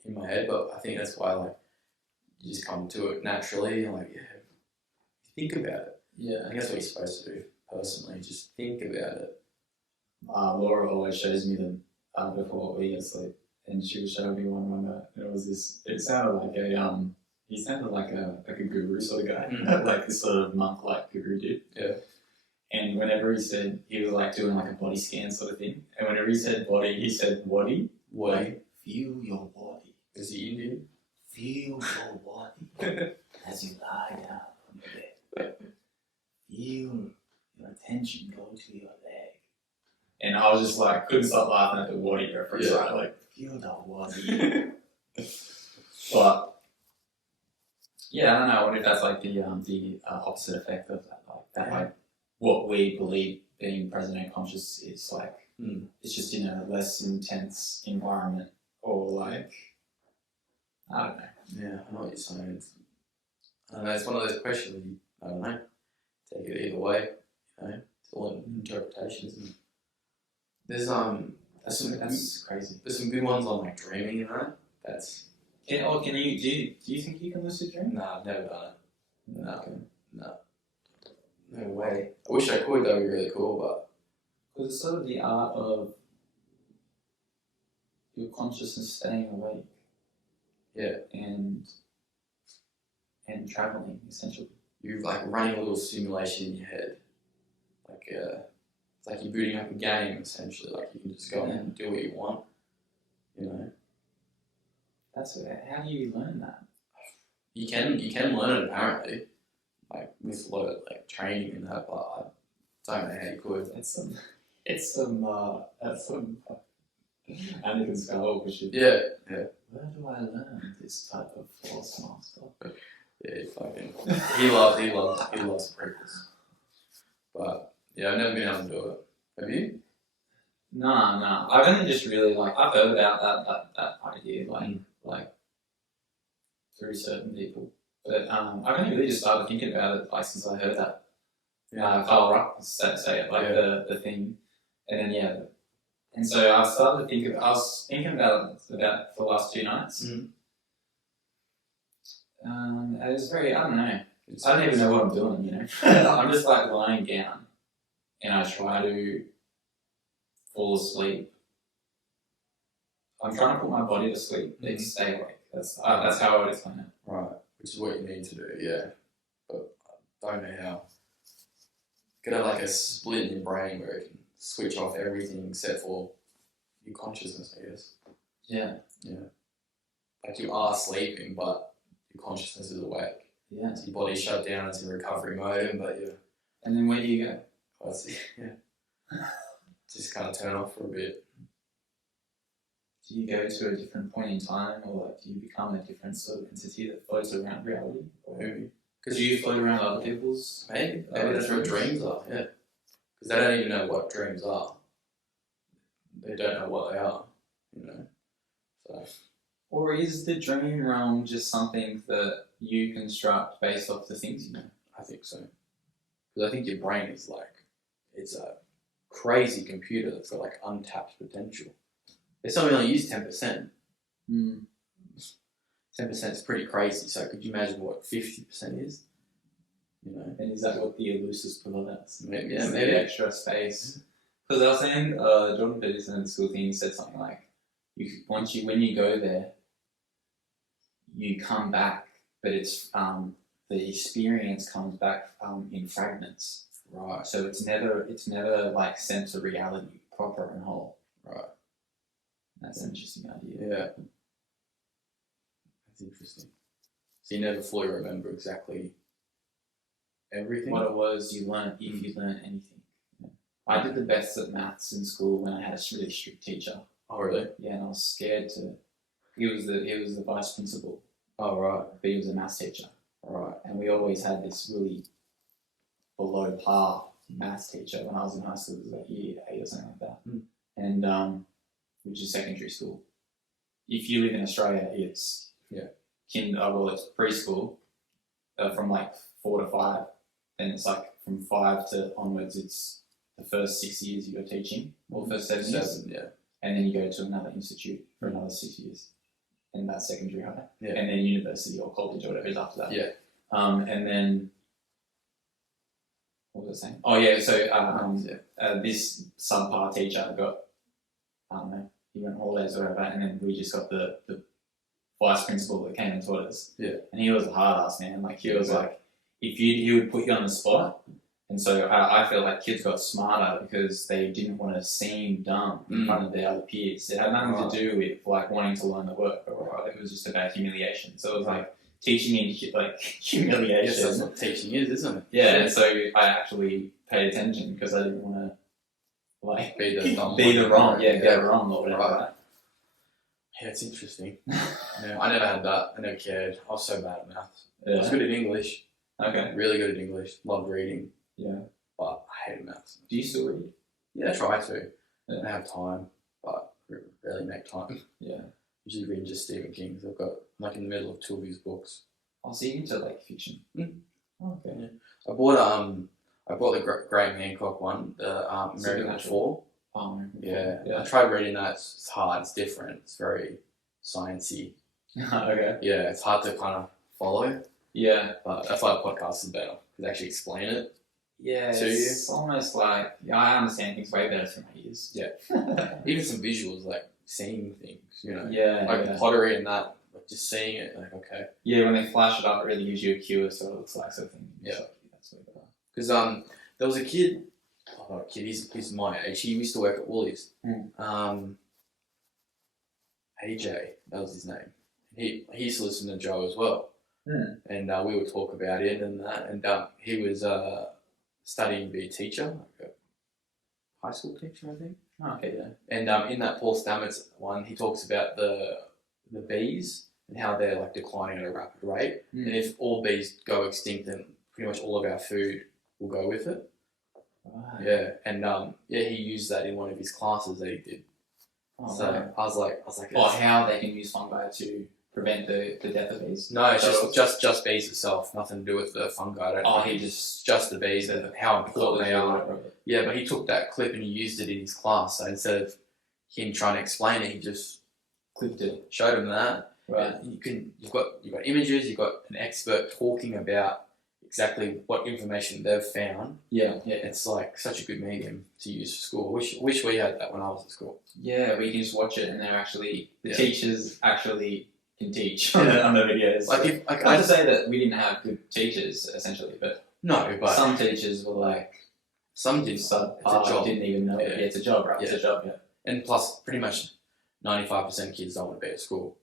in my head, but I think that's why like you just come to it naturally and like think about it. Yeah, I think that's what you're supposed to do personally. Just think about it. Laura always shows me them before we get sleep, and she was showing me one night. It was this. It sounded like a he sounded like a guru sort of guy, Mm. like this sort of monk-like guru dude. Yeah. And whenever he said, he was like doing like a body scan sort of thing. And whenever he said body, he said body. Why? Feel your body. Is he Indian? Feel your body as you lie down on your bed. Feel your attention go to your leg. And I was just like, couldn't stop laughing at the body reference, Yeah. right? Like, feel the body. But yeah, I don't know. I wonder if that's like the opposite effect of that, like what we believe being present and conscious is like. It's just in a less intense environment, or like I don't know. Yeah, I know what you're saying. I don't know, it's one of those questions. I don't know. Take it either way. You know, it's all an interpretation, isn't it? There's That's crazy. There's some good ones on like dreaming and that. That's Can you do you think you can lucid dream? nah, I've never done it. No way. I wish I could. That'd be really cool, but Because it's sort of the art of your consciousness staying awake. Yeah. And traveling essentially. you're like running a little simulation in your head. Like it's like you're booting up a game essentially. Like you can just go and do what you want. You know. How do you learn that? You can learn it apparently, like with a lot of like training and that, but I don't know how you could. That's some Anakin Skywalker shit. Yeah. Where do I learn this type of force master? Yeah, he loves prequels. But yeah, I've never been able to do it. Have you? No. I've only just really I've heard about that idea like through certain people, but I've only really just started thinking about it since I heard that. Carl Ruck say it the thing, and then and so I started to think I was thinking about it for the last 2 nights. It was very, I don't know. I don't even know what I'm doing, you know. I'm just like lying down and I try to fall asleep. I'm trying to put my body to sleep, like stay awake. That's how I would explain it. Right, which is what you need to do, yeah. But I don't know how. You could have like a split in your brain where it can switch off everything except for your consciousness, I guess. Yeah. Like you are sleeping, but your consciousness is awake. Yeah. So your body's shut down, it's in recovery mode, but And then where do you go? just kind of turn off for a bit. Do you go to a different point in time, or do you become a different sort of entity that floats around reality? Maybe. Because you float around other people's. Maybe that's what dreams are, yeah. Because they don't even know what dreams are. They don't know what they are, you know. So. Or is the dream realm just something that you construct based off the things you know? I think so. Because I think your brain is it's a crazy computer that's got untapped potential. It's only use 10%. 10% is pretty crazy, so could you imagine what 50% is? You know? And is that what the Eleusis provides? Maybe. The extra space. Because I was saying, Jordan Peterson in the school thing, he said something like, when you go there, you come back, but it's the experience comes back in fragments. Right. So it's never like sense of reality, proper and whole. Right. That's an interesting idea. Yeah. That's interesting. So you never fully remember exactly everything? What it was you learned, if you learn anything. I did the best at maths in school when I had a really strict teacher. Oh, really? Yeah, and I was scared to. He was the vice principal. Oh, right. But he was a maths teacher. Right. And we always had this really below par maths teacher when I was in high school. It was like year 8 or something like that. And which is secondary school. If you live in Australia, it's it's preschool from 4 to 5. Then it's from 5 to onwards. It's the first 6 years you're teaching, or the first 7 years. Yeah. And then you go to another institute for another 6 years. And that's secondary high. Yeah. And then university or college or whatever is after that. Yeah. And then, what was I saying? Oh yeah, so this subpar teacher got, I don't know, he went holidays or whatever, and then we just got the vice principal that came and taught us. Yeah. And he was a hard ass, man. Like, he was like, he would put you on the spot. And so I feel like kids got smarter because they didn't want to seem dumb in front of their other peers. It had nothing to do with like wanting to learn the work, or it was just about humiliation. So it was like teaching in like humiliation. Yes, that's what teaching is, isn't it? Yeah, and so I actually paid attention because I didn't want to like Be the dumb be the one. wrong, go wrong or whatever. Right? Yeah, it's interesting. Yeah, I never had that. I never cared. I was so bad at maths. Yeah. I was good at English. Okay. Really good at English. Loved reading. Yeah. But I hated maths. Do you still read? Yeah, I try to. Yeah. I have time, but rarely make time. Yeah. Usually reading just Stephen King's. I've got, I'm like in the middle of 2 of his books. I'll see you into like fiction. Oh, okay. Yeah. I bought the Graham Hancock one, the American Fall. Oh, yeah. Yeah. I tried reading that. It's hard. It's different. It's very sciencey. Okay. Yeah, it's hard to kind of follow. Yeah. But that's why a podcast is better. Because actually explain it. Yeah, to it's almost like I understand things way better through my ears. Yeah. Even some visuals, like seeing things, you know. Yeah. Like pottery and that, like just seeing it, like, okay. Yeah, when they flash it up, it really gives you a cue as to what it looks like, sort of thing. Yeah. That's what Because there was a kid, not a kid, he's my age, he used to work at Woolies. AJ, that was his name. He used to listen to Joe as well. And we would talk about it and that. And he was studying to be a teacher, like a high school teacher, I think. Oh, okay, yeah. And in that Paul Stamets one, he talks about the bees and how they're like declining at a rapid rate. And if all bees go extinct, then pretty much all of our food will go with it. Right. Yeah, and he used that in one of his classes that he did. Oh, so right. I was like, how they can use fungi to prevent the death of bees? No, it's just bees itself, nothing to do with the fungi. I don't think. Just the bees, and how important they are. Yeah, but he took that clip and he used it in his class. So instead of him trying to explain it, he just clipped it, showed him that. Right. You've got images. You've got an expert talking about exactly what information they've found. Yeah. It's like such a good medium to use for school. Wish we had that when I was at school. Yeah, we can just watch it and the teachers actually can teach on the videos. Not to say that we didn't have good teachers, essentially, but some teachers were like, some did. It's a job. Didn't even know. Yeah, it's a job, right? Yeah. It's a job. Yeah. And plus, pretty much 95% of kids don't want to be at school,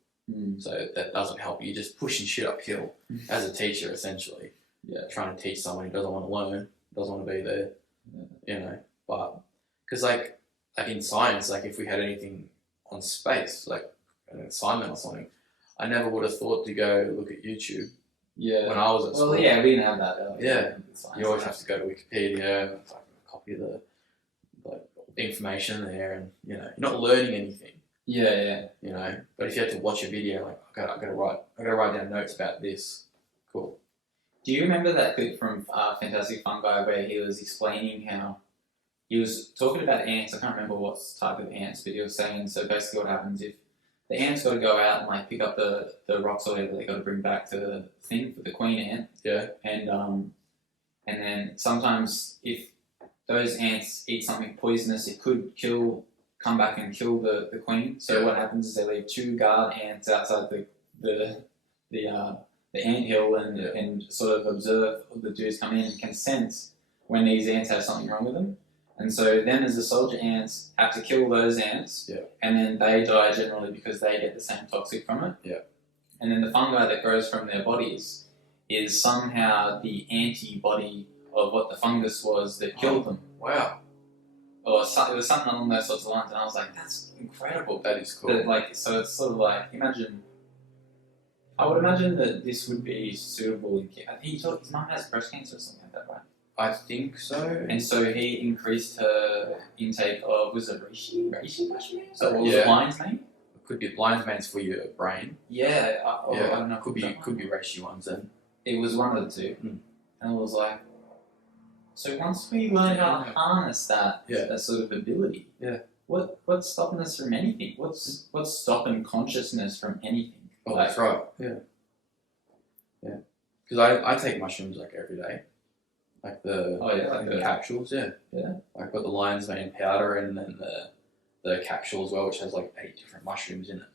so that doesn't help. You're just pushing shit uphill as a teacher, essentially. Yeah, trying to teach someone who doesn't want to learn, doesn't want to be there. You know, but because like in science, like if we had anything on space, like an assignment or something, I never would have thought to go look at YouTube. Yeah. When I was at school. Well, yeah, we didn't have that. Yeah. You always have to go to Wikipedia and like copy the information there, and you know, you're not learning anything. Yeah. You know, but if you had to watch a video, like I gotta write down notes about this. Cool. Do you remember that clip from Fantastic Fungi where he was explaining how he was talking about ants? I can't remember what type of ants, but he was saying, so basically what happens if the ants got to go out and like pick up the rocks or whatever they got to bring back to the thing for the queen ant. Yeah. And then sometimes if those ants eat something poisonous, it could come back and kill the queen. So what happens is they leave 2 guard ants outside the anthill and sort of observe the dudes come in and can sense when these ants have something wrong with them. And so then as the soldier ants have to kill those ants, and then they die generally because they get the same toxic from it. Yeah. And then the fungi that grows from their bodies is somehow the antibody of what the fungus was that killed them. Wow. Or it was something along those sorts of lines, and I was like, that's incredible. That is cool. So it's sort of like, I would imagine that this would be suitable in kids. I think his mum has breast cancer or something like that, right? I think so. And so he increased her intake of, was it reishi mushrooms? Or was it lion's mane? It could be lion's mane's for your brain. Yeah. I don't know. Could be reishi ones then. It was one of the two. And I was like, so once we learn how to harness that sort of ability, what's stopping us from anything? What's stopping consciousness from anything? Oh, that's right. Yeah. Because I take mushrooms like every day, like the capsules. Yeah. I've got the lion's mane powder and then the capsule as well, which has like 8 different mushrooms in it.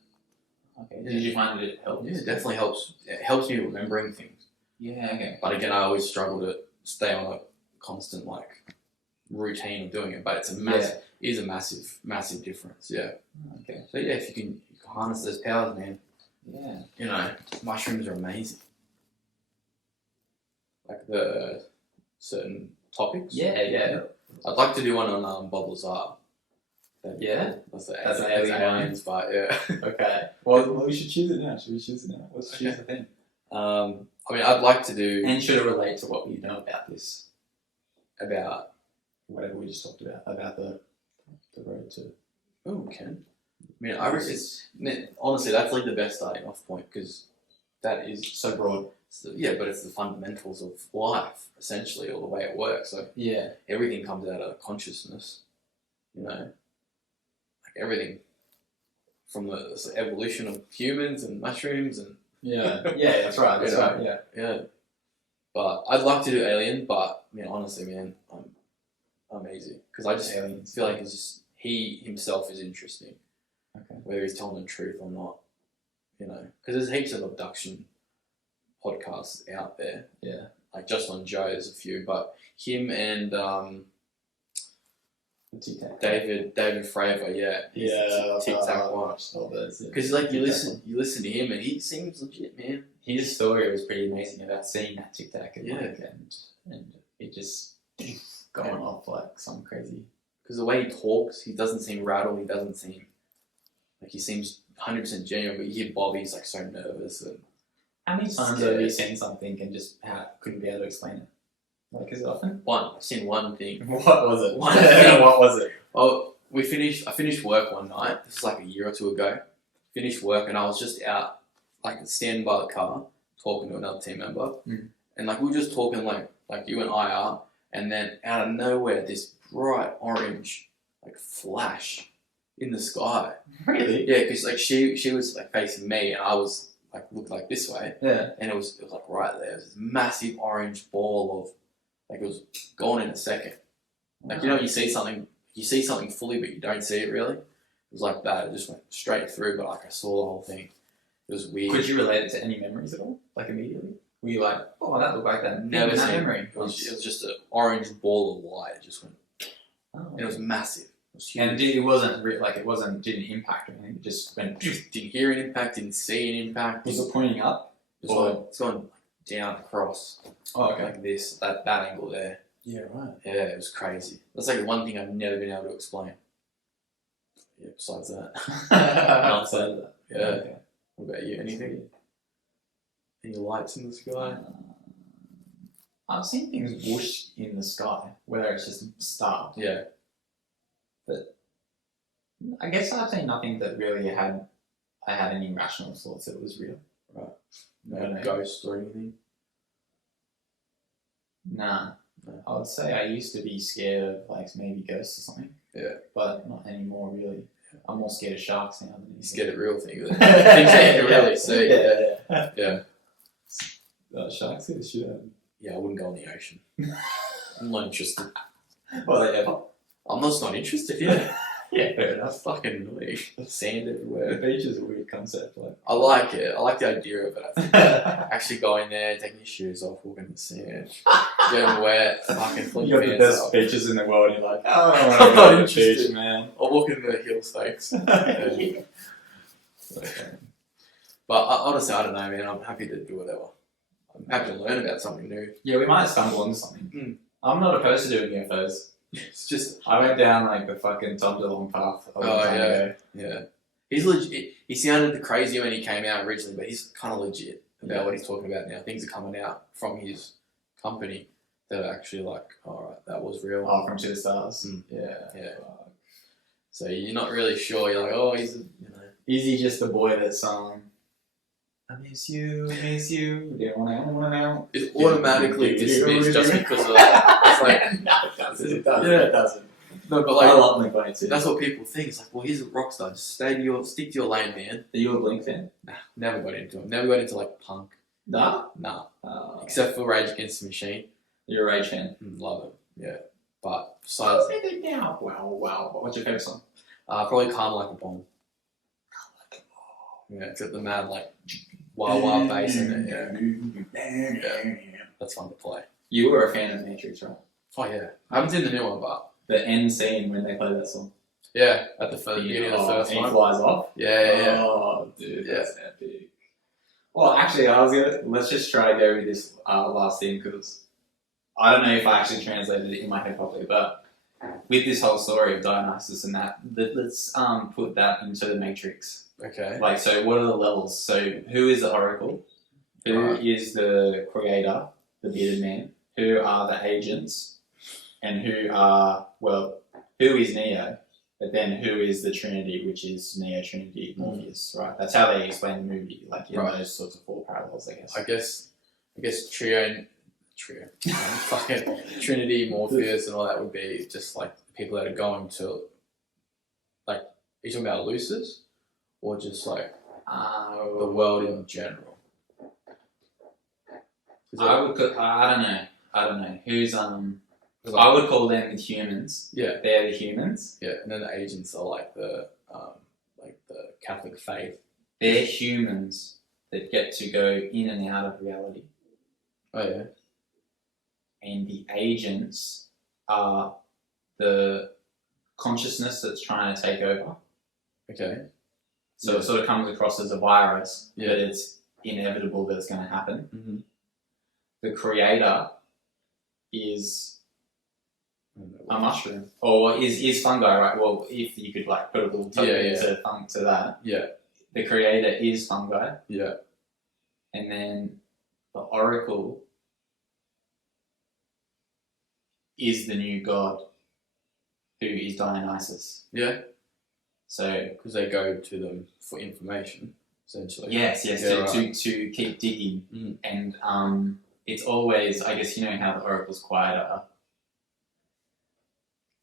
Okay. Did you find that it helped? Yeah, it definitely helps. It helps me remembering things. Yeah. Okay. But again, I always struggle to stay on a constant routine of doing it. But it's a massive, is a massive difference. Yeah. Okay. So yeah, if you can harness those powers, man. Yeah. Mushrooms are amazing. Like the certain topics. Yeah. I'd like to do one on Bob Lazar. Yeah? That's an aliens, but yeah. Okay. Well, we should choose it now. Should we choose it now? Let's choose the thing. I'd like to do And should it relate to what we know about this? about. Whatever we just talked about the road to. Oh, Ken. I reckon honestly, that's like the best starting off point because that is So broad. but it's the fundamentals of life essentially, or the way it works. So Yeah. everything comes out of consciousness. Like everything from the evolution of humans and mushrooms and Yeah. Yeah, that's right. That's right. Yeah. yeah. But I'd like to do Alien, but honestly, man, I'm easy because I just Aliens. feel like it's just he himself is interesting. Okay. Whether he's telling the truth or not, because there's heaps of abduction podcasts out there. Yeah. Like just on Joe, there's a few, but him and David Fravor, Tic Tac one. Because you listen to him and he seems legit, man. His story was pretty amazing about seeing that Tic Tac and it just going off like some crazy. Because the way he talks, he doesn't seem rattled. He doesn't seem like he seems 100% genuine. But you hear Bobby's like so nervous and. How many times have you seen something and just couldn't be able to explain it? Like, is it often? One. I've seen one thing. What was it? One thing. What was it? Oh, I finished work one night. This is like a year or two ago. Finished work and I was just out, standing by the car, talking to another team member. Mm. And we were just talking like you and I are. And then out of nowhere, this bright orange, flash in the sky. Really? Yeah, because she was facing me and I was looked like this way. Yeah. And it was right there. It was this massive orange ball of, it was gone in a second. When you see something fully but you don't see it really. It was like that. It just went straight through, but I saw the whole thing. It was weird. Could you relate it to any memories at all? Immediately? Were you like, oh, that looked like that? Never that seen memory. It was just an orange ball of light. It just went. Oh. And it was massive. It was huge. And didn't impact or anything. It just went. Didn't hear an impact. Didn't see an impact. Was it pointing up? It's gone down across. Oh, okay. Like this, that angle there. Yeah, right. Yeah, it was crazy. That's the one thing I've never been able to explain. Yeah, besides that. Outside of that. Yeah. Okay. What about you? Anything? Any lights in the sky? I've seen things whoosh in the sky, whether it's just stars. Yeah. But I guess I've seen nothing that really I had any rational thoughts that it was real. Right. No ghosts or anything? Nah. No. I would say I used to be scared of maybe ghosts or something. Yeah. But not anymore really. Yeah. I'm more scared of sharks now than anything. You're scared of real things. Things that you can really see. Yeah. Sharks scare the shit out of me. Yeah, I wouldn't go in the ocean. I'm not interested. Whatever. I'm just not interested, yeah. Yeah, fair enough. That's fucking annoying. Sand everywhere. The beach is a weird concept. I like it. I like the idea of it. I think actually going there, taking your shoes off, walking in the sand, getting wet, fucking flipping you got the best up. beaches in the world, and you're like, oh, I'm not interested, interested, man. Or walking in the hill steaks. Yeah. But honestly, I don't know, man. I'm happy to do whatever. I'm happy to learn about something new. Yeah, we might stumble onto something. Mm. I'm not opposed to doing UFOs. It's just I went down the fucking Tom DeLonge path. Yeah. He's legit. He sounded crazy when he came out originally, but he's kind of legit about what he's talking about now. Things are coming out from his company that are actually alright, that was real. Oh, from To the Stars. Mm. Yeah. So you're not really sure. You're like, oh, he's Is he just the boy that's I miss you. Don't wanna know. It's automatically dismissed just because of that. It's no, it doesn't. Yeah. It doesn't. No, but I love Blink 182. That's what people think. It's well, he's a rock star. Just stick to your lane, man. Are you a Blink fan? Nah, never got into him. Never got into punk. Nah. Except for Rage Against the Machine. You're a Rage fan. Love it. Yeah. But besides, wow. What's your favorite song? probably Calm Like a Bomb. Yeah, except the mad like wah bass in it. Yeah, that's fun to play. You were a fan of Matrix, right? Oh yeah, I haven't seen the new one, but The end scene when they play that song. yeah, at the first beginning of the first and he one. flies off. Yeah. Oh, dude, that's epic. Well, actually, let's just try to go with this last thing because I don't know if I actually translated it in my head properly, but with this whole story of Dionysus and that, let's put that into the Matrix. Okay. Like, so what are the levels? So who is the Oracle? Who is the Creator, the bearded man? Who are the agents? And who is Neo? But then who is the Trinity, which is Neo, Trinity, Morpheus, right? That's how they explain the movie, like in those sorts of 4 parallels, I guess. I guess trio, fucking Trinity, Morpheus, and all that would be just like people that are going to, like, are you talking about Eleusis, or just like the world in general? I don't know. Who's I would call them the humans. Yeah. They're the humans. Yeah, and then the agents are like the Catholic faith. They're humans that get to go in and out of reality. Oh yeah. And the agents are the consciousness that's trying to take over. Okay. So it sort of comes across as a virus, Yeah. but it's inevitable that it's going to happen. Mm-hmm. The creator is a mushroom, or is fungi, right? Well, if you could like put a little token to that. Yeah. The creator is fungi. Yeah. And then the oracle is the new god, who is Dionysus. Yeah. So because they go to them for information, essentially. Yes, Yeah, to keep digging, and it's always, I guess, you know how the oracle's quite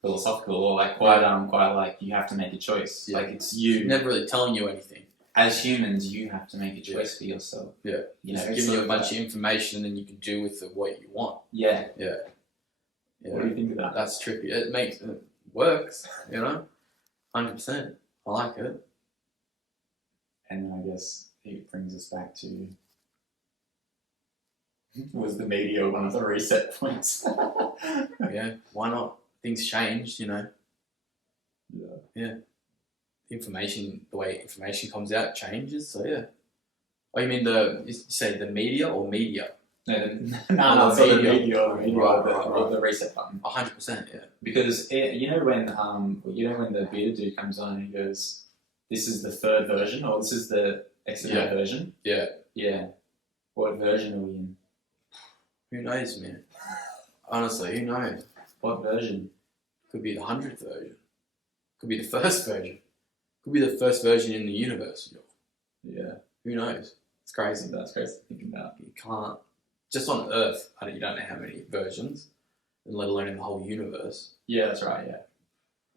philosophical, or like quite like you have to make a choice. Yeah. Like it's you. It's never really telling you anything. As humans, you have to make a choice for yourself. Yeah. You know, it's giving you a bunch of information, and then you can do with it what you want. Yeah. Yeah. What do you think of that? That's trippy. It works, 100%. I like it. And I guess it brings us back to, was the media one of the reset points? Yeah, why not? Things changed, Yeah. Yeah. The way information comes out changes, so yeah. Oh, you mean you say the media or media? No, the media or the reset button. 100%, yeah. Because you know when the beta dude comes on and he goes, "This is the 3rd version," or "This is the XML version." Yeah. Yeah. What version are we in? Who knows, man? Honestly, who knows? What version? Could be the 100th version. Could be the 1st version. Could be the 1st version in the universe. Yeah. Who knows? It's crazy. That's crazy to think about. You can't. Just on Earth, you don't know how many versions, and let alone in the whole universe. Yeah, that's right, yeah.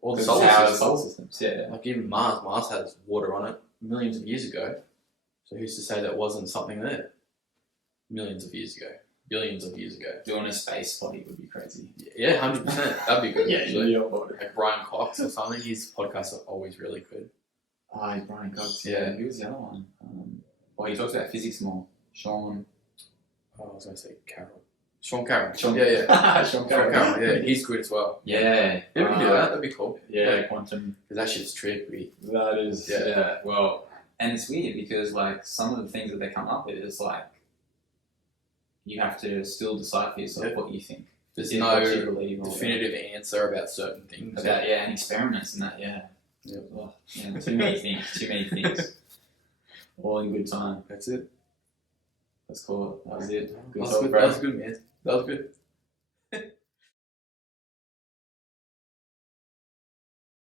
Or the solar systems, yeah. Like even Mars. Mars has water on it millions of years ago. So who's to say that wasn't something there? Millions of years ago. Billions of years ago. Doing a space potty would be crazy. Yeah, 100%. That'd be good. Yeah, actually. you're Like Brian Cox or something. His podcasts are always really good. Oh, Brian Cox. Yeah. Who was the other one? He talks about physics more. Sean. Oh, I was going to say Carroll. Sean Carroll. Sean. Yeah. Sean Carroll. Yeah, he's good as well. Yeah. Yeah, we can do that. That'd be cool. Yeah, quantum. Because that shit's trippy. That is. Yeah. Well, and it's weird because like some of the things that they come up with is like you have to still decide for yourself what you think. There's no definitive answer about certain things. About and experiments and that. Yeah. Oh, yeah. Too many things. All in good time. That's it. Let's call it. That was it. That was good, man. That was good.